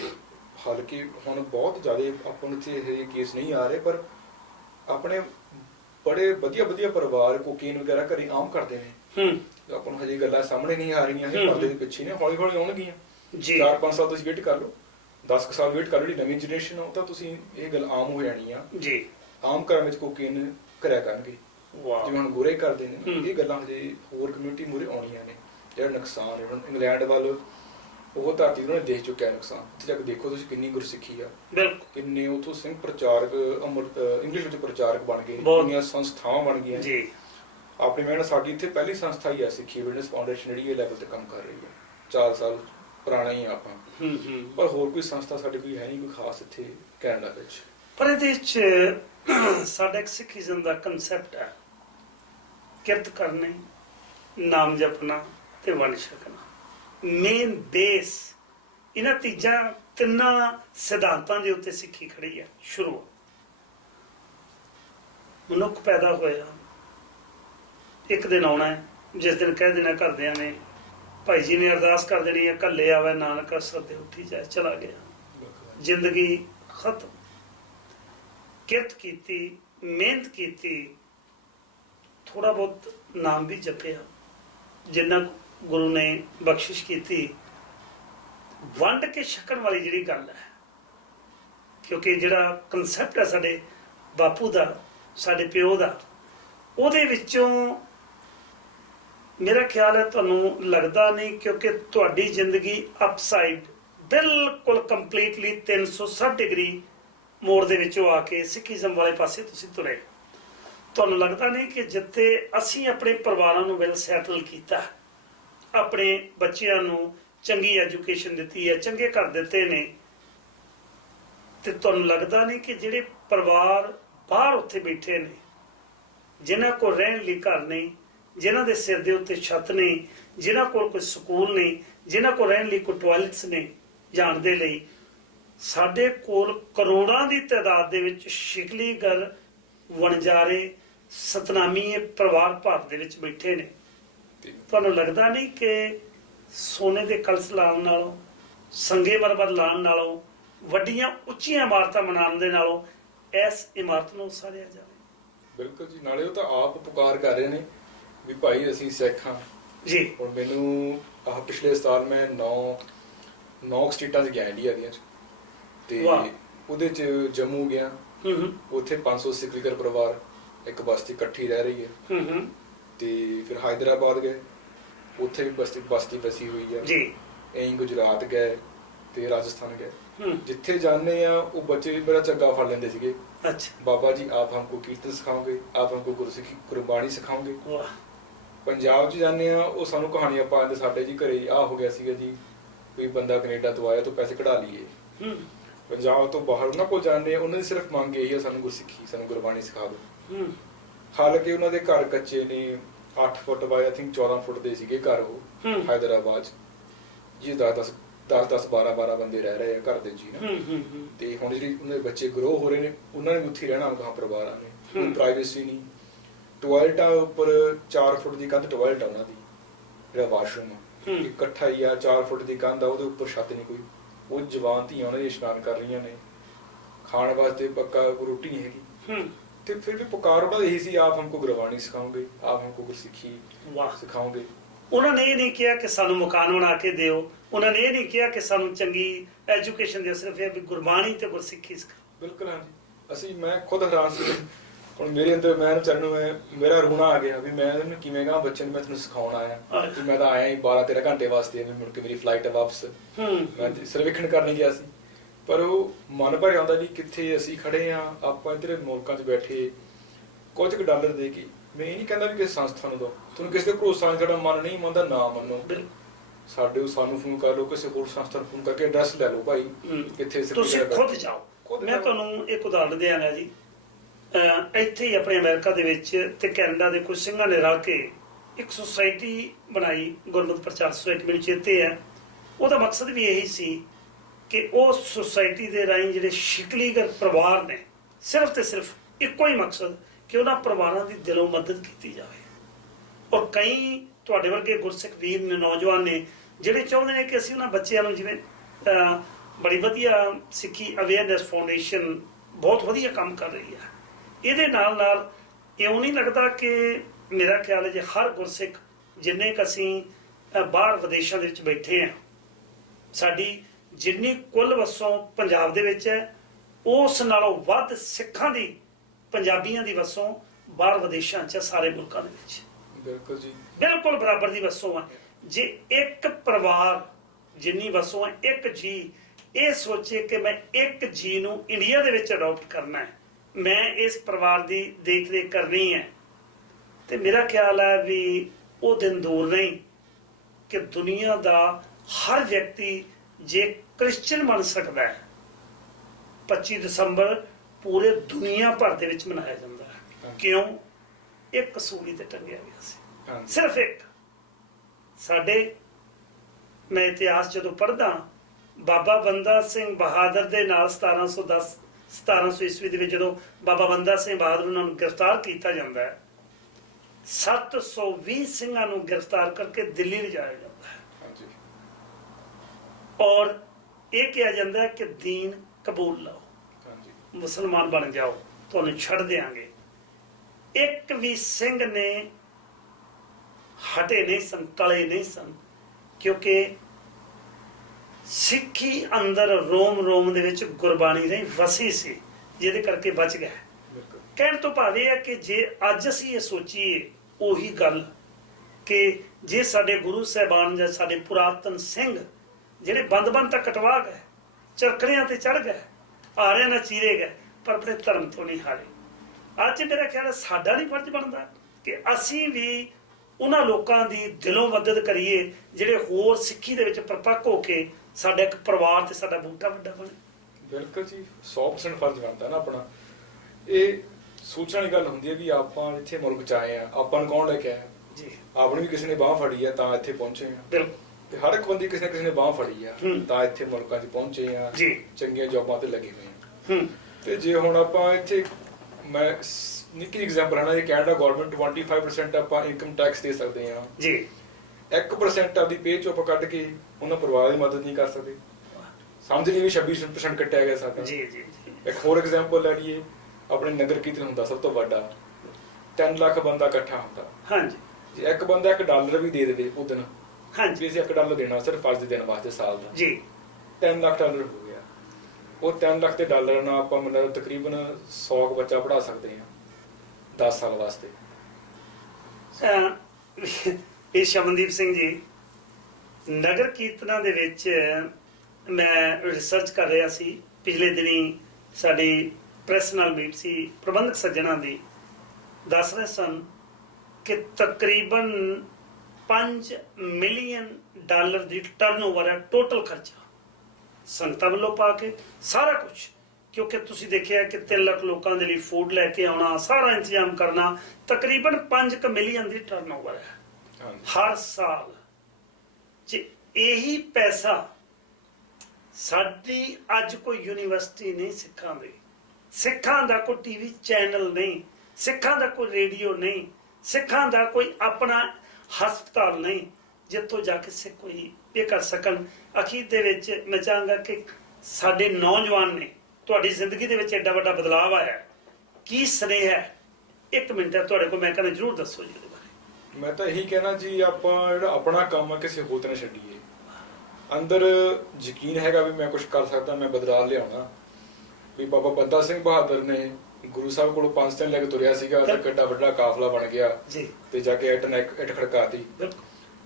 ਹਾਲਾਂਕਿ ਹੁਣ ਬਹੁਤ ਜ਼ਿਆਦਾ ਆਪਾਂ ਨੂੰ ਇੱਥੇ ਇਹ ਕੇਸ ਨਹੀਂ ਆ ਰਹੇ, ਪਰ ਆਪਣੇ ਬੜੇ ਵਧੀਆ ਪਰਿਵਾਰ ਕੋਕੇਨ ਵਗੈਰਾ ਘਰੇ ਆਮ ਕਰਦੇ ਨੇ। ਆਪਾਂ ਨੂੰ ਹਜੇ ਗੱਲਾਂ ਸਾਹਮਣੇ ਨਹੀਂ ਆ ਰਹੀਆਂ, ਇਹ ਪਰਦੇ ਦੇ ਪਿੱਛੇ ਨੇ, ਹੌਲੀ ਆਉਣਗੀਆਂ। 4-5 ਸਾਲ ਤੁਸੀਂ ਵੇਟ ਕਰ ਲਓ, 10 ਕੁ ਸਾਲ ਵੇਟ ਕਰ ਜਿਹੜੀ ਨਵੀਂ ਜਨਰੇਸ਼ਨ ਆ ਉਹ ਤਾਂ ਤੁਸੀਂ ਇਹ ਗੱਲ ਆਮ ਹੋ ਜਾਣੀ ਆ ਜੀ। ਆਮ ਘਰਾਂ ਵਿੱਚ ਕੋਕੇਨ ਕਰਿਆ ਕਰਨਗੇ ਵਾਹ। ਜਿਵੇਂ ਹੁਣ ਗੋਰੇ ਕਰਦੇ ਨੇ ਇਹ ਗੱਲਾਂ ਹਜੇ ਹੋਰ ਕਮਿਊਨਿਟੀ ਮੂਹਰੇ ਆਉਣੀਆਂ ਨੇ ਜਿਹੜਾ ਨੁਕਸਾਨ ਹੈ। ਹੁਣ ਇੰਗਲੈਂਡ ਵੱਲ ਉਹ ਧਰਤੀ ਉਹਨਾਂ ਨੇ ਦੇਖ ਚੁੱਕਿਆ ਨੁਕਸਾਨ, ਉੱਥੇ ਜਾ ਕੇ ਦੇਖੋ ਤੁਸੀਂ ਕਿੰਨੀ ਗੁਰਸਿੱਖੀ ਆ, ਬਿਲਕੁਲ ਕਿੰਨੇ ਉਥੋਂ ਸਿੰਘ ਪ੍ਰਚਾਰਕ ਇੰਗਲਿਸ਼ ਵਿੱਚ ਪ੍ਰਚਾਰਕ ਬਣ ਗਏ, ਬਹੁਤ। ਕਿੰਨੀਆਂ ਸੰਸਥਾਵਾਂ ਬਣ ਗਈਆਂ ਜੀ। ਆਪਣੀ ਮਿਹਨਤ ਸਾਡੀ ਇੱਥੇ ਪਹਿਲੀ ਸੰਸਥਾ ਹੀ ਆ ਸਿੱਖੀ ਵਿਟਨੈਸ ਫਾਊਂਡੇਸ਼ਨ ਜਿਹੜੀ ਇਹ ਲੈਵਲ ਤੇ ਕੰਮ ਕਰ ਰਹੀ ਹੈ 4 ਸਾਲ ਪੁਰਾਣਾ ਹੀ ਆ ਆਪਾਂ, ਪਰ ਹੋਰ ਕੋਈ ਸੰਸਥਾ ਸਾਡੇ ਕੋਈ ਹੈ ਨਹੀਂ ਕੋਈ ਖਾਸ ਇੱਥੇ ਕੈਨੇਡਾ ਵਿੱਚ। ਪਰ ਇਹਦੇ ਚ ਸਾਡਾ ਇੱਕ ਸਿੱਖੀਜ਼ਮ ਦਾ ਕਨਸੈਪਟ ਹੈ, ਕਿਰਤ ਕਰਨੀ, ਨਾਮ ਜਪਣਾ ਤੇ ਵੰਡ ਛਕਣਾ। ਮੇਨ ਬੇਸ ਇਹਨਾਂ ਤਿੰਨਾਂ ਸਿਧਾਂਤਾਂ ਦੇ ਉੱਤੇ ਸਿੱਖੀ ਖੜੀ ਹੈ। ਸ਼ੁਰੂ ਮਨੁੱਖ ਪੈਦਾ ਹੋਇਆ, ਇੱਕ ਦਿਨ ਆਉਣਾ ਹੈ ਜਿਸ ਦਿਨ ਕਹਿ ਦੇਣਾ ਘਰਦਿਆਂ ਨੇ, ਭਾਈ ਜੀ ਨੇ ਅਰਦਾਸ ਕਰ ਦੇਣੀ ਹੈ, ਕੱਲੇ ਆਵੇ ਨਾਨਕ ਸਦੇ ਉੱਠੀ ਜਾਏ, ਚਲਾ ਗਿਆ, ਜ਼ਿੰਦਗੀ ਖਤਮ। ਕਿਰਤ ਕੀਤੀ, ਮਿਹਨਤ ਕੀਤੀ, ਥੋੜਾ ਬਹੁਤ ਨਾਮ ਵੀ ਜਪਿਆ ਜਿੰਨਾ ਗੁਰੂ ਨੇ ਬਖਸ਼ਿਸ਼ ਕੀਤੀ, ਵੰਡ ਕੇ ਛਕਣ ਵਾਲੀ ਜਿਹੜੀ ਗੱਲ ਹੈ, ਕਿਉਂਕਿ ਜਿਹੜਾ ਕਨਸੈਪਟ ਹੈ ਸਾਡੇ ਬਾਪੂ ਦਾ, ਸਾਡੇ ਪਿਓ ਦਾ, ਉਹਦੇ ਵਿੱਚੋਂ ਮੇਰਾ ਖਿਆਲ ਹੈ ਤੁਹਾਨੂੰ ਲੱਗਦਾ ਨਹੀਂ, ਕਿਉਂਕਿ ਤੁਹਾਡੀ ਜ਼ਿੰਦਗੀ ਅਪਸਾਈਡ ਬਿਲਕੁਲ ਕੰਪਲੀਟਲੀ 360 ਡਿਗਰੀ ਮੋੜ ਦੇ ਵਿੱਚੋਂ ਆ ਕੇ ਸਿੱਖੀਜ਼ਮ ਵਾਲੇ ਪਾਸੇ ਤੁਸੀਂ ਤੁਰੇ। ਤੁਹਾਨੂੰ ਲੱਗਦਾ ਨਹੀਂ ਕਿ ਜਿੱਥੇ ਅਸੀਂ ਆਪਣੇ ਪਰਿਵਾਰਾਂ ਨੂੰ ਵੈਲ ਸੈਟਲ ਕੀਤਾ, ਆਪਣੇ ਬੱਚਿਆਂ ਨੂੰ ਚੰਗੀ ਐਜੂਕੇਸ਼ਨ ਦਿੱਤੀ ਹੈ, ਚੰਗੇ ਘਰ ਦਿੱਤੇ ਨੇ, ਤੇ ਤੁਹਾਨੂੰ ਲੱਗਦਾ ਨਹੀਂ ਕਿ ਜਿਹੜੇ ਪਰਿਵਾਰ ਬਾਹਰ ਉੱਥੇ ਬੈਠੇ ਨੇ, ਜਿਨ੍ਹਾਂ ਕੋਲ ਰਹਿਣ ਲਈ ਘਰ ਨਹੀਂ, ਜਿਨ੍ਹਾਂ ਦੇ ਸਿਰ ਦੇ ਉੱਤੇ ਛੱਤ ਨਹੀਂ, ਜਿਨ੍ਹਾਂ ਕੋਲ ਕੋਈ ਸਕੂਲ ਨਹੀਂ, ਜਿਨ੍ਹਾਂ ਕੋਲ ਰਹਿਣ ਲਈ ਕੋਈ ਟਾਇਲਟਸ ਨਹੀਂ ਜਾਣ ਦੇ ਲਈ, ਸਾਡੇ ਕੋਲ ਕਰੋੜਾਂ ਦੀ ਤਾਦਾਦ ਦੇ ਵਿੱਚ ਸ਼ਿਕਲੀਗਰ, ਵਣਜਾਰੇ, ਸਤਨਾਮੀ ਪਰਿਵਾਰ ਭਾਰਤ ਦੇ ਵਿੱਚ ਬੈਠੇ ਨੇ। ਤੁਹਾਨੂੰ ਲੱਗਦਾ ਨਹੀਂ ਕਿ ਸੋਨੇ ਦੇ ਕਲਸ ਲਾਉਣ ਨਾਲੋਂ, ਸੰਗੇ ਮਰਮਰ ਲਾਉਣ ਨਾਲੋਂ, ਵੱਡੀਆਂ ਉੱਚੀਆਂ ਇਮਾਰਤਾਂ ਬਣਾਉਣ ਦੇ ਨਾਲੋਂ ਇਸ ਇਮਾਰਤ ਨੂੰ ਉਸਾਰਿਆ ਜਾਵੇ? ਬਿਲਕੁਲ ਜੀ, ਨਾਲੇ ਉਹ ਤਾਂ ਆਪ ਪੁਕਾਰ ਕਰ ਰਹੇ ਨੇ ਵੀ ਭਾਈ ਅਸੀਂ ਸਿੱਖ ਹਾਂ ਜੀ। ਹੁਣ ਮੈਨੂੰ ਪਿਛਲੇ ਸਾਲ ਮੈਂ 9 ਸਟੇਟਾਂ 'ਚ ਗਿਆ ਇੰਡੀਆ ਦੀਆਂ 'ਚ, ਤੇ ਉਹਦੇ 'ਚ ਜੰਮੂ ਗਿਆ, ਉੱਥੇ 500 ਸਿੱਖਲੀਗਰ ਪਰਿਵਾਰ ਇੱਕ ਬਸਤੀ ਇਕੱਠੀ ਰਹਿ ਰਹੀ ਹੈ, ਤੇ ਫਿਰ ਹੈਦਰਾਬਾਦ ਗਏ, ਉੱਥੇ ਵੀ ਬਸਤੀ ਵਸੀ ਹੋਈ ਹੈ ਜੀ। ਐਂ ਗੁਜਰਾਤ ਗਏ ਤੇ ਰਾਜਸਥਾਨ ਗਏ। ਜਿੱਥੇ ਜਾਂਦੇ ਆ ਉਹ ਬੱਚੇ ਵੀ ਬੜਾ ਚੰਗਾ ਫੜ ਲੈਂਦੇ ਸੀਗੇ। अच्छा। बाबा जी आप हमको कीर्तन सिखाओगे, आप हमको गुरसिੱਖੀ ਗੁਰਬਾਣੀ ਸਿਖਾਓਗੇ। ਪੰਜਾਬ 'ਚ ਜਾਂਦੇ ਆ ਉਹ ਸਾਨੂੰ ਕਹਾਣੀਆਂ ਪਾਉਂਦੇ, ਸਾਡੇ ਜੀ ਘਰੇ ਆ ਹੋ ਗਿਆ ਸੀਗਾ ਜੀ, ਕੋਈ ਬੰਦਾ ਕੈਨੇਡਾ ਤੋਂ ਆਇਆ ਤਾਂ ਪੈਸੇ ਕਢਾ ਲਈਏ। ਪੰਜਾਬ ਤੋਂ ਬਾਹਰ ਉਹਨਾਂ ਕੋਲ ਜਾਂਦੇ ਆ, ਉਹਨਾਂ ਦੀ ਸਿਰਫ ਮੰਗ ਇਹੀ ਆ ਸਾਨੂੰ ਗੁਰਸਿੱਖੀ, ਸਾਨੂੰ ਗੁਰਬਾਣੀ ਸਿਖਾ ਦਿਓ। ਹਾਲਾਂਕਿ ਉਹਨਾਂ ਦੇ ਘਰ ਕੱਚੇ ਨੇ, 8 ਫੁੱਟ ਬਾਏ ਆਈ ਥਿੰਕ 14 ਫੁੱਟ ਦੇ ਸੀਗੇ ਘਰ ਉਹ ਹੈਦਰਾਬਾਦ 'ਚ, ਜੀ 10 12 ਬੰਦੇ ਰਹਿ ਰਹੇ ਆ ਘਰ ਦੇ ਜੀ ਨਾ। ਤੇ ਹੁਣ ਜਿਹੜੀ ਉਹਨਾਂ ਦੇ ਬੱਚੇ ਗਰੋ ਹੋ ਰਹੇ ਨੇ, ਉਹਨਾਂ ਨੇ ਉੱਥੇ ਰਹਿਣਾ ਗਾਂ ਪਰਿਵਾਰਾਂ ਨੇ, ਕੋਈ ਪ੍ਰਾਈਵੇਸੀ ਨਹੀਂ। ਟਾਇਲਟਾਂ ਉੱਪਰ 4 ਫੁੱਟ ਦੀ ਕੰਧ ਟਾਇਲਟ ਆ ਉਹਨਾਂ ਦੀ, ਜਿਹੜਾ ਵਾਸ਼ਰੂਮ ਆ ਇਕੱਠਾ ਹੀ ਆ, 4 ਫੁੱਟ ਦੀ ਕੰਧ ਆ, ਉਹਦੇ ਉੱਪਰ ਛੱਤ ਨਹੀਂ ਕੋਈ। ਉਹ ਜਵਾਨ ਧੀਆਂ ਉਹਨਾਂ ਦੀ ਇਸ਼ਨਾਨ ਕਰ ਰਹੀਆਂ ਨੇ, ਖਾਣ ਵਾਸਤੇ ਪੱਕਾ ਰੋਟੀ ਨਹੀਂ ਹੈਗੀ, ਤੇ ਫਿਰ ਵੀ ਪੁਕਾਰ ਉਹਨਾਂ ਦੀ ਇਹੀ ਸੀ, ਆਪ ਹਮਕੋ ਗੁਰਬਾਣੀ ਸਿਖਾਓਗੇ, ਆਪ ਹਮਕੋ ਗੁਰਸਿੱਖੀ ਸਿਖਾਓਗੇ। ਉਹਨਾਂ ਨੇ ਇਹ ਨਹੀਂ ਕਿਹਾ ਕਿ ਸਾਨੂੰ ਮਕਾਨ ਬਣਾ ਕੇ ਦਿਓ, ਉਹਨਾਂ ਨੇ ਇਹ ਨਹੀਂ ਕਿਹਾ ਕਿ ਸਾਨੂੰ ਚੰਗੀ ਐਜੂਕੇਸ਼ਨ ਦਿਓ, ਸਿਰਫ ਇਹ ਵੀ ਗੁਰਬਾਣੀ ਤੇ ਗੁਰਸਿੱਖੀ ਸਿਖਾਓ। ਬਿਲਕੁਲ ਹਾਂਜੀ, ਮੈਂ ਖੁਦ ਹੈਰਾਨ ਸੀ ਹੁਣ ਮੇਰੇ ਅੰਦਰ, ਮੈਂ ਚਰਨ ਮੇਰਾ ਰੋਣਾ ਆ ਗਿਆ ਵੀ ਮੈਂ ਇਹਨੂੰ ਕਿਵੇਂ ਕਹਾਂ ਬੱਚੇ ਨੂੰ ਮੈਂ ਤੁਹਾਨੂੰ ਸਿਖਾਉਣ ਆਇਆ, ਵੀ ਮੈਂ ਤਾਂ ਆਇਆ ਹੀ 12-13 ਘੰਟੇ ਵਾਸਤੇ, ਮੁੜ ਕੇ ਮੇਰੀ ਫਲਾਈਟ ਵਾਪਸ, ਮੈਂ ਸਰਵੇਖਣ ਕਰਨ ਗਿਆ ਸੀ। ਪਰ ਉਹ ਮਨ ਭਰ ਆਉਂਦਾ ਵੀ ਕਿੱਥੇ ਅਸੀਂ ਖੜੇ ਆ, ਆਪਾਂ ਇੱਧਰ ਮੁਲਕਾਂ 'ਚ ਬੈਠੇ ਕੁਝ ਕੁ ਡਾਲਰ ਦੇ ਕੇ। ਮੈਂ ਇਹ ਨਹੀਂ ਕਹਿੰਦਾ ਵੀ ਕਿਸੇ ਸੰਸਥਾ ਨੂੰ ਦੋ, ਤੁਹਾਨੂੰ ਕਿਸੇ ਤੇ ਭਰੋਸਾ ਨਹੀਂ, ਤੁਹਾਡਾ ਮਨ ਨਹੀਂ ਮੰਨਦਾ ਨਾ ਮੰਨੋ, ਸਾਨੂੰ ਫੋਨ ਕਰ ਲਓ, ਕਿਸੇ ਹੋਰ ਸੰਸਥਾ ਨੂੰ ਫੋਨ ਕਰਕੇ ਐਡਰੈਸ ਲੈ ਲਓ ਭਾਈ, ਕਿੱਥੇ ਤੁਸੀਂ ਖੁਦ ਜਾਓ। ਮੈਂ ਤੁਹਾਨੂੰ ਇੱਕ ਉਦਾਹਰਨ ਦਿਆਂਗਾ ਜੀ, ਇੱਥੇ ਹੀ ਆਪਣੇ ਅਮਰੀਕਾ ਦੇ ਵਿੱਚ ਤੇ ਕੈਨੇਡਾ ਦੇ ਕੁਝ ਸਿੰਘਾਂ ਨੇ ਰਲ ਕੇ ਇੱਕ ਸੁਸਾਇਟੀ ਬਣਾਈ, ਗੁਰਮਤਿ ਪ੍ਰਚਾਰ ਸੁਸਾਇਟੀ, ਮੈਨੂੰ ਚੇਤੇ ਹੈ। ਉਹਦਾ ਮਕਸਦ ਵੀ ਇਹੀ ਸੀ ਕਿ ਉਹ ਸੁਸਾਇਟੀ ਦੇ ਰਾਹੀਂ ਜਿਹੜੇ ਸ਼ਿਕਲੀਗਰ ਪਰਿਵਾਰ ਨੇ, ਸਿਰਫ ਤੇ ਸਿਰਫ ਇੱਕੋ ਹੀ ਮਕਸਦ ਕਿ ਉਹਨਾਂ ਪਰਿਵਾਰਾਂ ਦੀ ਦਿਲੋਂ ਮਦਦ ਕੀਤੀ ਜਾਵੇ। ਔਰ ਕਈ ਤੁਹਾਡੇ ਵਰਗੇ ਗੁਰਸਿੱਖ ਵੀਰ ਨੇ, ਨੌਜਵਾਨ ਨੇ, ਜਿਹੜੇ ਚਾਹੁੰਦੇ ਨੇ ਕਿ ਅਸੀਂ ਉਹਨਾਂ ਬੱਚਿਆਂ ਨੂੰ, ਜਿਵੇਂ ਬੜੀ ਵਧੀਆ ਸਿੱਖੀ ਅਵੇਅਰਨੈਸ ਫਾਊਂਡੇਸ਼ਨ ਬਹੁਤ ਵਧੀਆ ਕੰਮ ਕਰ ਰਹੀ ਹੈ, ਇਹਦੇ ਨਾਲ ਨਾਲ ਇਉਂ ਨਹੀਂ ਲੱਗਦਾ ਕਿ ਮੇਰਾ ਖਿਆਲ ਹੈ ਜੇ ਹਰ ਗੁਰਸਿੱਖ, ਜਿੰਨੇ ਕੁ ਅਸੀਂ ਬਾਹਰ ਵਿਦੇਸ਼ਾਂ ਦੇ ਵਿੱਚ ਬੈਠੇ ਹਾਂ, ਸਾਡੀ ਜਿੰਨੀ ਕੁੱਲ ਵਸੋਂ ਪੰਜਾਬ ਦੇ ਵਿੱਚ ਹੈ, ਉਸ ਨਾਲੋਂ ਵੱਧ ਸਿੱਖਾਂ ਦੀ, ਪੰਜਾਬੀਆਂ ਦੀ ਵਸੋਂ ਬਾਹਰ ਵਿਦੇਸ਼ਾਂ 'ਚ, ਸਾਰੇ ਮੁਲਕਾਂ ਦੇ ਵਿੱਚ ਬਿਲਕੁਲ ਜੀ, ਬਿਲਕੁਲ ਬਰਾਬਰ ਦੀ ਵਸੋਂ ਹੈ। ਜੇ ਇੱਕ ਪਰਿਵਾਰ ਜਿੰਨੀ ਵਸੋਂ ਹੈ, ਇੱਕ ਜੀ ਇਹ ਸੋਚੇ ਕਿ ਮੈਂ ਇੱਕ ਜੀ ਨੂੰ ਇੰਡੀਆ ਦੇ ਵਿੱਚ ਅਡਾਪਟ ਕਰਨਾ ਹੈ, ਮੈਂ ਇਸ ਪਰਿਵਾਰ ਦੀ ਦੇਖ ਰੇਖ ਕਰਨੀ ਹੈ, ਤੇ ਮੇਰਾ ਖਿਆਲ ਹੈ ਵੀ ਉਹ ਦਿਨ ਦੂਰ ਨਹੀਂ ਕਿ ਦੁਨੀਆ ਦਾ ਹਰ ਵਿਅਕਤੀ ਜੇ ਕ੍ਰਿਸਚਨ ਬਣ ਸਕਦਾ ਹੈ। 25 ਦਸੰਬਰ ਪੂਰੇ ਦੁਨੀਆ ਭਰ ਦੇ ਵਿੱਚ ਮਨਾਇਆ ਜਾਂਦਾ ਹੈ। ਕਿਉਂ? ਇੱਕ ਸੂਲੀ ਤੇ ਟੰਗਿਆ ਗਿਆ ਸੀ, ਸਿਰਫ ਇੱਕ। ਸਾਡੇ, ਮੈਂ ਇਤਿਹਾਸ ਜਦੋਂ ਪੜ੍ਹਦਾ, ਬਾਬਾ ਬੰਦਾ ਸਿੰਘ ਬਹਾਦਰ ਦੇ ਨਾਲ 1710 ਈਸਵੀ ਦੇ ਵਿੱਚ ਜਦੋਂ ਬਾਬਾ ਬੰਦਾ ਸਿੰਘ ਬਹਾਦਰ ਉਹਨਾਂ ਨੂੰ ਗ੍ਰਿਫਤਾਰ ਕੀਤਾ ਜਾਂਦਾ ਹੈ, 720 ਸਿੰਘਾਂ ਨੂੰ ਗ੍ਰਿਫਤਾਰ ਕਰਕੇ ਦਿੱਲੀ ਲਿਜਾਇਆ ਜਾਂਦਾ ਹੈ, ਔਰ ਇਹ ਕਿਹਾ ਜਾਂਦਾ ਹੈ ਕਿ ਦੀਨ ਕਬੂਲ ਲਓ, ਮੁਸਲਮਾਨ ਬਣ ਜਾਓ, ਤੁਹਾਨੂੰ ਛੱਡ ਦਿਆਂਗੇ। ਇੱਕ ਵੀ ਸਿੰਘ ਨੇ ਹਟੇ ਨਹੀਂ ਸਨ, ਟਲੇ ਨਹੀਂ ਸਨ, ਕਿਉਂਕਿ ਸਿੱਖੀ ਅੰਦਰ ਰੋਮ ਦੇ ਵਿੱਚ ਗੁਰਬਾਣੀ ਨਹੀਂ ਵਸੀ ਸੀ, ਜਿਹਦੇ ਕਰਕੇ ਬਚ ਗਿਆ। ਕਹਿਣ ਤੋਂ ਭਾਵ ਇਹ ਹੈ ਕਿ ਜੇ ਅੱਜ ਅਸੀਂ ਇਹ ਸੋਚੀਏ ਉਹੀ ਗੱਲ ਕਿ ਜੇ ਸਾਡੇ ਗੁਰੂ ਸਾਹਿਬਾਨ ਜਾਂ ਸਾਡੇ ਪੁਰਾਤਨ ਸਿੰਘ ਜਿਹੜੇ ਬੰਦ ਤੱਕ ਕਟਵਾ ਗਏ, ਚਰਖੜਿਆਂ ਤੇ ਚੜ ਗਏ, ਆਰਿਆਂ ਨਾਲ ਚੀਰੇ ਗਏ, ਪਰ ਆਪਣੇ ਧਰਮ ਤੋਂ ਨਹੀਂ ਹਾਰੇ, ਅੱਜ ਮੇਰਾ ਖਿਆਲ ਹੈ ਸਾਡਾ ਨਹੀਂ ਫਰਜ਼ ਬਣਦਾ ਕਿ ਅਸੀਂ ਵੀ ਉਹਨਾਂ ਲੋਕਾਂ ਦੀ ਦਿਲੋਂ ਮਦਦ ਕਰੀਏ ਜਿਹੜੇ ਹੋਰ ਸਿੱਖੀ ਦੇ ਵਿੱਚ ਪਰਪੱਕ ਹੋ ਕੇ ਸਾਡਾ ਇੱਕ ਪਰਿਵਾਰ ਤੇ ਸਾਡਾ ਬੂਟਾ ਵੱਡਾ ਬਣੇ। ਬਿਲਕੁਲ ਜੀ, 100% ਫਰਜ਼ ਬਣਦਾ ਨਾ ਆਪਣਾ। ਇਹ ਸੋਚਣ ਵਾਲੀ ਗੱਲ ਹੁੰਦੀ ਹੈ ਵੀ ਆਪਾਂ ਇੱਥੇ ਮੁਲਕ ਚ ਆਏ ਆ, ਆਪਾਂ ਨੂੰ ਕੌਣ ਲੈ ਕੇ ਆਇਆ ਜੀ? ਆਪਣੀ ਵੀ ਕਿਸੇ ਨੇ ਬਾਹ ਫੜੀ ਆ ਤਾਂ ਇੱਥੇ ਪਹੁੰਚੇ ਆ। ਬਿਲਕੁਲ, ਤੇ ਹਰ ਇੱਕ ਬੰਦੇ ਕਿਸੇ ਨਾ ਕਿਸੇ ਨੇ ਬਾਹ ਫੜੀ ਆ ਤਾਂ ਇੱਥੇ ਮੁਲਕਾਂ 'ਚ ਪਹੁੰਚੇ ਆ, ਚੰਗੀਆਂ ਜੌਬਾਂ ਤੇ ਲੱਗੇ ਹੋਏ ਆ। ਤੇ ਜੇ ਹੁਣ ਆਪਾਂ ਇੱਥੇ, ਮੈਂ ਨਿੱਕੀ ਐਗਜ਼ਾਮਪਲ ਹੈ ਨਾ, ਇਹ ਕੈਨੇਡਾ ਗਵਰਨਮੈਂਟ 25% ਆਪਾਂ ਇਨਕਮ ਟੈਕਸ ਦੇ ਸਕਦੇ ਆ ਜੀ, 1% ਆਪਦੀ ਪੇ ਚੋਂ ਆਪਾਂ ਕੱਢ ਕੇ ਉਹਨਾਂ ਪਰਿਵਾਰ ਦੀ ਮਦਦ ਨਹੀਂ ਕਰ ਸਕਦੇ। ਸਮਝ ਲਈ ਵੀ 26% ਕੱਟਿਆ ਗਿਆ ਸਾਡਾ ਜੀ ਜੀ। ਇੱਕ ਹੋਰ ਐਗਜ਼ਾਮਪਲ ਲੈ ਲਈਏ, ਆਪਣੇ ਨਗਰ ਕੀਰਤਨ ਹੁੰਦਾ ਸਭ ਤੋਂ ਵੱਡਾ, 3 ਲੱਖ ਬੰਦਾ ਇਕੱਠਾ ਹੁੰਦਾ। ਹਾਂਜੀ, ਜੇ ਇੱਕ ਬੰਦਾ $1 ਵੀ ਦੇ ਦੇਵੇ ਉਹ ਦਿਨ, ਹਾਂਜੀ, ਅਸੀਂ $1 ਦੇਣਾ ਸਿਰਫ ਅੱਜ ਦੇ ਦਿਨ ਵਾਸਤੇ ਸਾਲ ਦਾ ਜੀ, $3 ਲੱਖ ਹੋ ਗਿਆ। ਉਹ 3 ਲੱਖ ਦੇ ਡਾਲਰ ਨਾਲ ਆਪਾਂ ਮੈਨੂੰ ਤਕਰੀਬਨ 100 ਬੱਚਾ ਪੜ੍ਹਾ ਸਕਦੇ ਹਾਂ 10 ਸਾਲ ਵਾਸਤੇ। ਇਹ ਸ਼ਮਨਦੀਪ ਸਿੰਘ ਜੀ, ਨਗਰ ਕੀਰਤਨਾਂ ਦੇ ਵਿੱਚ ਮੈਂ ਰਿਸਰਚ ਕਰ ਰਿਹਾ ਸੀ, ਪਿਛਲੇ ਦਿਨੀ ਸਾਡੀ ਪ੍ਰੈਸ ਨਾਲ ਮੀਟ ਸੀ, ਪ੍ਰਬੰਧਕ ਸੱਜਣਾ ਦੀ, ਦੱਸ ਰਹੇ ਸਨ ਕਿ ਤਕਰੀਬਨ $5 ਮਿਲੀਅਨ ਦੀ ਟਰਨਓਵਰ ਹੈ, ਟੋਟਲ ਖਰਚਾ ਸੰਗਤਾਂ ਵੱਲੋਂ ਪਾ ਕੇ ਸਾਰਾ ਕੁਝ। ਕਿਉਂਕਿ ਤੁਸੀਂ ਦੇਖਿਆ ਕਿ 3 ਲੱਖ ਲੋਕਾਂ ਦੇ ਲਈ ਫੂਡ ਲੈ ਕੇ ਆਉਣਾ, ਸਾਰਾ ਇੰਤਜ਼ਾਮ ਕਰਨਾ, ਤਕਰੀਬਨ 5 ਮਿਲੀਅਨ ਦੀ ਟਰਨਓਵਰ ਹੈ ਹਰ ਸਾਲ। ਜੇ ਇਹੀ ਪੈਸਾ ਸਾਡੀ ਅੱਜ ਕੋਈ ਯੂਨੀਵਰਸਿਟੀ ਨਹੀਂ ਸਿੱਖਾਂ ਦੀ, ਸਿੱਖਾਂ ਦਾ ਕੋਈ ਟੀਵੀ ਚੈਨਲ ਨਹੀਂ, ਸਿੱਖਾਂ ਦਾ ਕੋਈ ਰੇਡੀਓ ਨਹੀਂ, ਸਿੱਖਾਂ ਦਾ ਕੋਈ ਆਪਣਾ ਹਸਪਤਾਲ ਨਹੀਂ ਜਿੱਥੋਂ ਜਾ ਕੇ ਸਿੱਖ ਕੋਈ ਇਹ ਕਰ ਸਕਣ। ਅਖੀਰ ਦੇ ਵਿੱਚ ਮੈਂ ਚਾਹਾਂਗਾ ਕਿ ਸਾਡੇ ਨੌਜਵਾਨ ਨੇ, ਤੁਹਾਡੀ ਜ਼ਿੰਦਗੀ ਦੇ ਵਿੱਚ ਐਡਾ ਵੱਡਾ ਬਦਲਾਅ ਆਇਆ, ਕੀ ਸੁਨੇਹਾ ਹੈ? 1 ਮਿੰਟ ਹੈ ਤੁਹਾਡੇ ਕੋਲ, ਮੈਂ ਕਹਿੰਦਾ ਜ਼ਰੂਰ ਦੱਸੋ ਜੀ ਇਹਦੇ ਬਾਰੇ। ਮੈਂ ਤਾਂ ਇਹੀ ਕਹਿਣਾ ਜੀ, ਆਪਾਂ ਜਿਹੜਾ ਆਪਣਾ ਕੰਮ ਆ ਕਿਸੇ ਹੋਰ ਤੇ ਨਾ ਛੱਡੀਏ। ਅੰਦਰ ਯਕੀਨ ਹੈਗਾ ਵੀ ਮੈਂ ਕੁਝ ਕਰ ਸਕਦਾ, ਮੈਂ ਬਦਲਾਅ ਲਿਆਉਣਾ। ਵੀ ਬਾਬਾ ਬੰਦਾ ਸਿੰਘ ਬਹਾਦਰ ਨੇ ਗੁਰੂ ਸਾਹਿਬ ਕੋਲ 5 ਦਿਨ ਲੈ ਕੇ ਤੁਰਿਆ ਸੀਗਾ ਤੇ ਕਿੱਡਾ ਵੱਡਾ ਕਾਫਲਾ ਬਣ ਗਿਆ ਤੇ ਜਾ ਕੇ ਇੱਟ ਖੜਕਾਤੀ।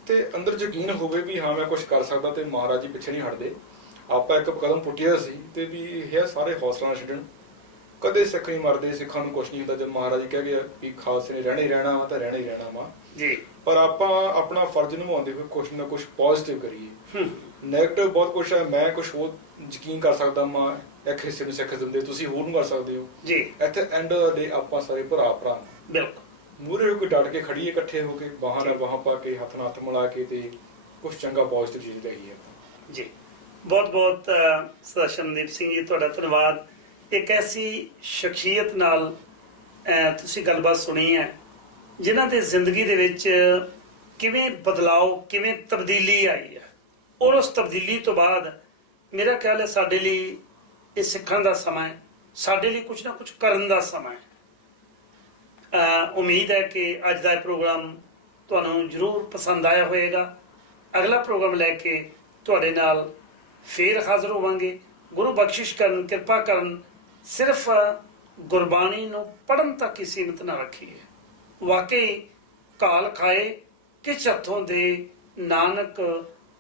ਤੇ ਅੰਦਰ ਯਕੀਨ ਹੋਵੇ ਵੀ ਹਾਂ ਮੈਂ ਕੁਝ ਕਰ ਸਕਦਾ ਤੇ ਮਹਾਰਾਜ ਜੀ ਪਿੱਛੇ ਨਹੀਂ ਹਟਦੇ। ਆਪਾਂ ਇੱਕ ਕਦਮ ਪੁੱਟਿਆ ਸੀ ਤੇ ਵੀ ਇਹ ਸਾਰੇ ਹੌਸਲਾ ਨਾ ਛੱਡਣ, ਕਦੇ ਸਿੱਖ ਨਹੀਂ ਮਰਦੇ, ਸਿੱਖਾਂ ਨੂੰ ਕੁਝ ਨਹੀਂ ਹੁੰਦਾ। ਜਦ ਮਹਾਰਾਜ ਜੀ ਕਹਿ ਗਏ ਵੀ ਖਾਲਸੇ ਨੇ ਰਹਿਣਾ ਹੀ ਰਹਿਣਾ ਵਾ ਤਾਂ ਰਹਿਣਾ ਹੀ ਰਹਿਣਾ ਵਾ ਜੀ, ਪਰ ਆਪਾਂ ਆਪਣਾ ਫਰਜ਼ ਨਿਭਾਉਂਦੇ ਹੋਏ ਕੁਝ ਨਾ ਕੁਝ ਪੋਜ਼ਿਟਿਵ ਕਰੀਏ। ਨੈਗੇਟਿਵ ਬਹੁਤ ਕੁਝ ਹੈ, ਮੈਂ ਕੁਝ ਹੋਰ ਯਕੀਨ ਕਰ ਸਕਦਾ, ਮੈਂ ਇੱਕ ਹਿੱਸੇ ਨੂੰ ਸਿੱਖ ਦਿੰਦੇ, ਤੁਸੀਂ ਹੋਰ ਨੂੰ ਕਰ ਸਕਦੇ ਹੋ ਜੀ। ਇੱਥੇ ਐਂਡ ਦੇ ਆਪਾਂ ਸਾਰੇ ਭਰਾ ਬਿਲਕੁਲ ਮੂਹਰੇ ਹੋ ਕੇ ਡਟ ਕੇ ਖੜੀਏ, ਇਕੱਠੇ ਹੋ ਕੇ ਬਾਹਾਂ ਨਾਲ ਬਾਹਾਂ ਪਾ ਕੇ, ਹੱਥ ਨਾਲ ਹੱਥ ਮਿਲਾ ਕੇ ਤੇ ਕੁਝ ਚੰਗਾ ਪੋਜ਼ਿਟਿਵ ਚੀਜ਼ ਲਈਏ ਜੀ। ਬਹੁਤ ਬਹੁਤ ਸਰਦਾਰ ਸ਼ਮਨਦੀਪ ਸਿੰਘ ਜੀ, ਤੁਹਾਡਾ ਧੰਨਵਾਦ। ਇੱਕ ਐਸੀ ਸ਼ਖਸੀਅਤ ਨਾਲ ਤੁਸੀਂ ਗੱਲਬਾਤ ਸੁਣੀ ਹੈ ਜਿਨ੍ਹਾਂ ਦੇ ਜ਼ਿੰਦਗੀ ਦੇ ਵਿੱਚ ਕਿਵੇਂ ਬਦਲਾਅ, ਕਿਵੇਂ ਤਬਦੀਲੀ ਆਈ ਹੈ, ਔਰ ਉਸ ਤਬਦੀਲੀ ਤੋਂ ਬਾਅਦ ਮੇਰਾ ਖਿਆਲ ਹੈ ਸਾਡੇ ਲਈ ਇਹ ਸਿੱਖਣ ਦਾ ਸਮਾਂ ਹੈ, ਸਾਡੇ ਲਈ ਕੁਝ ਨਾ ਕੁਝ ਕਰਨ ਦਾ ਸਮਾਂ ਹੈ। ਉਮੀਦ ਹੈ ਕਿ ਅੱਜ ਦਾ ਇਹ ਪ੍ਰੋਗਰਾਮ ਤੁਹਾਨੂੰ ਜ਼ਰੂਰ ਪਸੰਦ ਆਇਆ ਹੋਵੇਗਾ। ਅਗਲਾ ਪ੍ਰੋਗਰਾਮ ਲੈ ਕੇ ਤੁਹਾਡੇ ਨਾਲ ਫੇਰ ਹਾਜ਼ਰ ਹੋਵਾਂਗੇ। ਗੁਰੂ ਬਖਸ਼ਿਸ਼ ਕਰਨ, ਕਿਰਪਾ ਕਰਨ। ਸਿਰਫ ਗੁਰਬਾਣੀ ਨੂੰ ਪੜ੍ਹਨ ਤੱਕ ਹੀ ਸੀਮਿਤ ਨਾ ਰੱਖੀਏ। ਵਾਕਈ ਕਾਲ ਖਾਏ ਕਿਛ ਹੱਥੋਂ ਦੇ, ਨਾਨਕ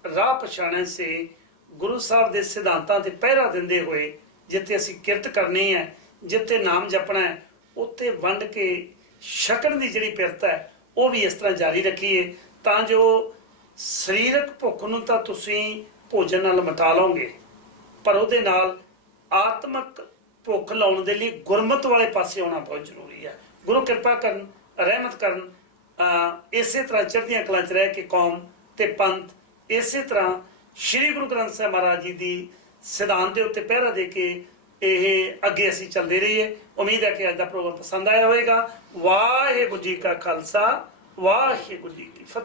ਰਾਹ ਪਛਾਣੈ ਸੇ। ਗੁਰੂ ਸਾਹਿਬ ਦੇ ਸਿਧਾਂਤਾਂ ਤੇ ਪਹਿਰਾ ਦਿੰਦੇ ਹੋਏ ਜਿੱਥੇ ਅਸੀਂ ਕਿਰਤ ਕਰਨੀ ਹੈ, ਜਿੱਥੇ ਨਾਮ ਜਪਣਾ ਹੈ, ਉੱਥੇ ਵੰਡ ਕੇ ਛਕਣ ਦੀ ਜਿਹੜੀ ਪਿਰਤ ਹੈ ਉਹ ਵੀ ਇਸ ਤਰ੍ਹਾਂ ਜਾਰੀ ਰੱਖੀਏ, ਤਾਂ ਜੋ ਸਰੀਰਕ ਭੁੱਖ ਨੂੰ ਤਾਂ ਤੁਸੀਂ ਭੋਜਨ ਨਾਲ ਮਿਟਾ ਲਓਗੇ, ਪਰ ਉਹਦੇ ਨਾਲ ਆਤਮਿਕ ਭੁੱਖ ਲਾਉਣ ਦੇ ਲਈ ਗੁਰਮਤ ਵਾਲੇ ਪਾਸੇ ਆਉਣਾ ਬਹੁਤ ਜ਼ਰੂਰੀ ਹੈ। ਗੁਰੂ ਕਿਰਪਾ ਕਰਨ, ਰਹਿਮਤ ਕਰਨ। ਇਸੇ ਤਰ੍ਹਾਂ ਚੜ੍ਹਦੀਆਂ ਕਲਾਂ 'ਚ ਰਹਿ ਕੇ ਕੌਮ ਤੇ ਪੰਥ, ਇਸੇ ਤਰ੍ਹਾਂ ਸ਼੍ਰੀ ਗੁਰੂ ਗ੍ਰੰਥ ਸਾਹਿਬ ਮਹਾਰਾਜ ਜੀ ਦੀ ਸਿਧਾਂਤ ਦੇ ਉੱਤੇ ਪਹਿਰਾ ਦੇ ਕੇ ਇਹ ਅੱਗੇ ਅਸੀਂ ਚੱਲਦੇ ਰਹੀਏ। ਉਮੀਦ ਹੈ ਕਿ ਅੱਜ ਦਾ ਪ੍ਰੋਗਰਾਮ ਪਸੰਦ ਆਇਆ ਹੋਵੇਗਾ। ਵਾਹਿਗੁਰੂ ਜੀ ਕਾ ਖਾਲਸਾ, ਵਾਹਿਗੁਰੂ ਜੀ ਕੀ ਫਤਿਹ।